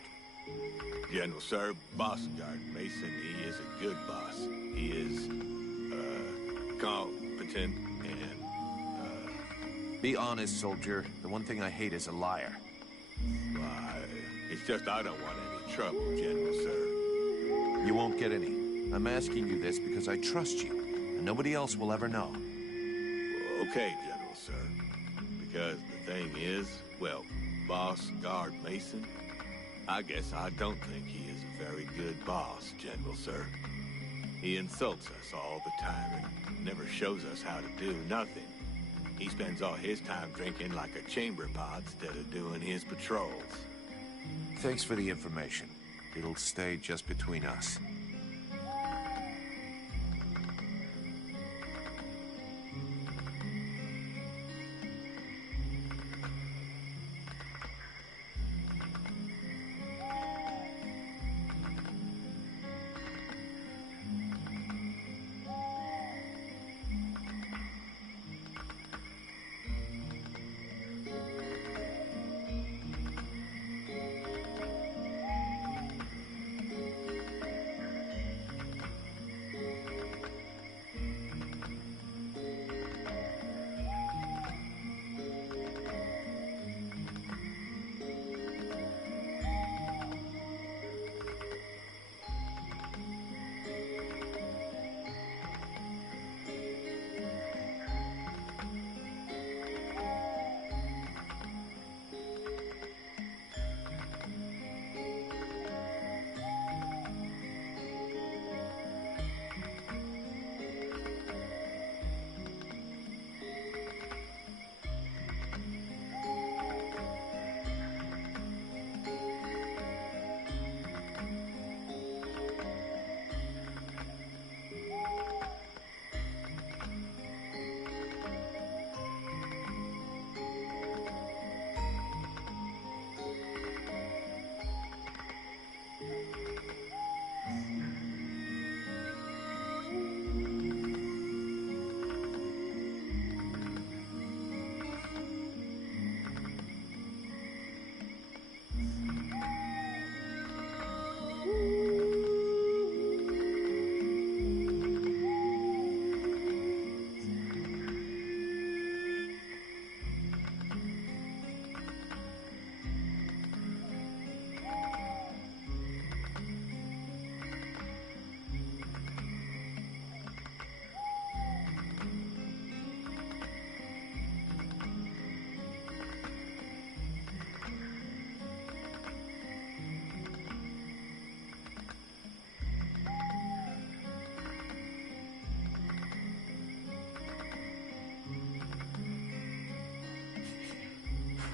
General, sir, Boss Guard Mason, he is a good boss. He is, competent and, Be honest, soldier. The one thing I hate is a liar. Why, it's just I don't want any trouble, General, sir. You won't get any. I'm asking you this because I trust you, and nobody else will ever know. Okay, General, sir. Because the thing is, well, Boss Guard Mason, I guess I don't think he is a very good boss, General, sir. He insults us all the time and never shows us how to do nothing. He spends all his time drinking like a chamber pot instead of doing his patrols. Thanks for the information. It'll stay just between us.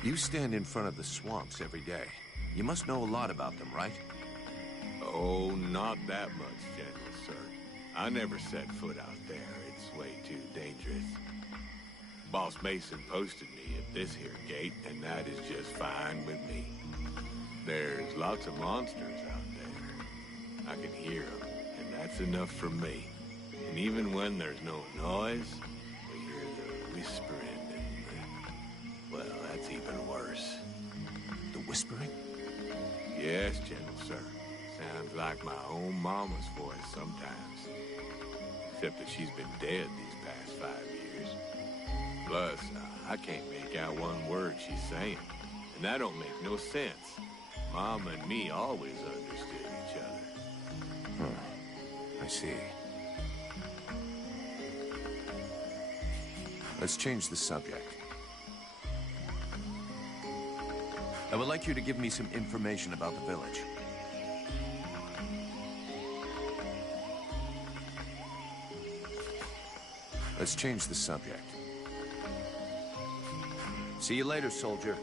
You stand in front of the swamps every day. You must know a lot about them, right? Oh, not that much, General, sir. I never set foot out there. It's way too dangerous. Boss Mason posted me at this here gate, and that is just fine with me. There's lots of monsters out there. I can hear them, and that's enough for me. And even when there's no noise, we hear the whispering and well, that's even worse. The whispering? Yes, gentle sir. Sounds like my own mama's voice sometimes. Except that she's been dead these past 5 years. Plus, I can't make out one word she's saying. And that don't make no sense. Mama and me always understood each other. I see. Let's change the subject. I would like you to give me some information about the village. Let's change the subject. See you later, soldier.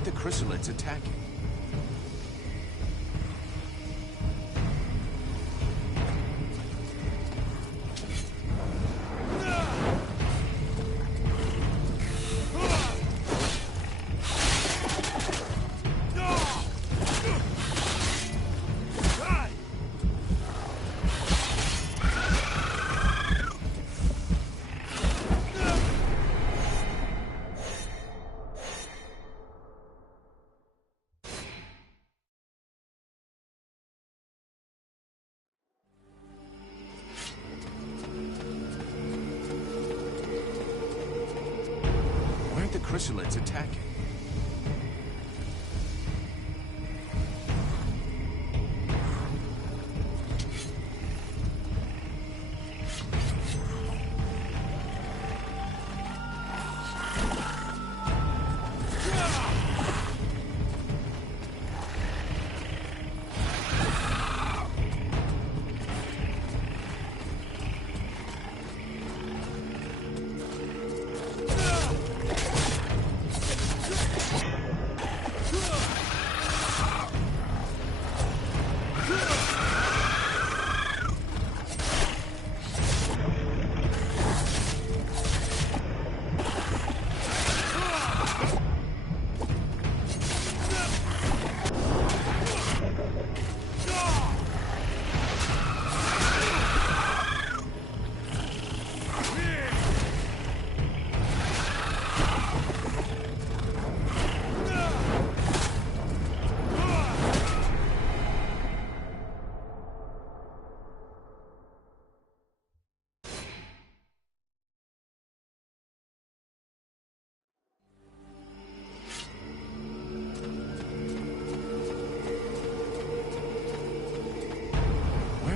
aren't the chrysalids attacking? Chrysalids attacking.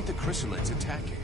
The chrysalids attacking.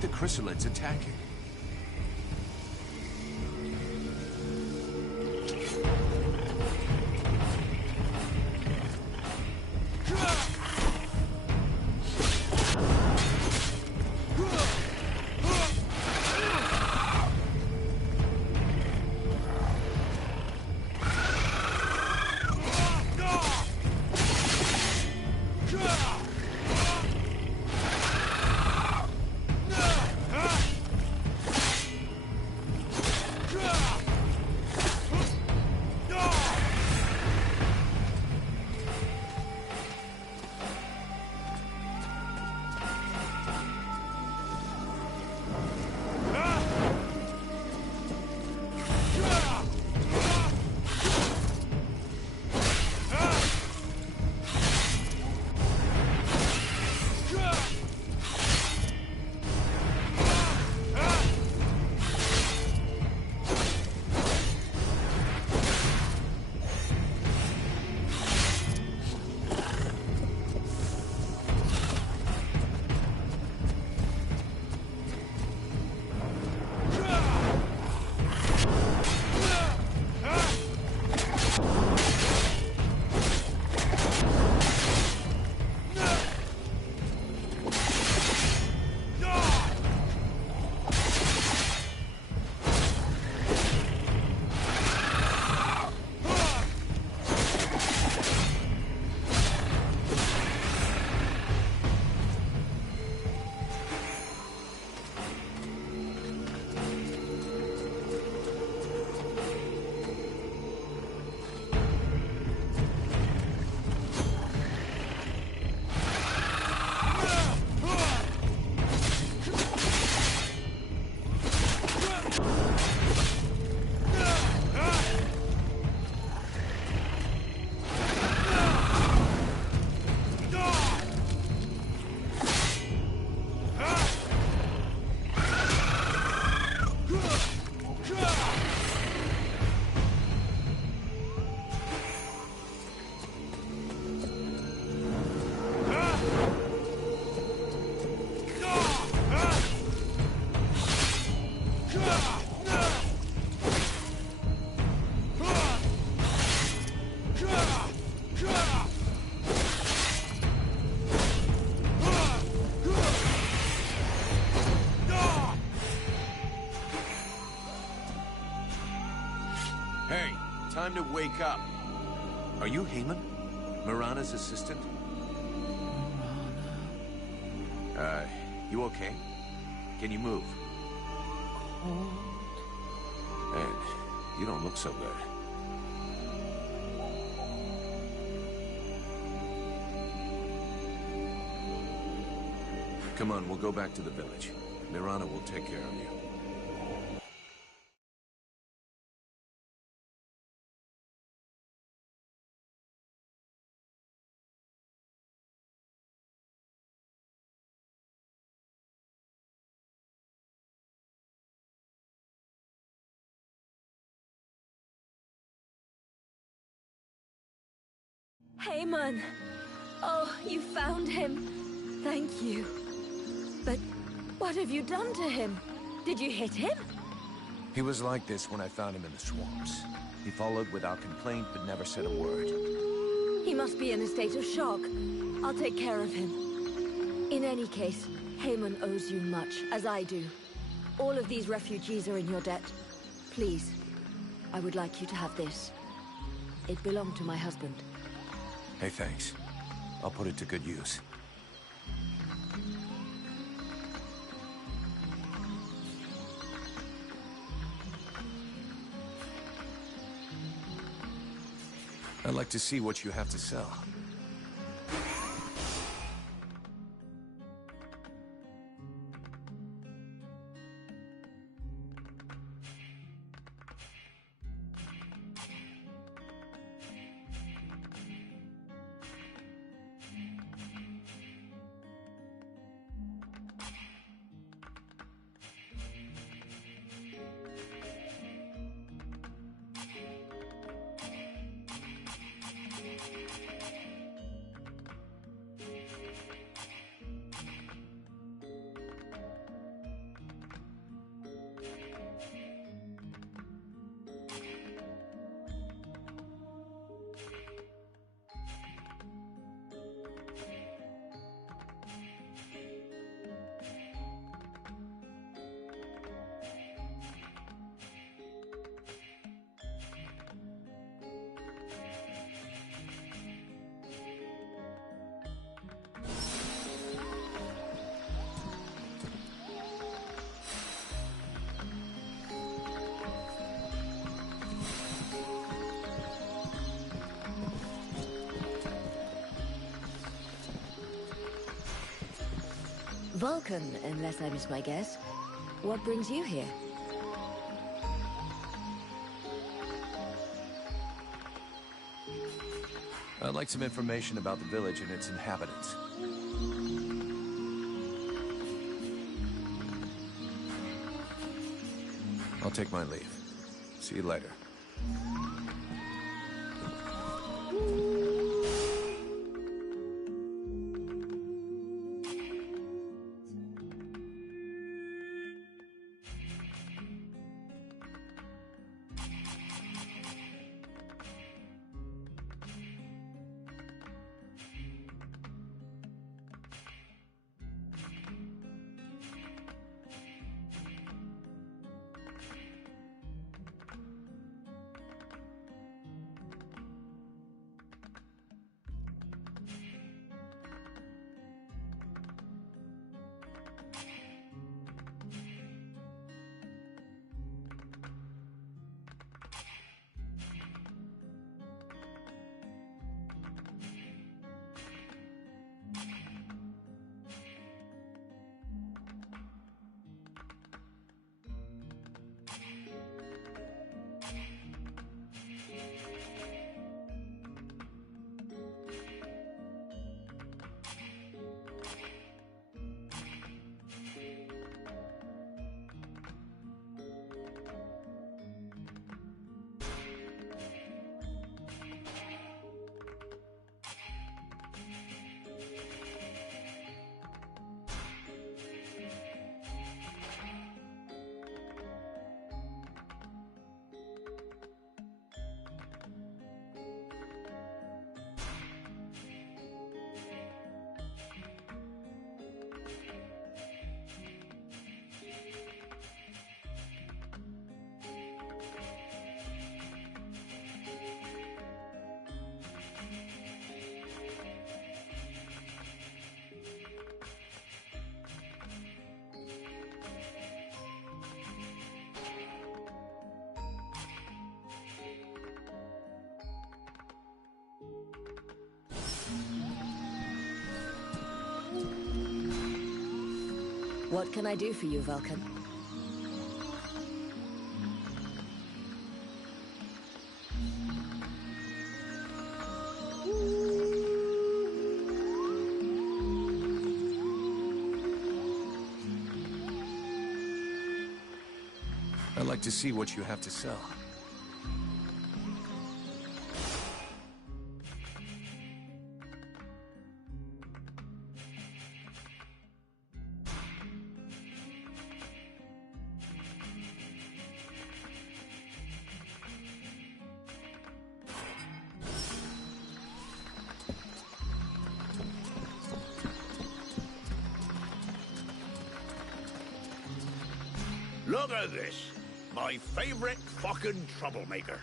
The chrysalids attacking. Time to wake up. Are you Heyman? Mirana's assistant? You okay? Can you move? Man, you don't look so good. Come on, we'll go back to the village. Mirana will take care of you. Heyman! Oh, you found him. Thank you. But what have you done to him? Did you hit him? He was like this when I found him in the swamps. He followed without complaint, but never said a word. He must be in a state of shock. I'll take care of him. In any case, Heyman owes you much, as I do. All of these refugees are in your debt. Please, I would like you to have this. It belonged to my husband. Hey, thanks. I'll put it to good use. I'd like to see what you have to sell. Vulcan, unless I miss my guess. What brings you here? I'd like some information about the village and its inhabitants. I'll take my leave. See you later. What can I do for you, Vulcan? I'd like to see what you have to sell. Look at this. My favorite fucking troublemaker.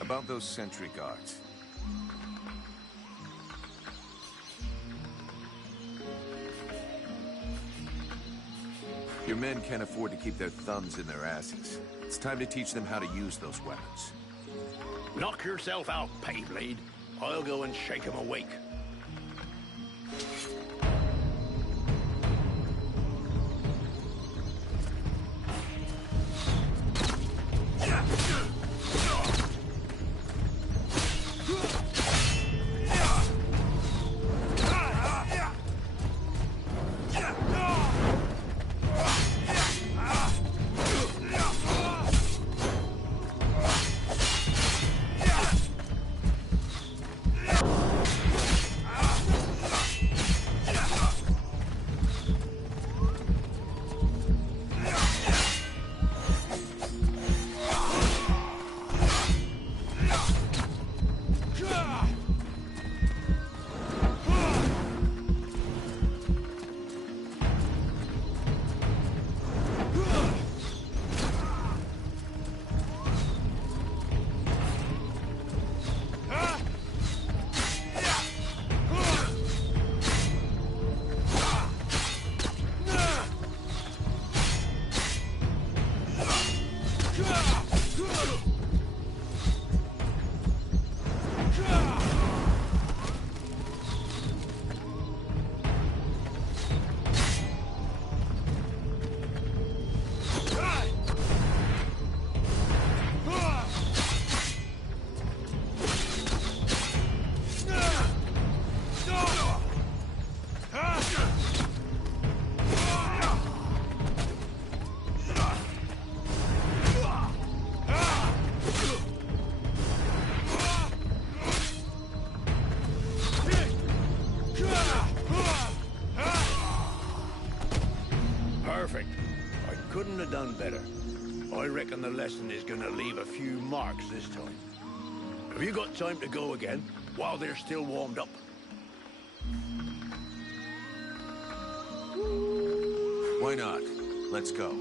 About those sentry guards. Your men can't afford to keep their thumbs in their asses. It's time to teach them how to use those weapons. Knock yourself out, Payblade. I'll go and shake him awake. Perfect. I couldn't have done better. I reckon the lesson is gonna leave a few marks this time. Have you got time to go again, while they're still warmed up? Why not? Let's go.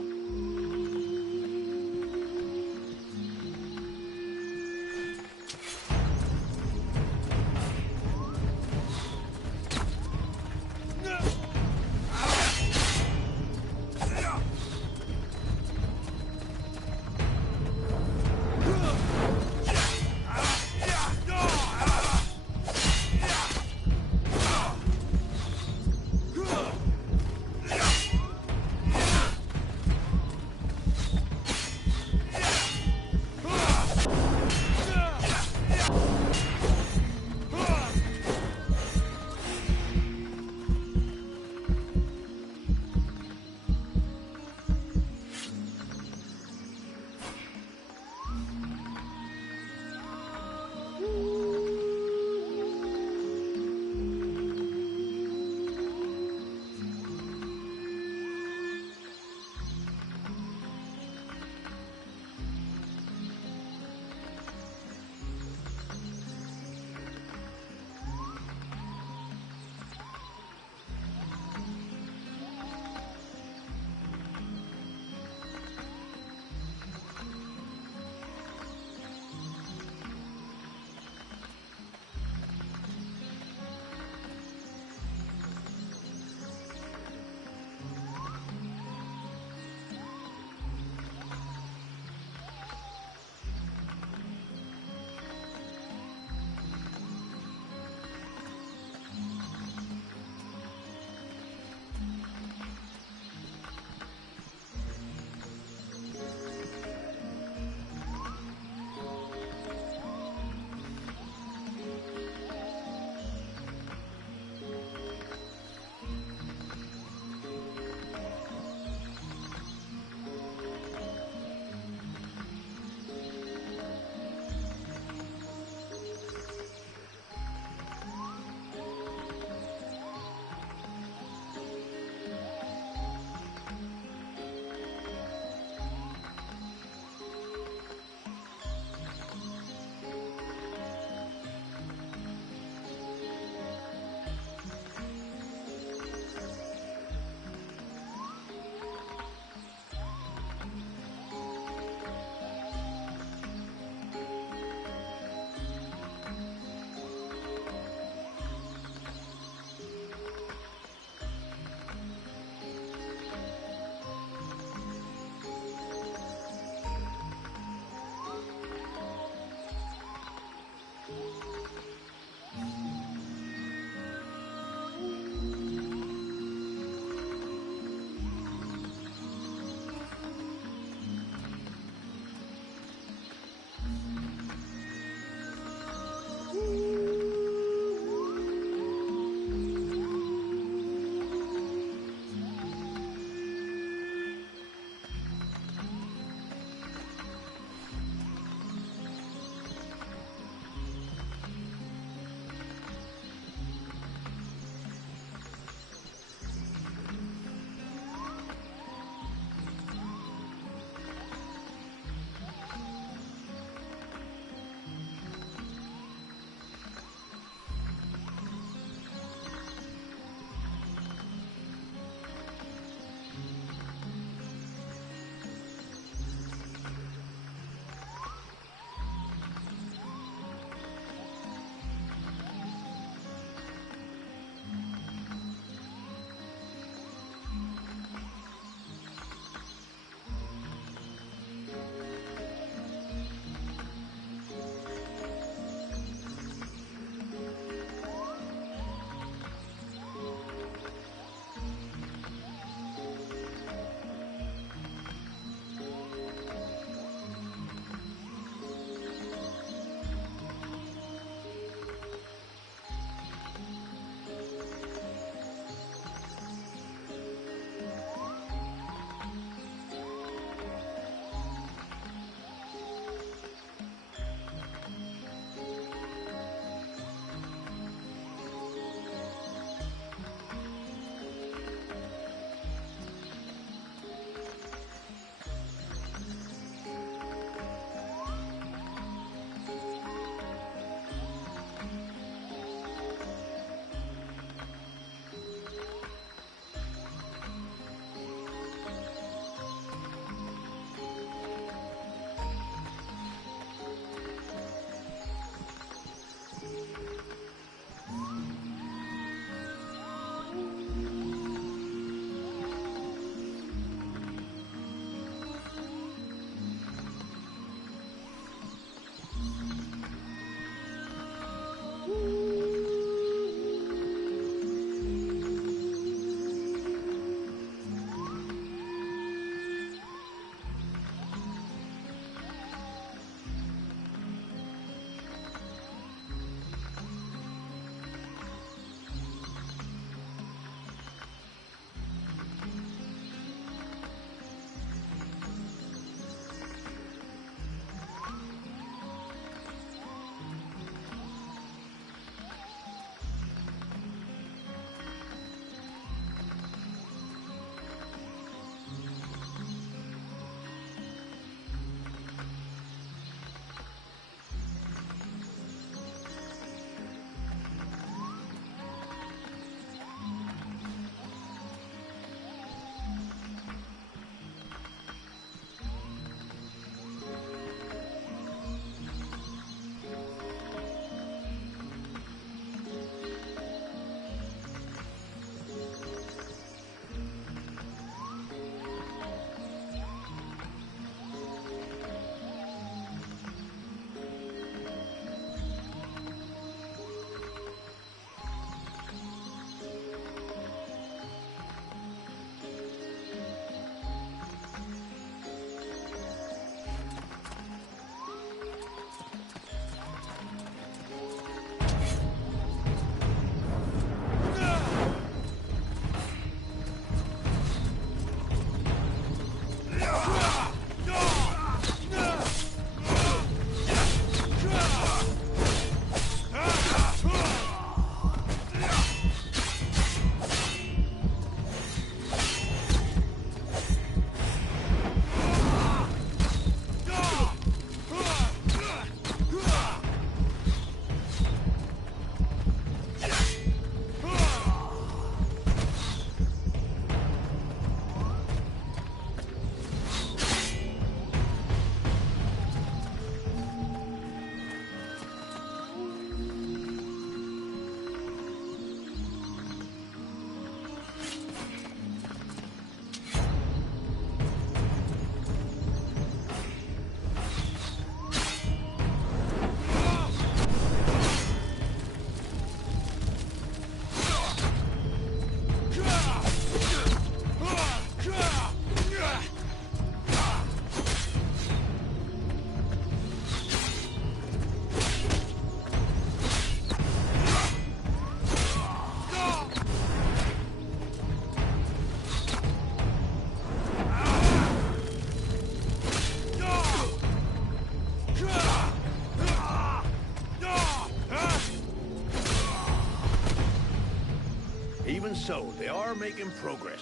so, they are making progress.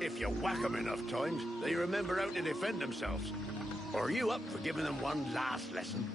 If you whack them enough times, they remember how to defend themselves. Or are you up for giving them one last lesson?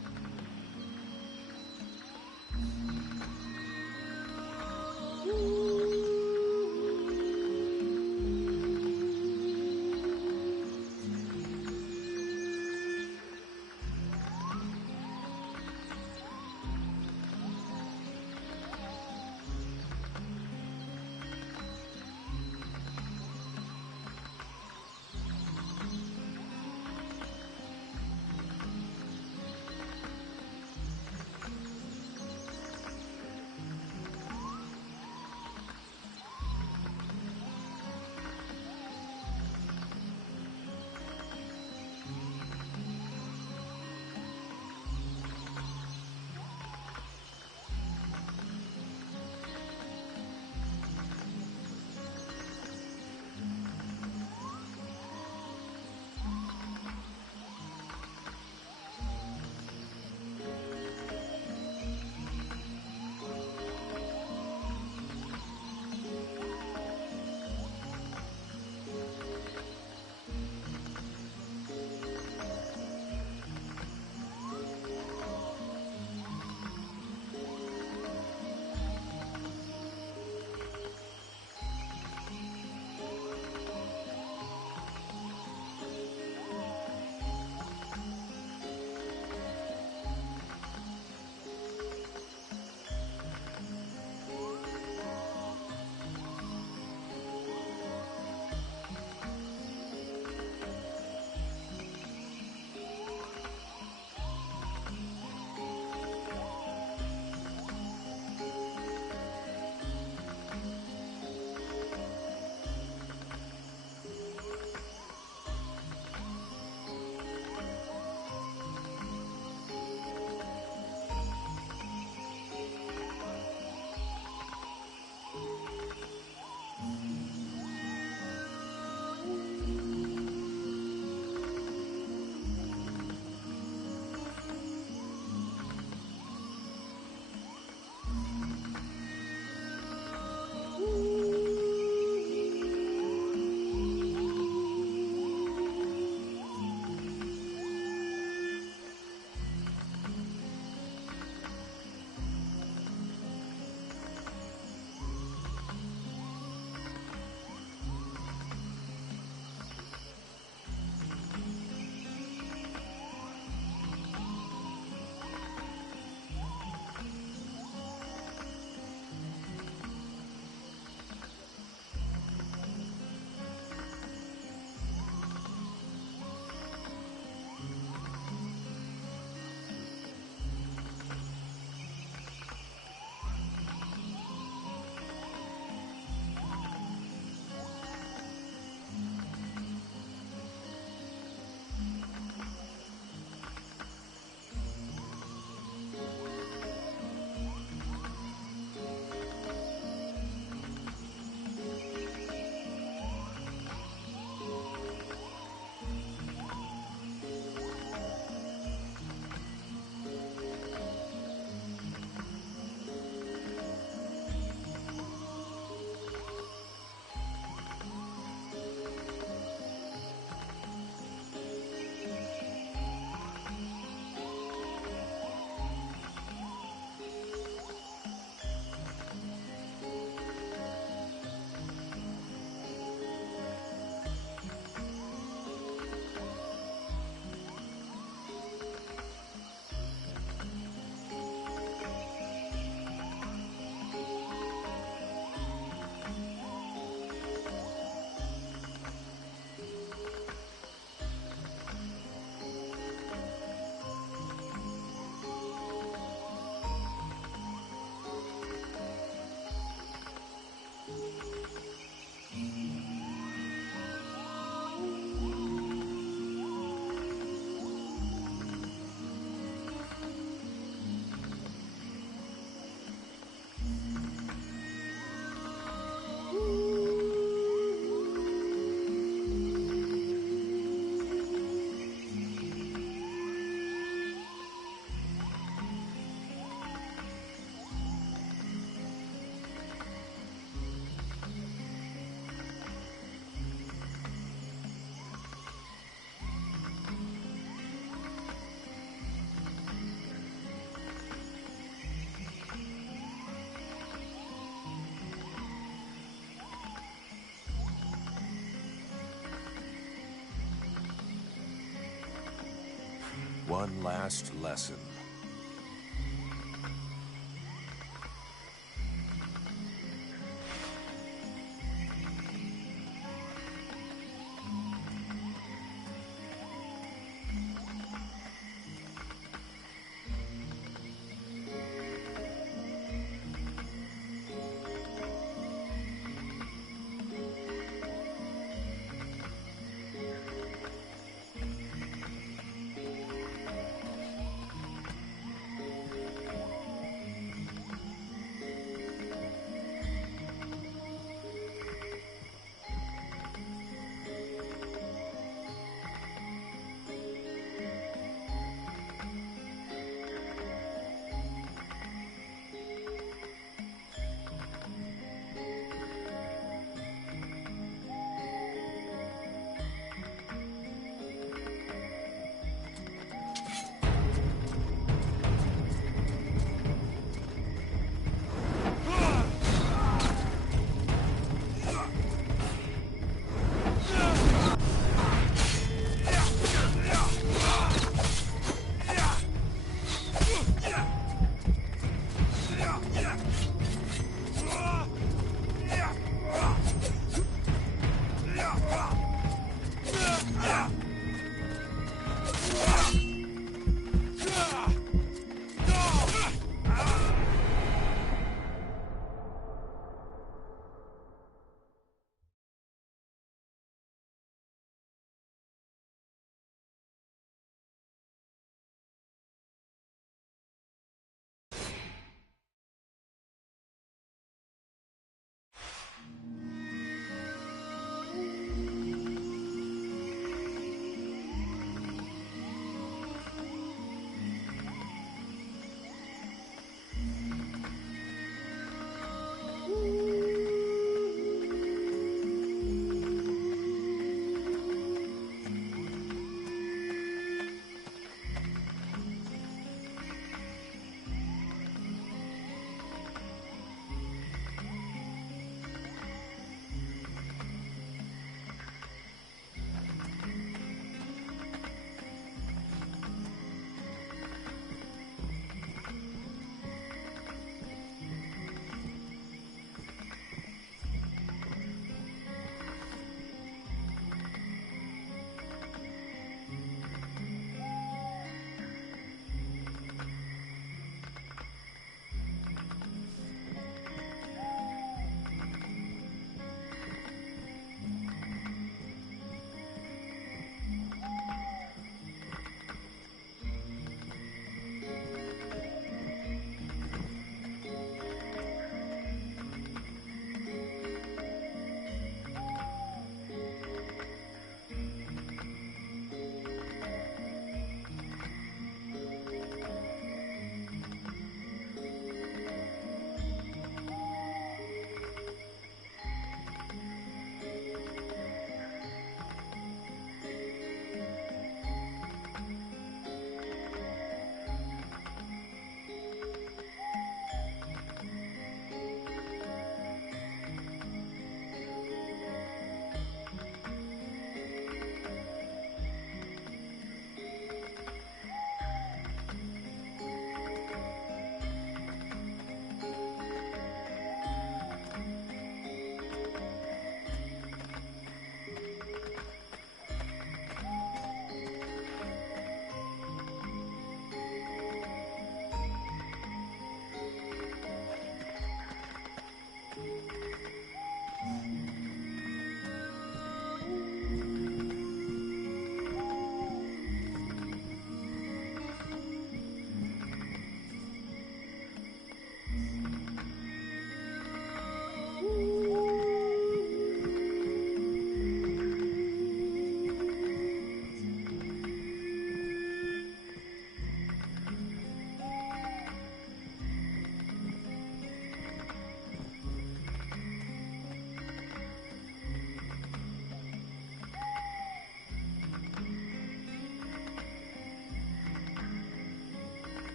One last lesson.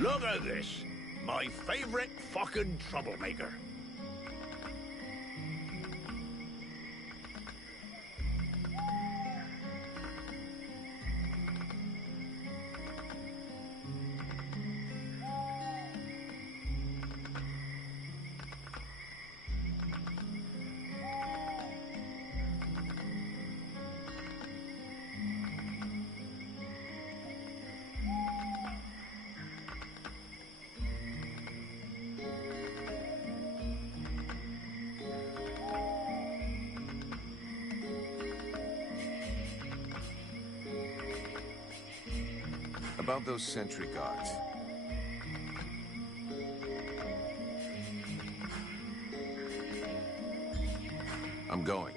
Look at this. My favorite fucking troublemaker. About those sentry guards. I'm going.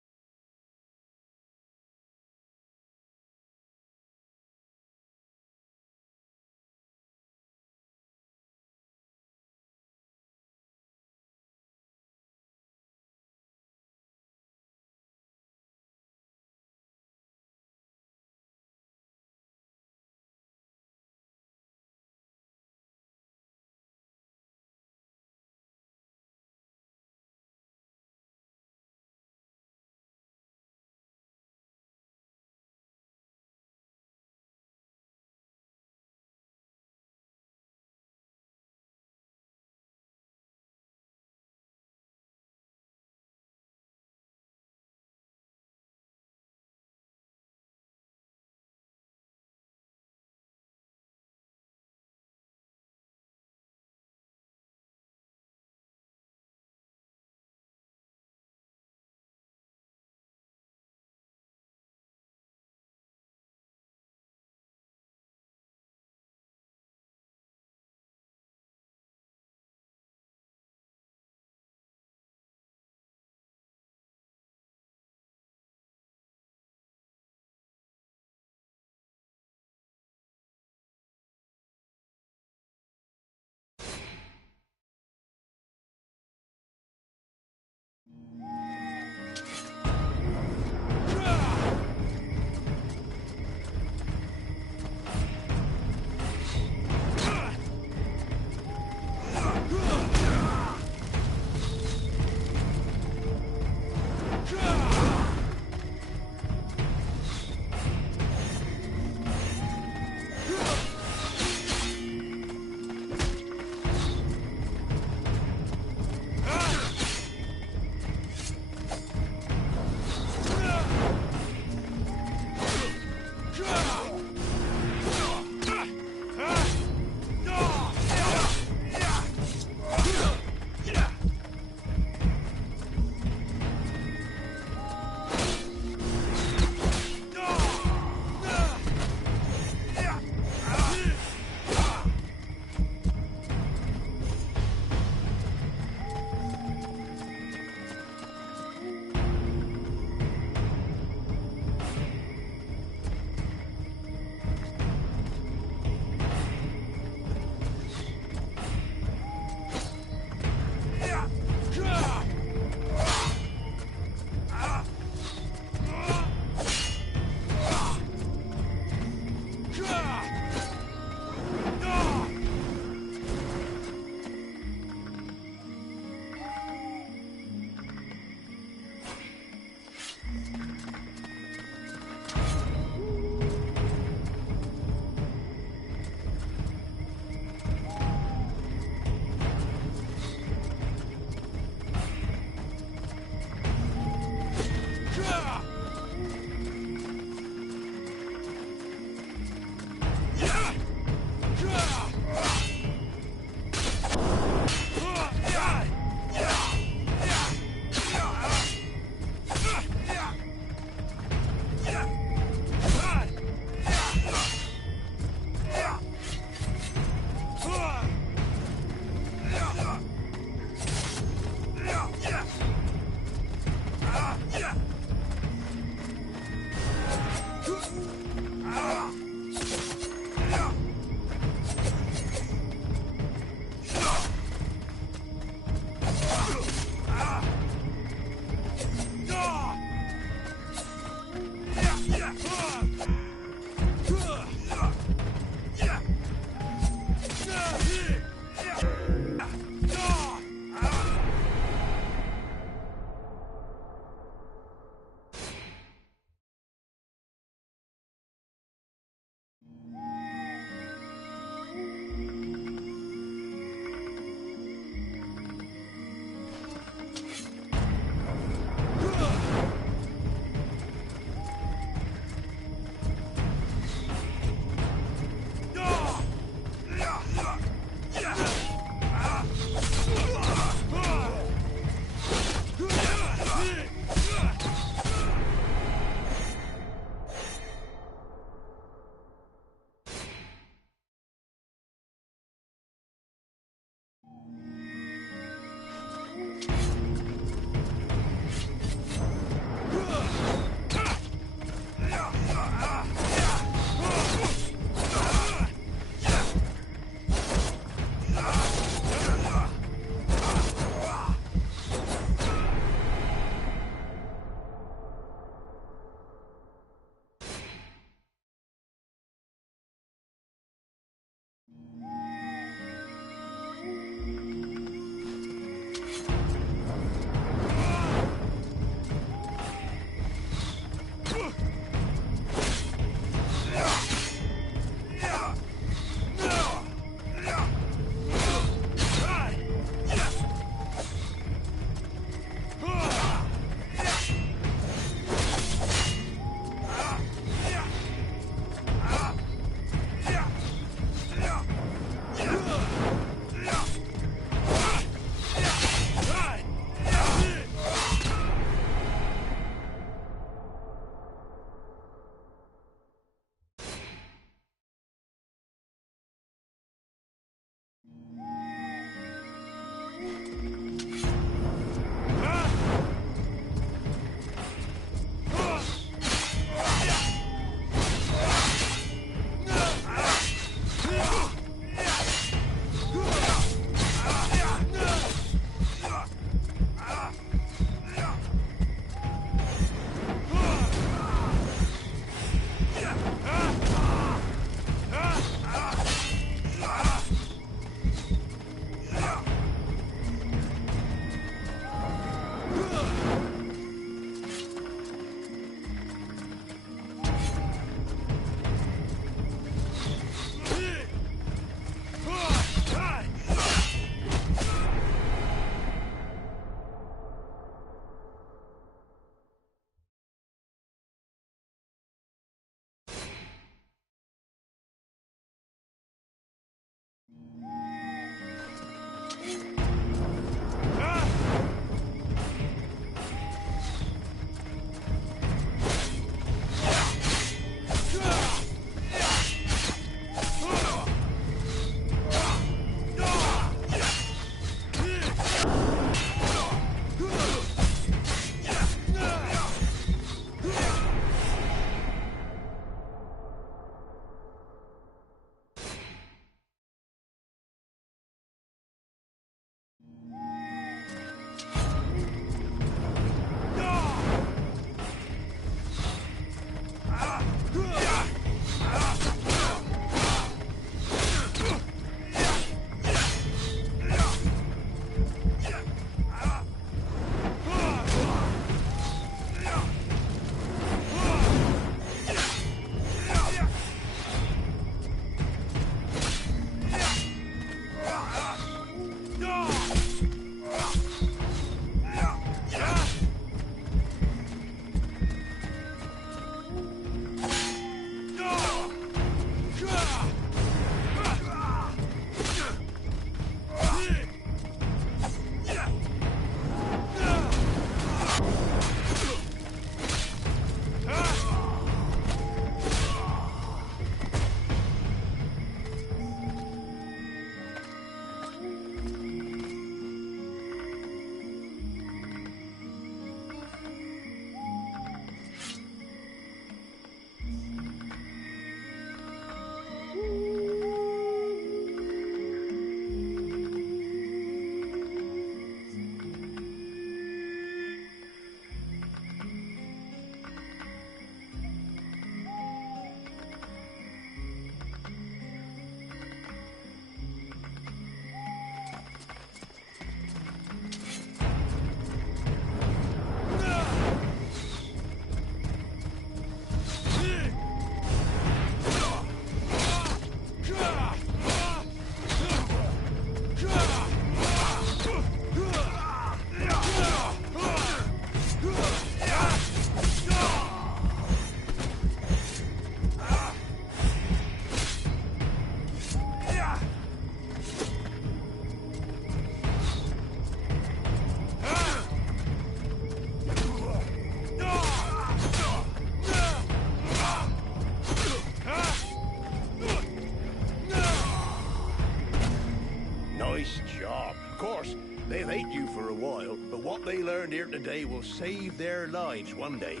Nice job. Of course, they'll hate you for a while, but what they learned here today will save their lives one day.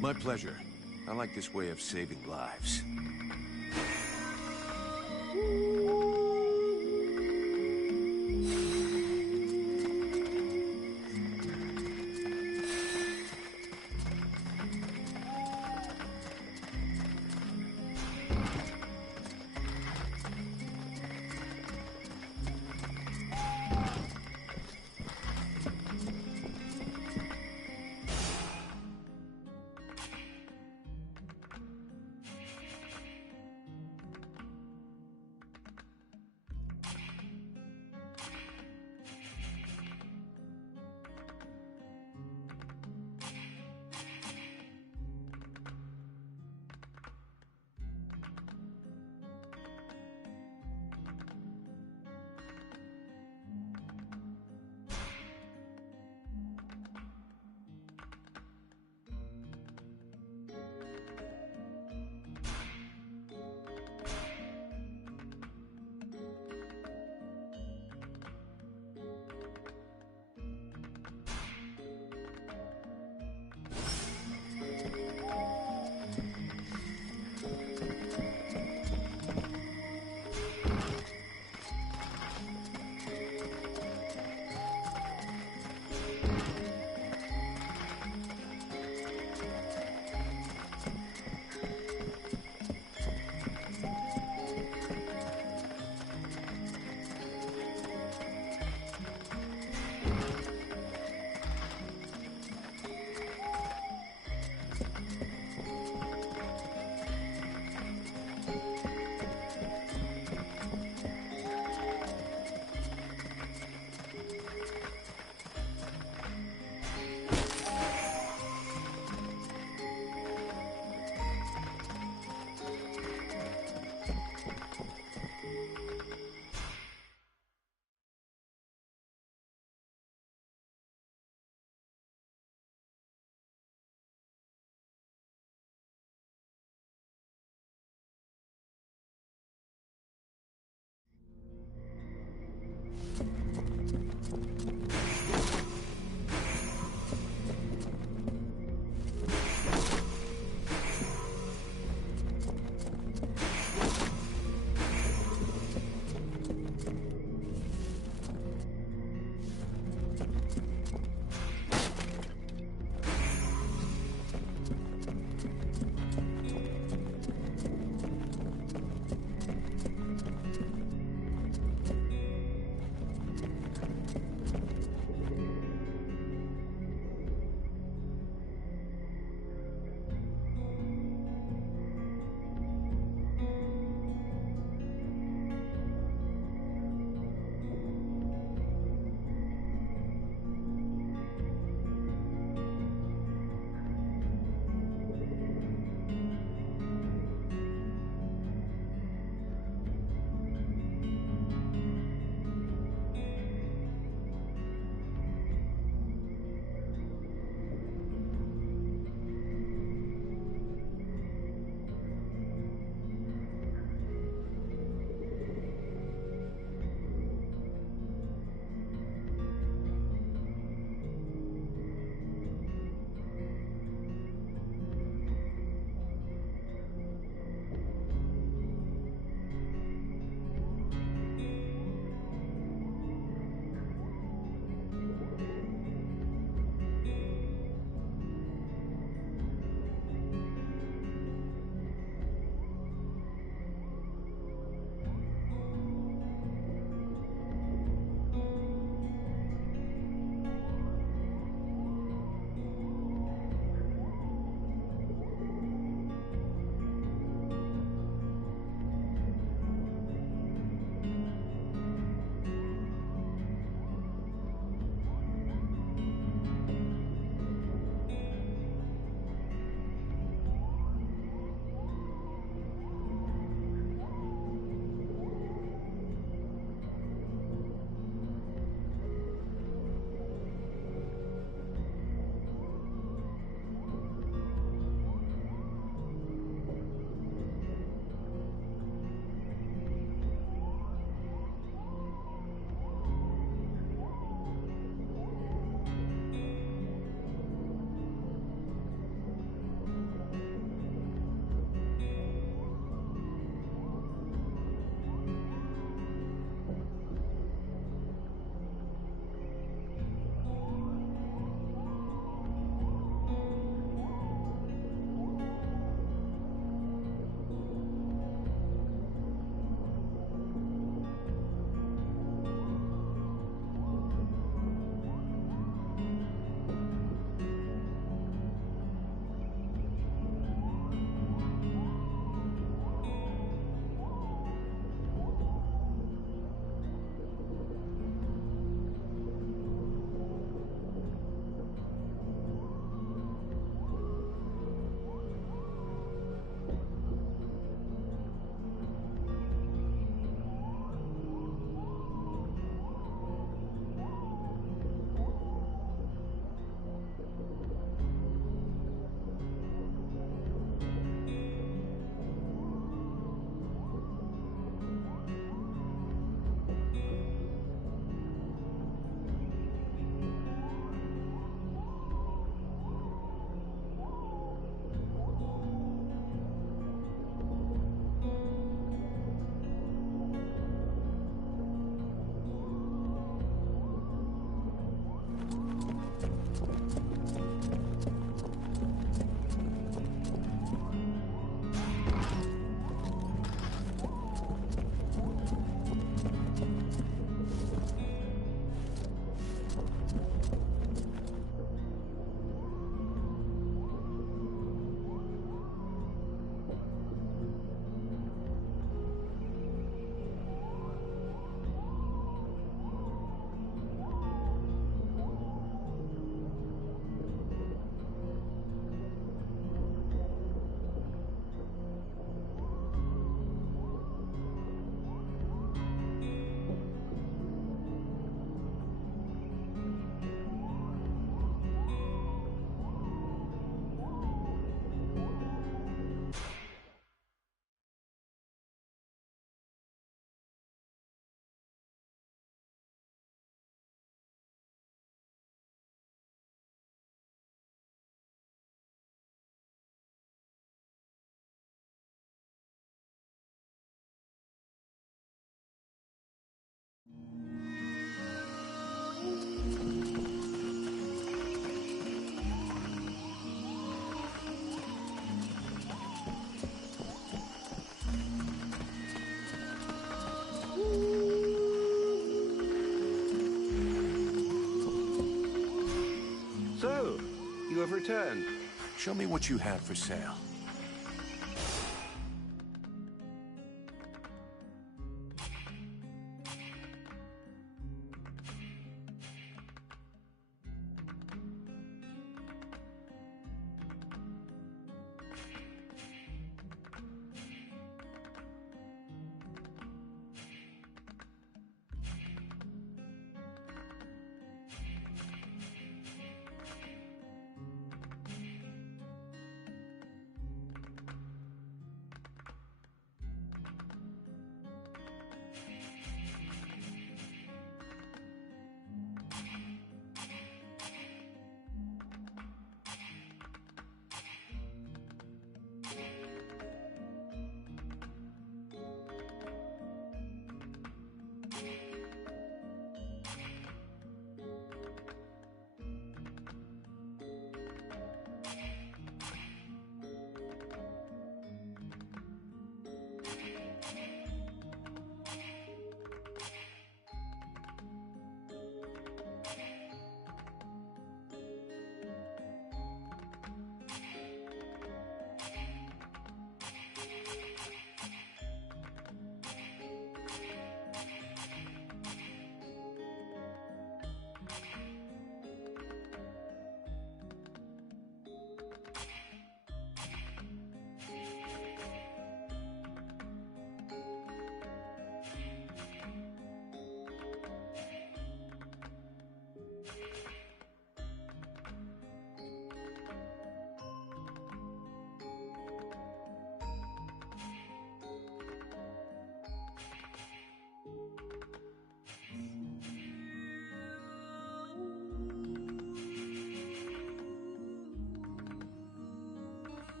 My pleasure. I like this way of saving lives. have returned. Show me what you have for sale.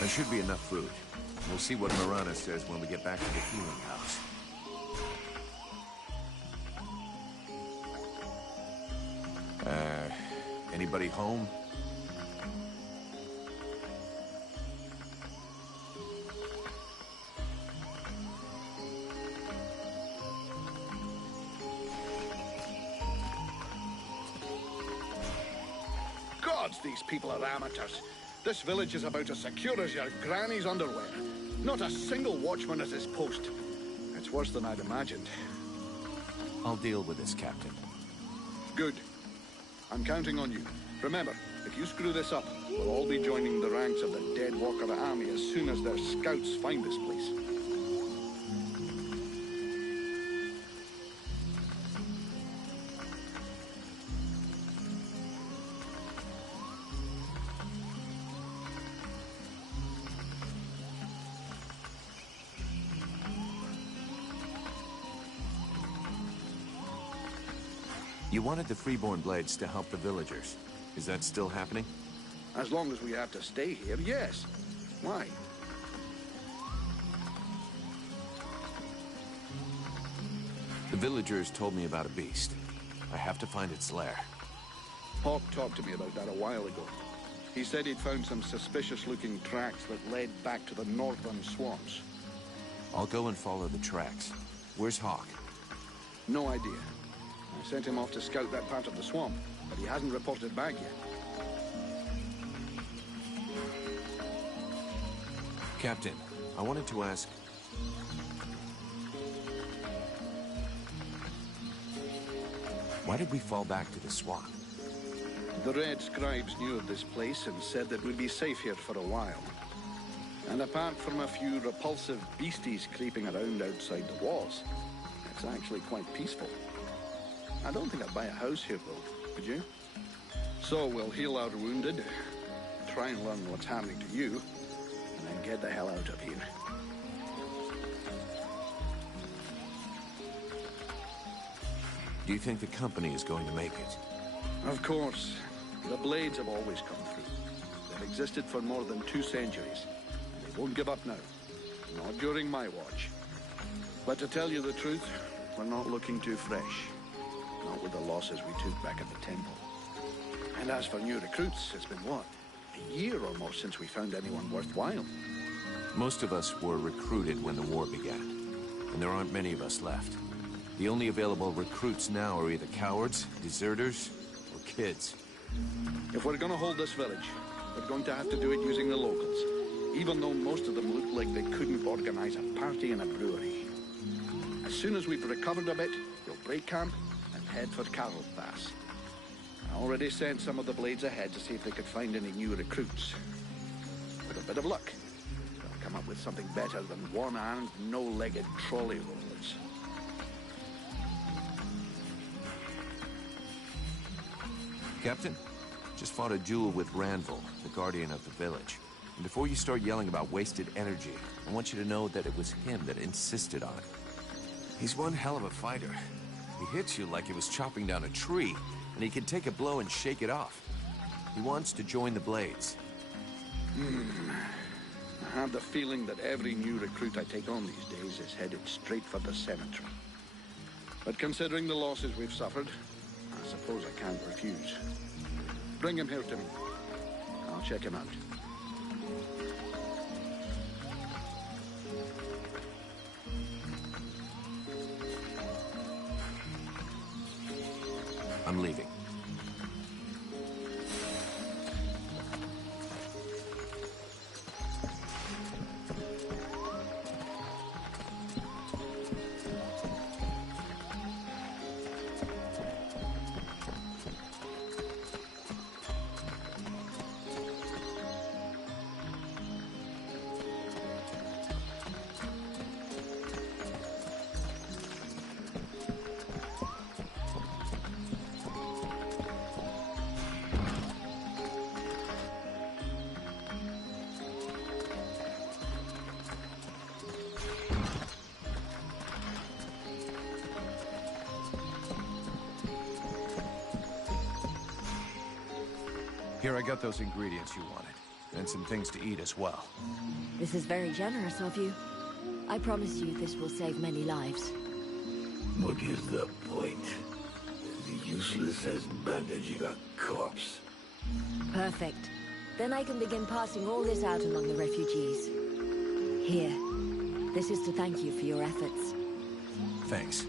There should be enough food. We'll see what Marana says when we get back to the healing house. Anybody home? Gods, these people are amateurs. This village is about as secure as your granny's underwear. Not a single watchman at his post. It's worse than I'd imagined. I'll deal with this, Captain. Good. I'm counting on you. Remember, if you screw this up, we'll all be joining the ranks of the Dead Walker army as soon as their scouts find this place. You wanted the Freeborn Blades to help the villagers. Is that still happening? As long as we have to stay here, yes. Why? The villagers told me about a beast. I have to find its lair. Hawk talked to me about that a while ago. He said he'd found some suspicious-looking tracks that led back to the northern swamps. I'll go and follow the tracks. Where's Hawk? No idea. I sent him off to scout that part of the swamp, but he hasn't reported back yet. Captain, I wanted to ask... Why did we fall back to the swamp? The Red Scribes knew of this place and said that we'd be safe here for a while. And apart from a few repulsive beasties creeping around outside the walls, it's actually quite peaceful. I don't think I'd buy a house here, though, would you? So we'll heal our wounded, try and learn what's happening to you, and then get the hell out of here. Do you think the company is going to make it? Of course. The Blades have always come through. They've existed for more than 2 centuries. They won't give up now. Not during my watch. But to tell you the truth, we're not looking too fresh. Not with the losses we took back at the temple. And as for new recruits, it's been what? A year or more since we found anyone worthwhile. Most of us were recruited when the war began, and there aren't many of us left. The only available recruits now are either cowards, deserters, or kids. If we're gonna hold this village, we're going to have to do it using the locals, even though most of them look like they couldn't organize a party in a brewery. As soon as we've recovered a bit, we'll break camp and head for Carroll Pass. I already sent some of the Blades ahead to see if they could find any new recruits. With a bit of luck, they'll come up with something better than one-armed, no-legged trolley rollers. Captain, just fought a duel with Ranville, the guardian of the village. And before you start yelling about wasted energy, I want you to know that it was him that insisted on it. He's one hell of a fighter. He hits you like he was chopping down a tree, and he can take a blow and shake it off. He wants to join the Blades. I have the feeling that every new recruit I take on these days is headed straight for the cemetery. But considering the losses we've suffered, I suppose I can't refuse. Bring him here to me. I'll check him out. I'm leaving. Here, I got those ingredients you wanted, and some things to eat as well. This is very generous of you. I promise you this will save many lives. What is the point? As useless as bandaging a corpse. Perfect. Then I can begin passing all this out among the refugees. Here. This is to thank you for your efforts. Thanks.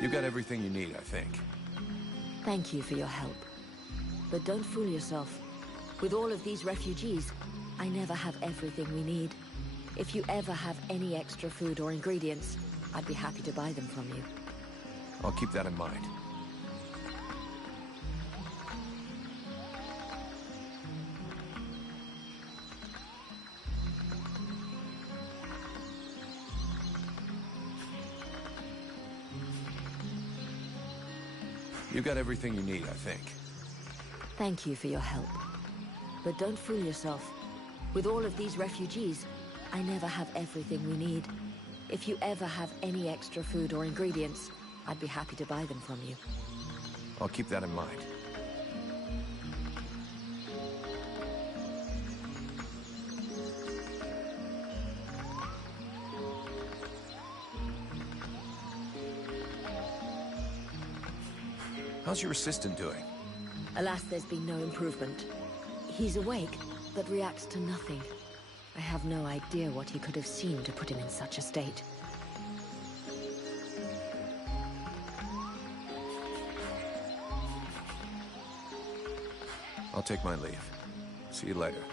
You got everything you need, I think. Thank you for your help. But don't fool yourself. With all of these refugees, I never have everything we need. If you ever have any extra food or ingredients, I'd be happy to buy them from you. I'll keep that in mind. You got everything you need, I think. Thank you for your help. But don't fool yourself. With all of these refugees, I never have everything we need. If you ever have any extra food or ingredients, I'd be happy to buy them from you. I'll keep that in mind. How's your assistant doing? Alas, there's been no improvement. He's awake, but reacts to nothing. I have no idea what he could have seen to put him in such a state. I'll take my leave. See you later.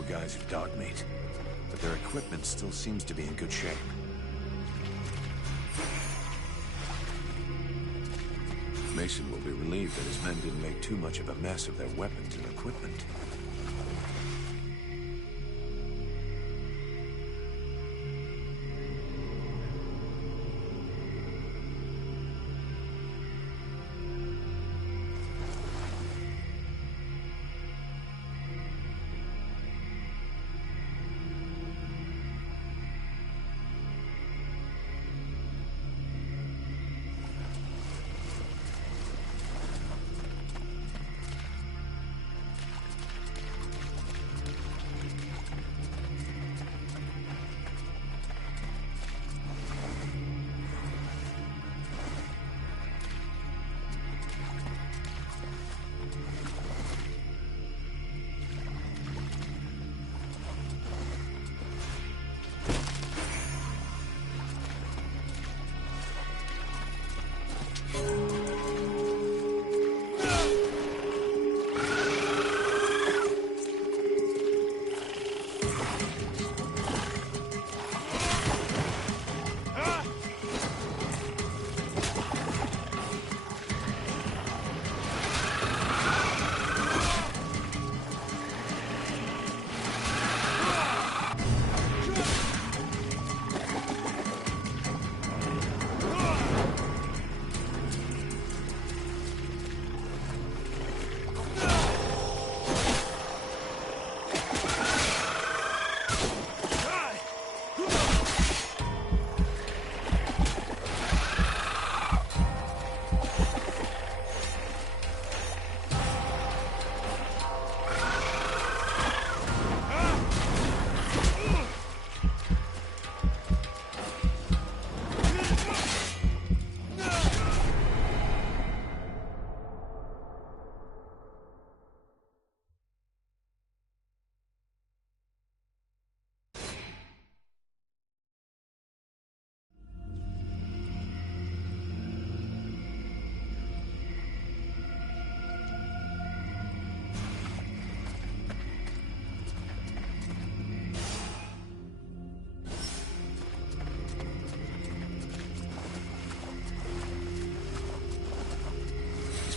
poor guys are dog meat, but their equipment still seems to be in good shape. Mason will be relieved that his men didn't make too much of a mess of their weapons and equipment.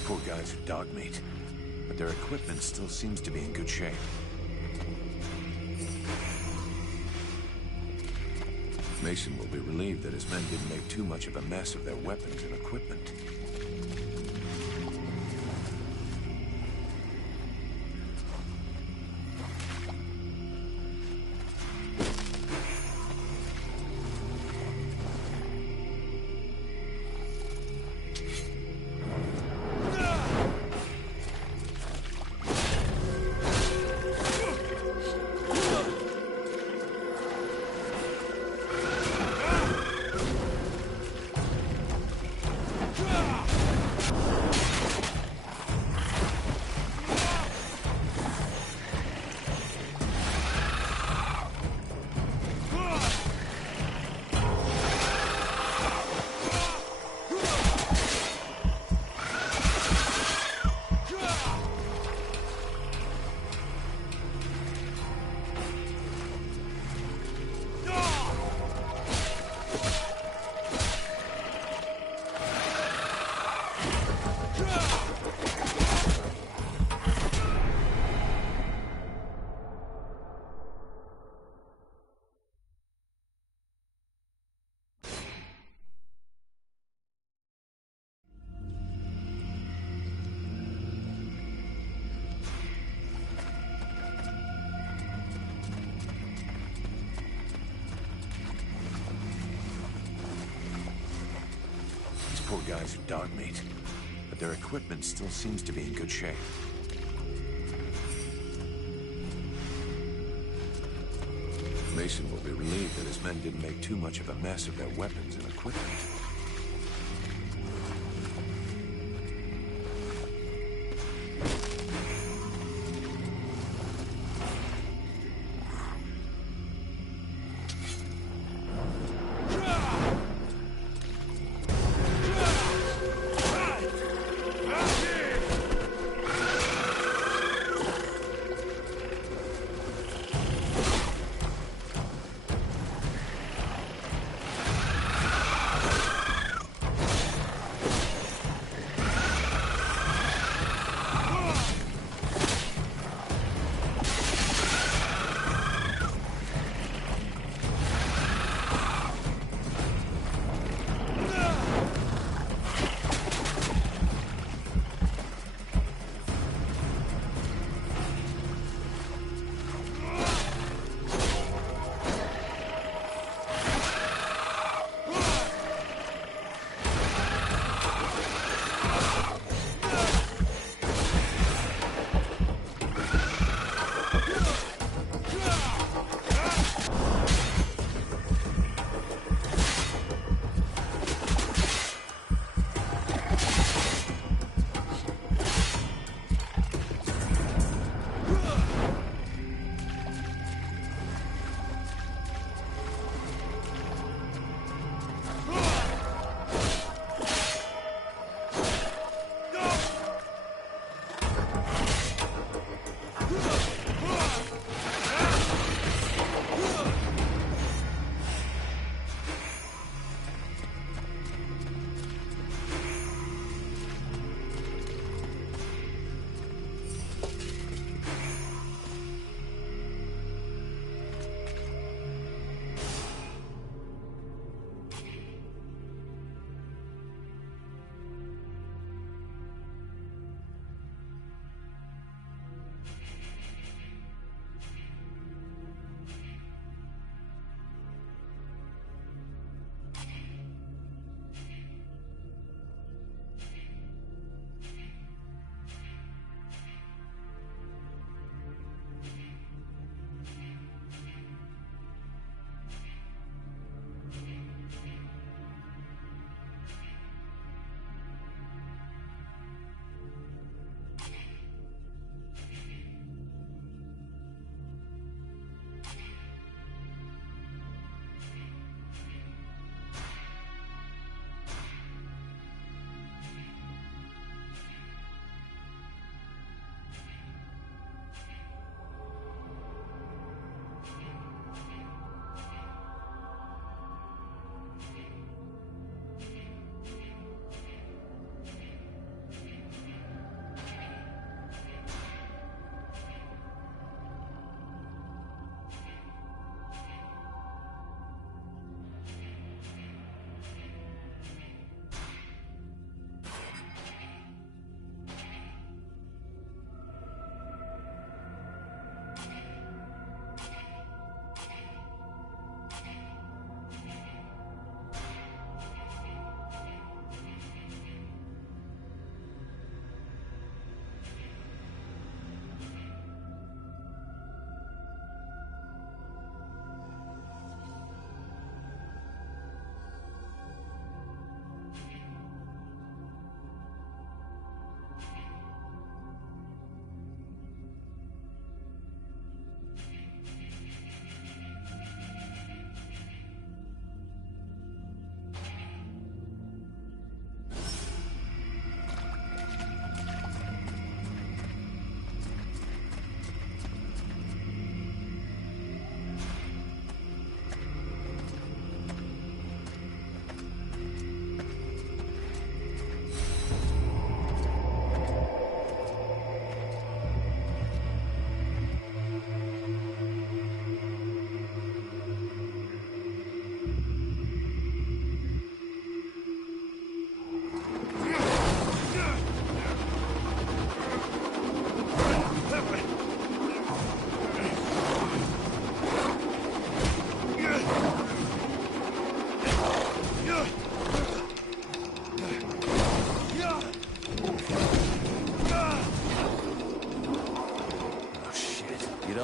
Poor guys are dog meat, but their equipment still seems to be in good shape. Mason will be relieved that his men didn't make too much of a mess of their weapons and equipment. Poor guys are dog meat, but their equipment still seems to be in good shape. Mason will be relieved that his men didn't make too much of a mess of their weapons and equipment.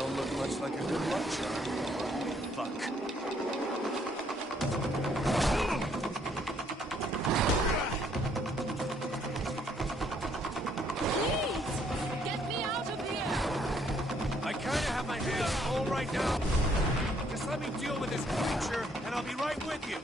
don't look much like a good luck charm. Fuck. Right now. Just let me deal with this creature, and I'll be right with you.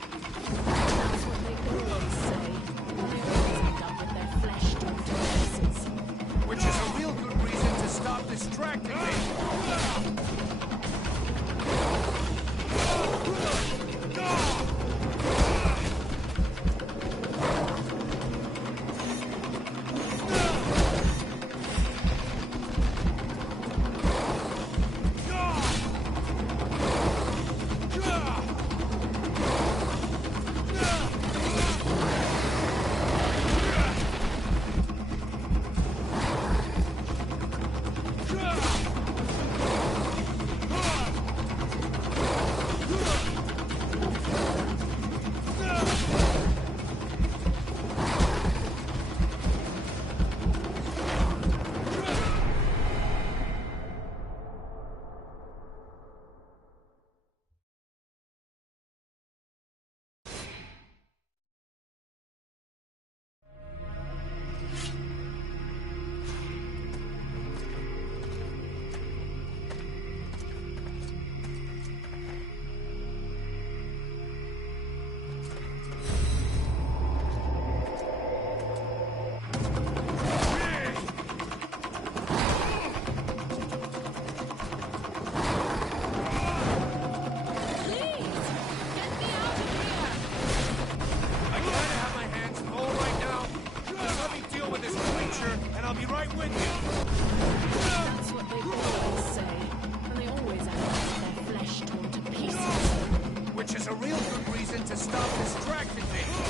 That's what they always say. They always end up with their flesh torn to pieces. Which is a real good reason to stop distracting me.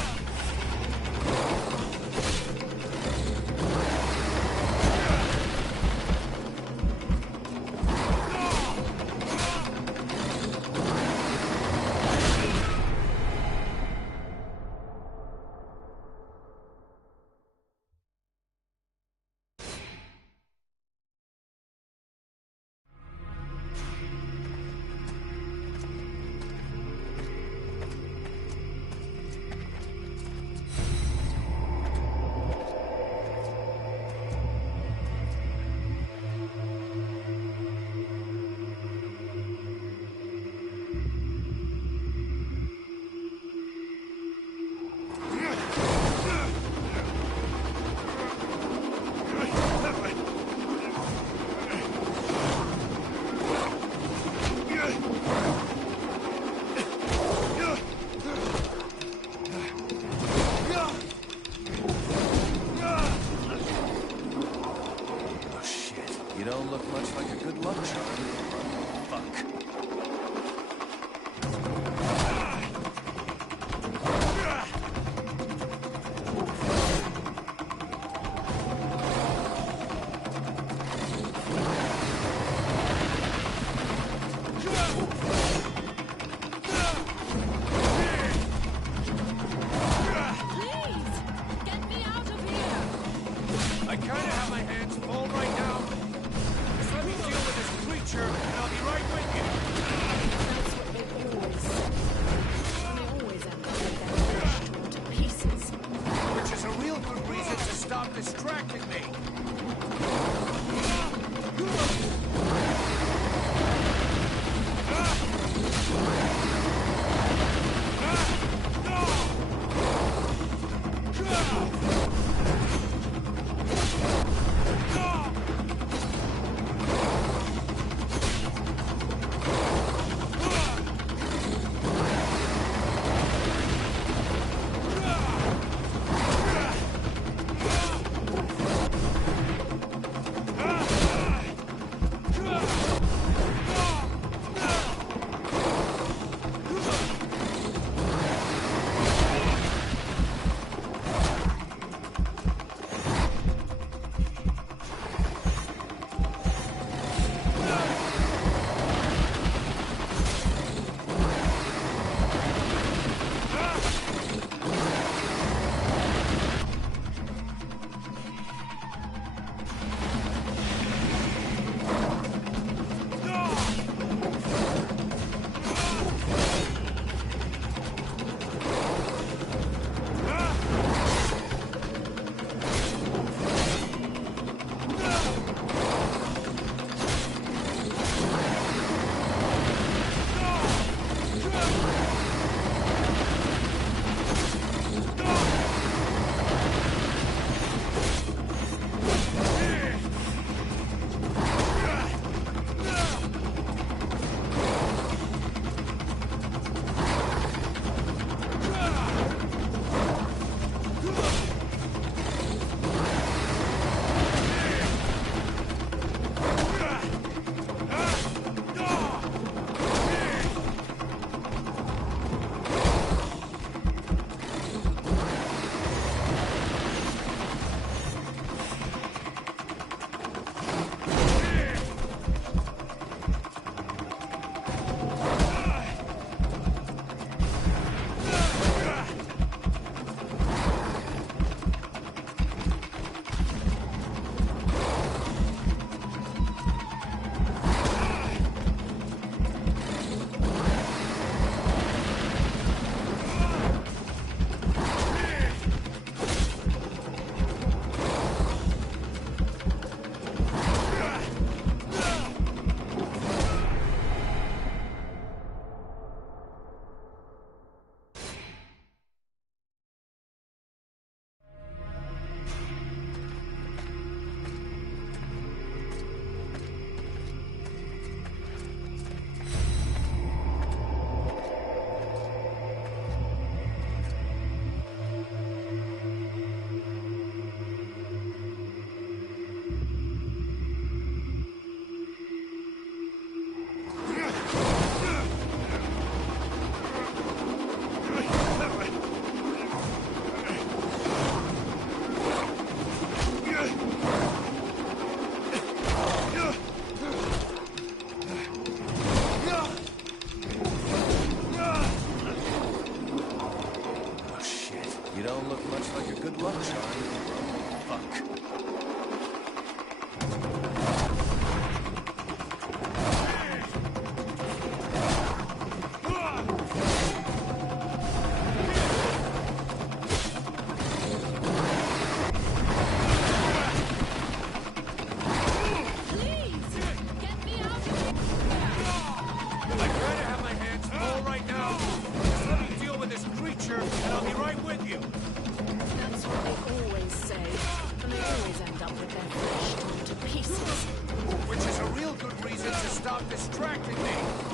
don't look much like a good luck charm. Fuck. stop distracting me!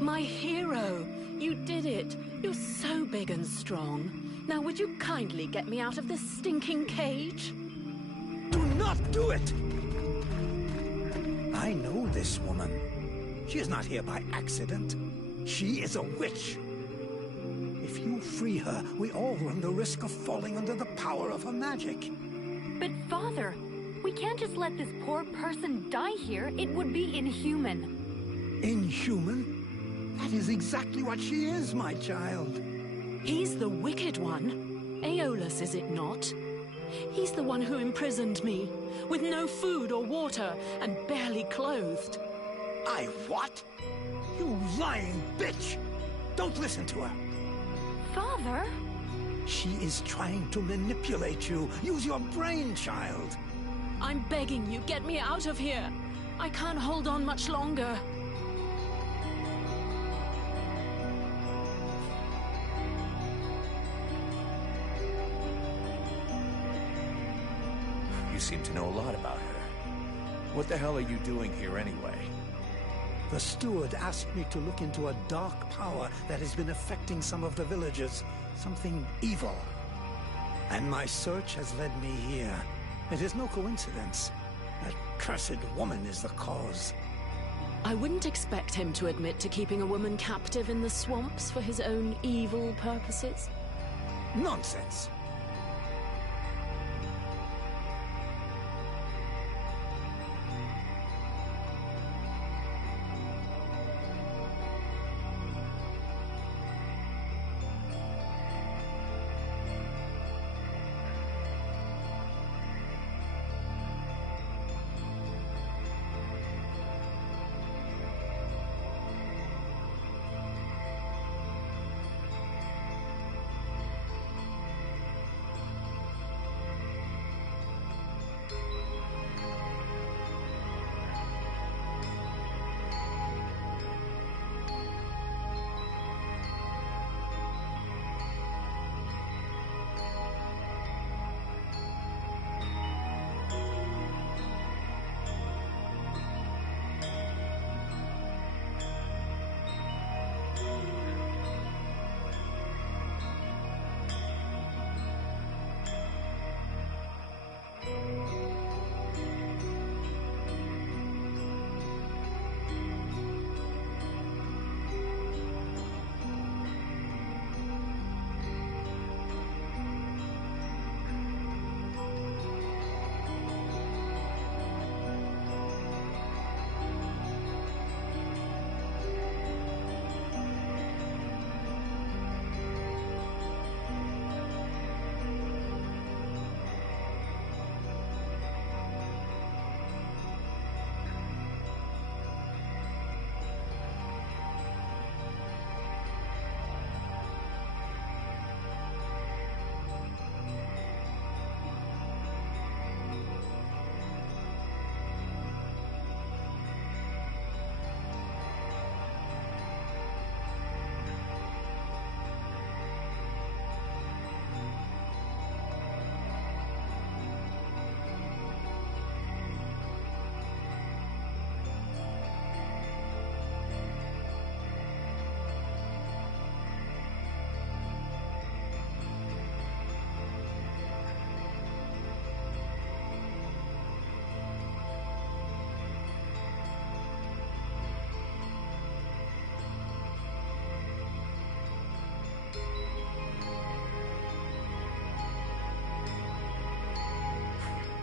My hero! You did it! You're so big and strong. Now would you kindly get me out of this stinking cage? Do not do it! I know this woman. She is not here by accident. She is a witch. If you free her, we all run the risk of falling under the power of her magic. But Father, we can't just let this poor person die here. It would be inhuman. Inhuman? That is exactly what she is, my child. He's the wicked one. Aeolus, is it not? He's the one who imprisoned me, with no food or water, and barely clothed. I what? You lying bitch! Don't listen to her. Father? She is trying to manipulate you. Use your brain, child. I'm begging you, get me out of here. I can't hold on much longer. You seem to know a lot about her. What the hell are you doing here anyway? The steward asked me to look into a dark power that has been affecting some of the villagers. Something evil. And my search has led me here. It is no coincidence. That cursed woman is the cause. I wouldn't expect him to admit to keeping a woman captive in the swamps for his own evil purposes. Nonsense.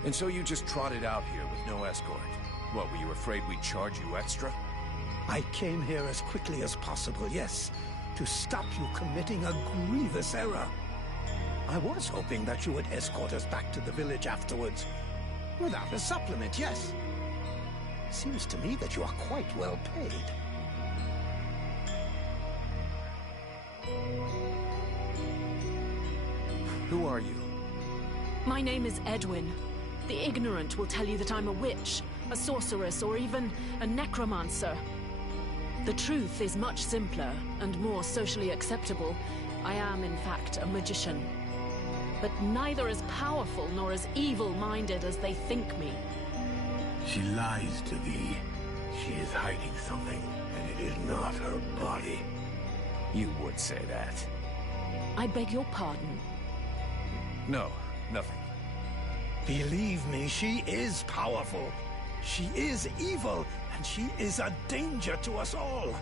And so you just trotted out here with no escort? What, were you afraid we'd charge you extra? I came here as quickly as possible, yes, to stop you committing a grievous error. I was hoping that you would escort us back to the village afterwards. Without a supplement, yes. Seems to me that you are quite well paid. Who are you? My name is Edwin. The ignorant will tell you that I'm a witch, a sorceress, or even a necromancer. The truth is much simpler and more socially acceptable. I am, in fact, a magician. But neither as powerful nor as evil-minded as they think me. She lies to thee. She is hiding something, and it is not her body. You would say that. I beg your pardon. No, nothing. Believe me, she is powerful. She is evil, and she is a danger to us all.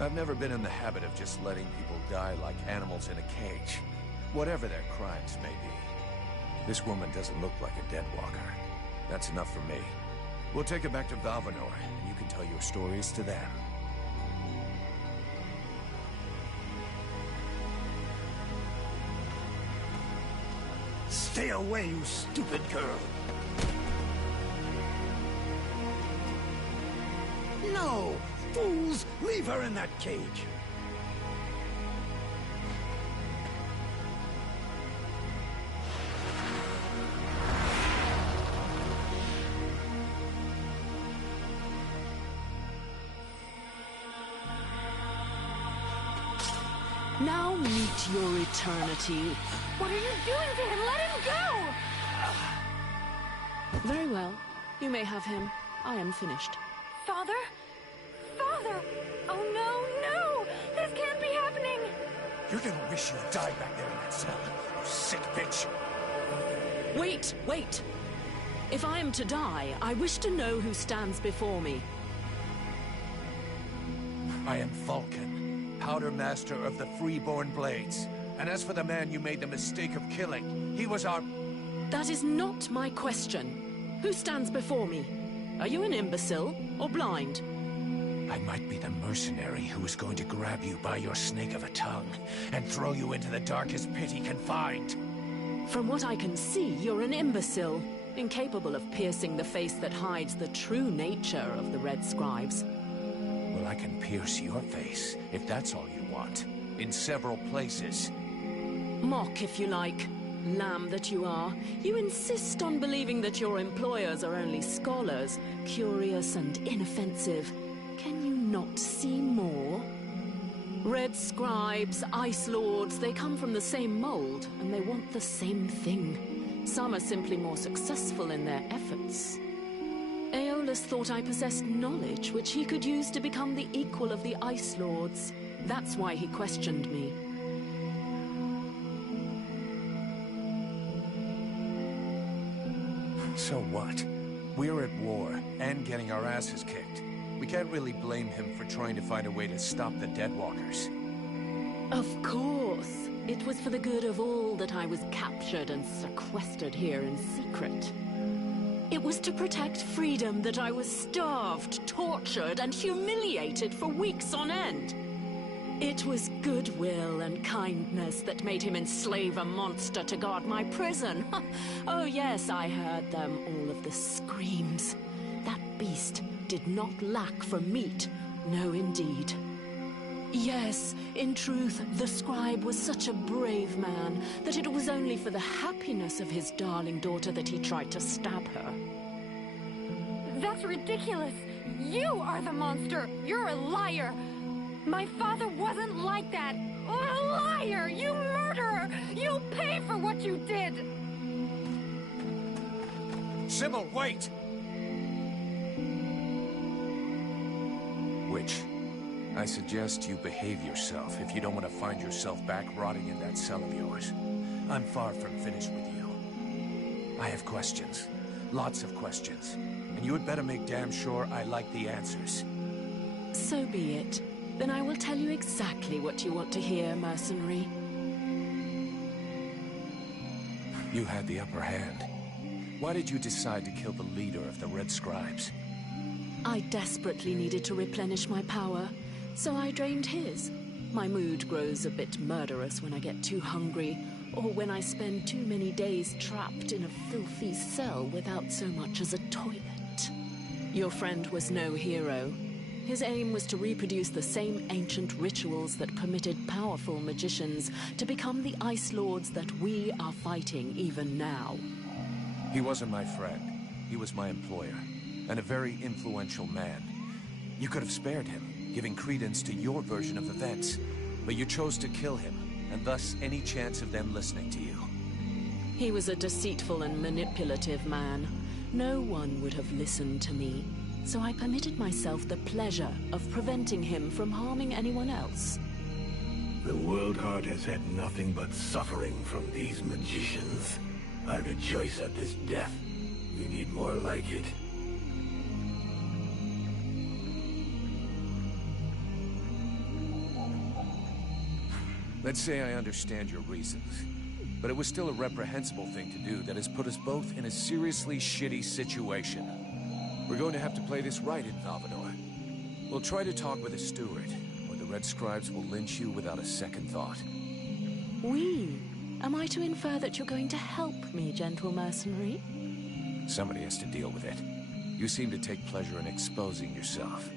I've never been in the habit of just letting people die like animals in a cage, whatever their crimes may be. This woman doesn't look like a dead walker. That's enough for me. We'll take her back to Valvanor, and you can tell your stories to them. Stay away, you stupid girl. No! Fools! Leave her in that cage! Now meet your eternity. What are you doing to him? Let him go! Very well. You may have him. I am finished. Father? Father! Oh no, no! This can't be happening! You're gonna wish you died back there in that cell, you sick bitch! Wait, wait! If I am to die, I wish to know who stands before me. I am Vulcan, Powder Master of the Freeborn Blades. And as for the man you made the mistake of killing, he was our... That is not my question. Who stands before me? Are you an imbecile or blind? I might be the mercenary who is going to grab you by your snake of a tongue and throw you into the darkest pit he can find. From what I can see, you're an imbecile, incapable of piercing the face that hides the true nature of the Red Scribes. Well, I can pierce your face, if that's all you want, in several places. Mock, if you like. Lamb that you are. You insist on believing that your employers are only scholars, curious and inoffensive. Can you not see more? Red Scribes, Ice Lords, they come from the same mold, and they want the same thing. Some are simply more successful in their efforts. Aeolus thought I possessed knowledge which he could use to become the equal of the Ice Lords. That's why he questioned me. So what? We're at war, and getting our asses kicked. We can't really blame him for trying to find a way to stop the Deadwalkers. Of course. It was for the good of all that I was captured and sequestered here in secret. It was to protect freedom that I was starved, tortured, and humiliated for weeks on end. It was goodwill and kindness that made him enslave a monster to guard my prison. Oh yes, I heard them, all of the screams. That beast did not lack for meat. No, indeed. Yes, in truth, the scribe was such a brave man that it was only for the happiness of his darling daughter that he tried to stab her. That's ridiculous! You are the monster! You're a liar! My father wasn't like that! A liar! You murderer! You'll pay for what you did! Sybil, wait! Witch, I suggest you behave yourself if you don't want to find yourself back rotting in that cell of yours. I'm far from finished with you. I have questions. Lots of questions. And you had better make damn sure I like the answers. So be it. Then I will tell you exactly what you want to hear, mercenary. You had the upper hand. Why did you decide to kill the leader of the Red Scribes? I desperately needed to replenish my power, so I drained his. My mood grows a bit murderous when I get too hungry, or when I spend too many days trapped in a filthy cell without so much as a toilet. Your friend was no hero. His aim was to reproduce the same ancient rituals that permitted powerful magicians to become the Ice Lords that we are fighting even now. He wasn't my friend. He was my employer, and a very influential man. You could have spared him, giving credence to your version of events, but you chose to kill him, and thus any chance of them listening to you. He was a deceitful and manipulative man. No one would have listened to me. so I permitted myself the pleasure of preventing him from harming anyone else. The World Heart has had nothing but suffering from these magicians. I rejoice at this death. We need more like it. Let's say I understand your reasons, but it was still a reprehensible thing to do that has put us both in a seriously shitty situation. We're going to have to play this right in Valvanor. We'll try to talk with a steward, or the Red Scribes will lynch you without a second thought. We? Am I to infer that you're going to help me, gentle mercenary? Somebody has to deal with it. You seem to take pleasure in exposing yourself.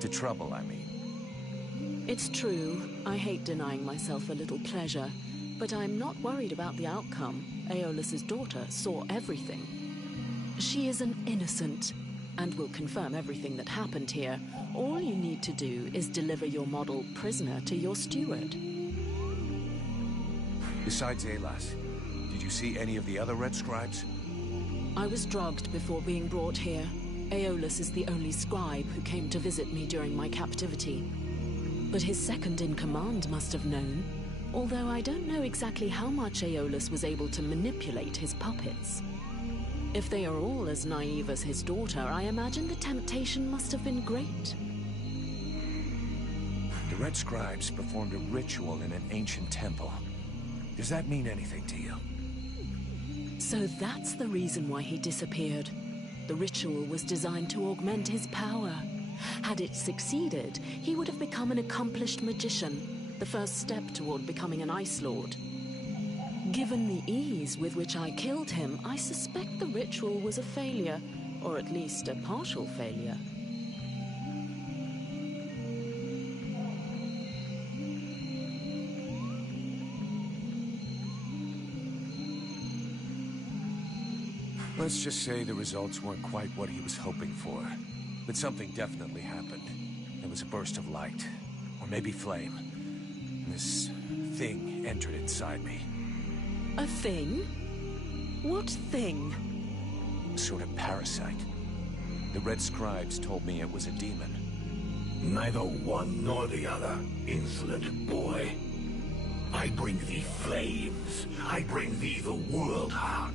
To trouble, I mean. It's true. I hate denying myself a little pleasure, but I'm not worried about the outcome. Aeolus's daughter saw everything. She is an innocent, and will confirm everything that happened here. All you need to do is deliver your model prisoner to your steward. Besides Aelas, did you see any of the other Red Scribes? I was drugged before being brought here. Aeolus is the only scribe who came to visit me during my captivity. But his second-in-command must have known, although I don't know exactly how much Aeolus was able to manipulate his puppets. If they are all as naive as his daughter, I imagine the temptation must have been great. The Red Scribes performed a ritual in an ancient temple. Does that mean anything to you? So that's the reason why he disappeared. The ritual was designed to augment his power. Had it succeeded, he would have become an accomplished magician, the first step toward becoming an Ice Lord. Given the ease with which I killed him, I suspect the ritual was a failure, or at least a partial failure. Let's just say the results weren't quite what he was hoping for. But something definitely happened. There was a burst of light, or maybe flame. And this thing entered inside me. A thing? What thing? A sort of parasite. The Red Scribes told me it was a demon. Neither one nor the other, insolent boy. I bring thee flames. I bring thee the World Heart.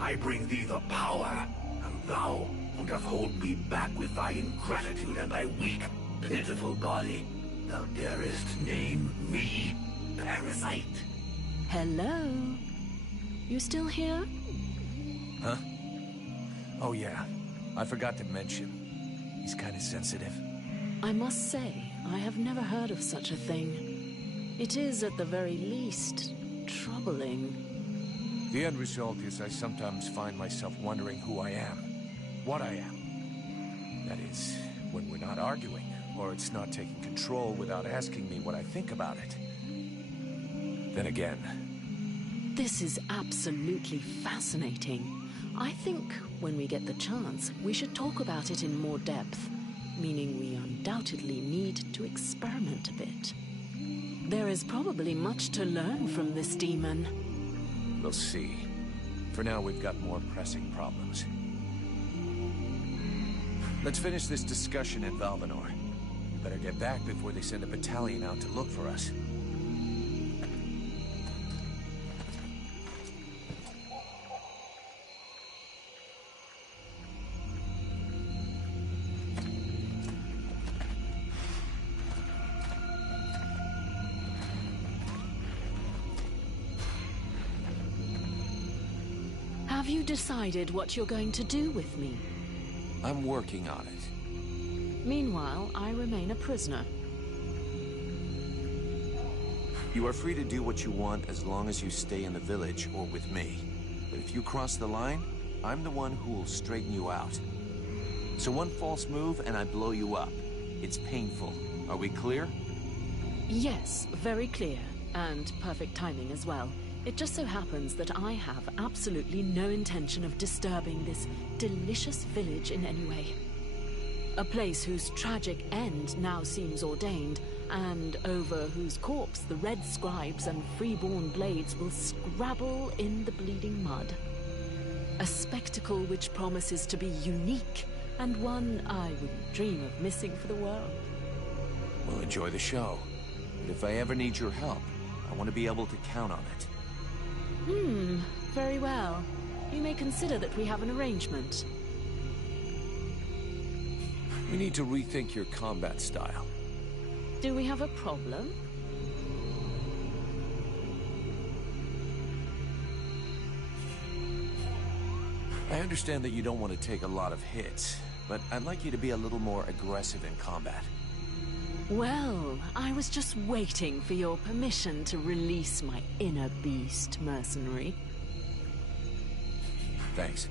I bring thee the power, and thou doth hold me back with thy ingratitude and thy weak, pitiful body. Thou darest name me parasite. Hello? You still here? Huh? Oh yeah, I forgot to mention. He's kind of sensitive. I must say, I have never heard of such a thing. It is, at the very least, troubling. The end result is I sometimes find myself wondering who I am. What I am. That is, when we're not arguing, or it's not taking control without asking me what I think about it. Then again... This is absolutely fascinating. I think, when we get the chance, we should talk about it in more depth, meaning we undoubtedly need to experiment a bit. There is probably much to learn from this demon. We'll see. For now, we've got more pressing problems. Let's finish this discussion in Valvanor. We better get back before they send a battalion out to look for us. Have you decided what you're going to do with me? I'm working on it. Meanwhile, I remain a prisoner. You are free to do what you want as long as you stay in the village or with me. But if you cross the line, I'm the one who will straighten you out. So one false move and I blow you up. It's painful. Are we clear? Yes, very clear. And perfect timing as well. It just so happens that I have absolutely no intention of disturbing this delicious village in any way. A place whose tragic end now seems ordained, and over whose corpse the Red Scribes and freeborn blades will scrabble in the bleeding mud. A spectacle which promises to be unique And one I wouldn't dream of missing for the world. We'll enjoy the show. But if I ever need your help, I want to be able to count on it. Very well. You may consider that we have an arrangement. We need to rethink your combat style. Do we have a problem? I understand that you don't want to take a lot of hits, but I'd like you to be a little more aggressive in combat. Well, I was just waiting for your permission to release my inner beast, mercenary. Thanks.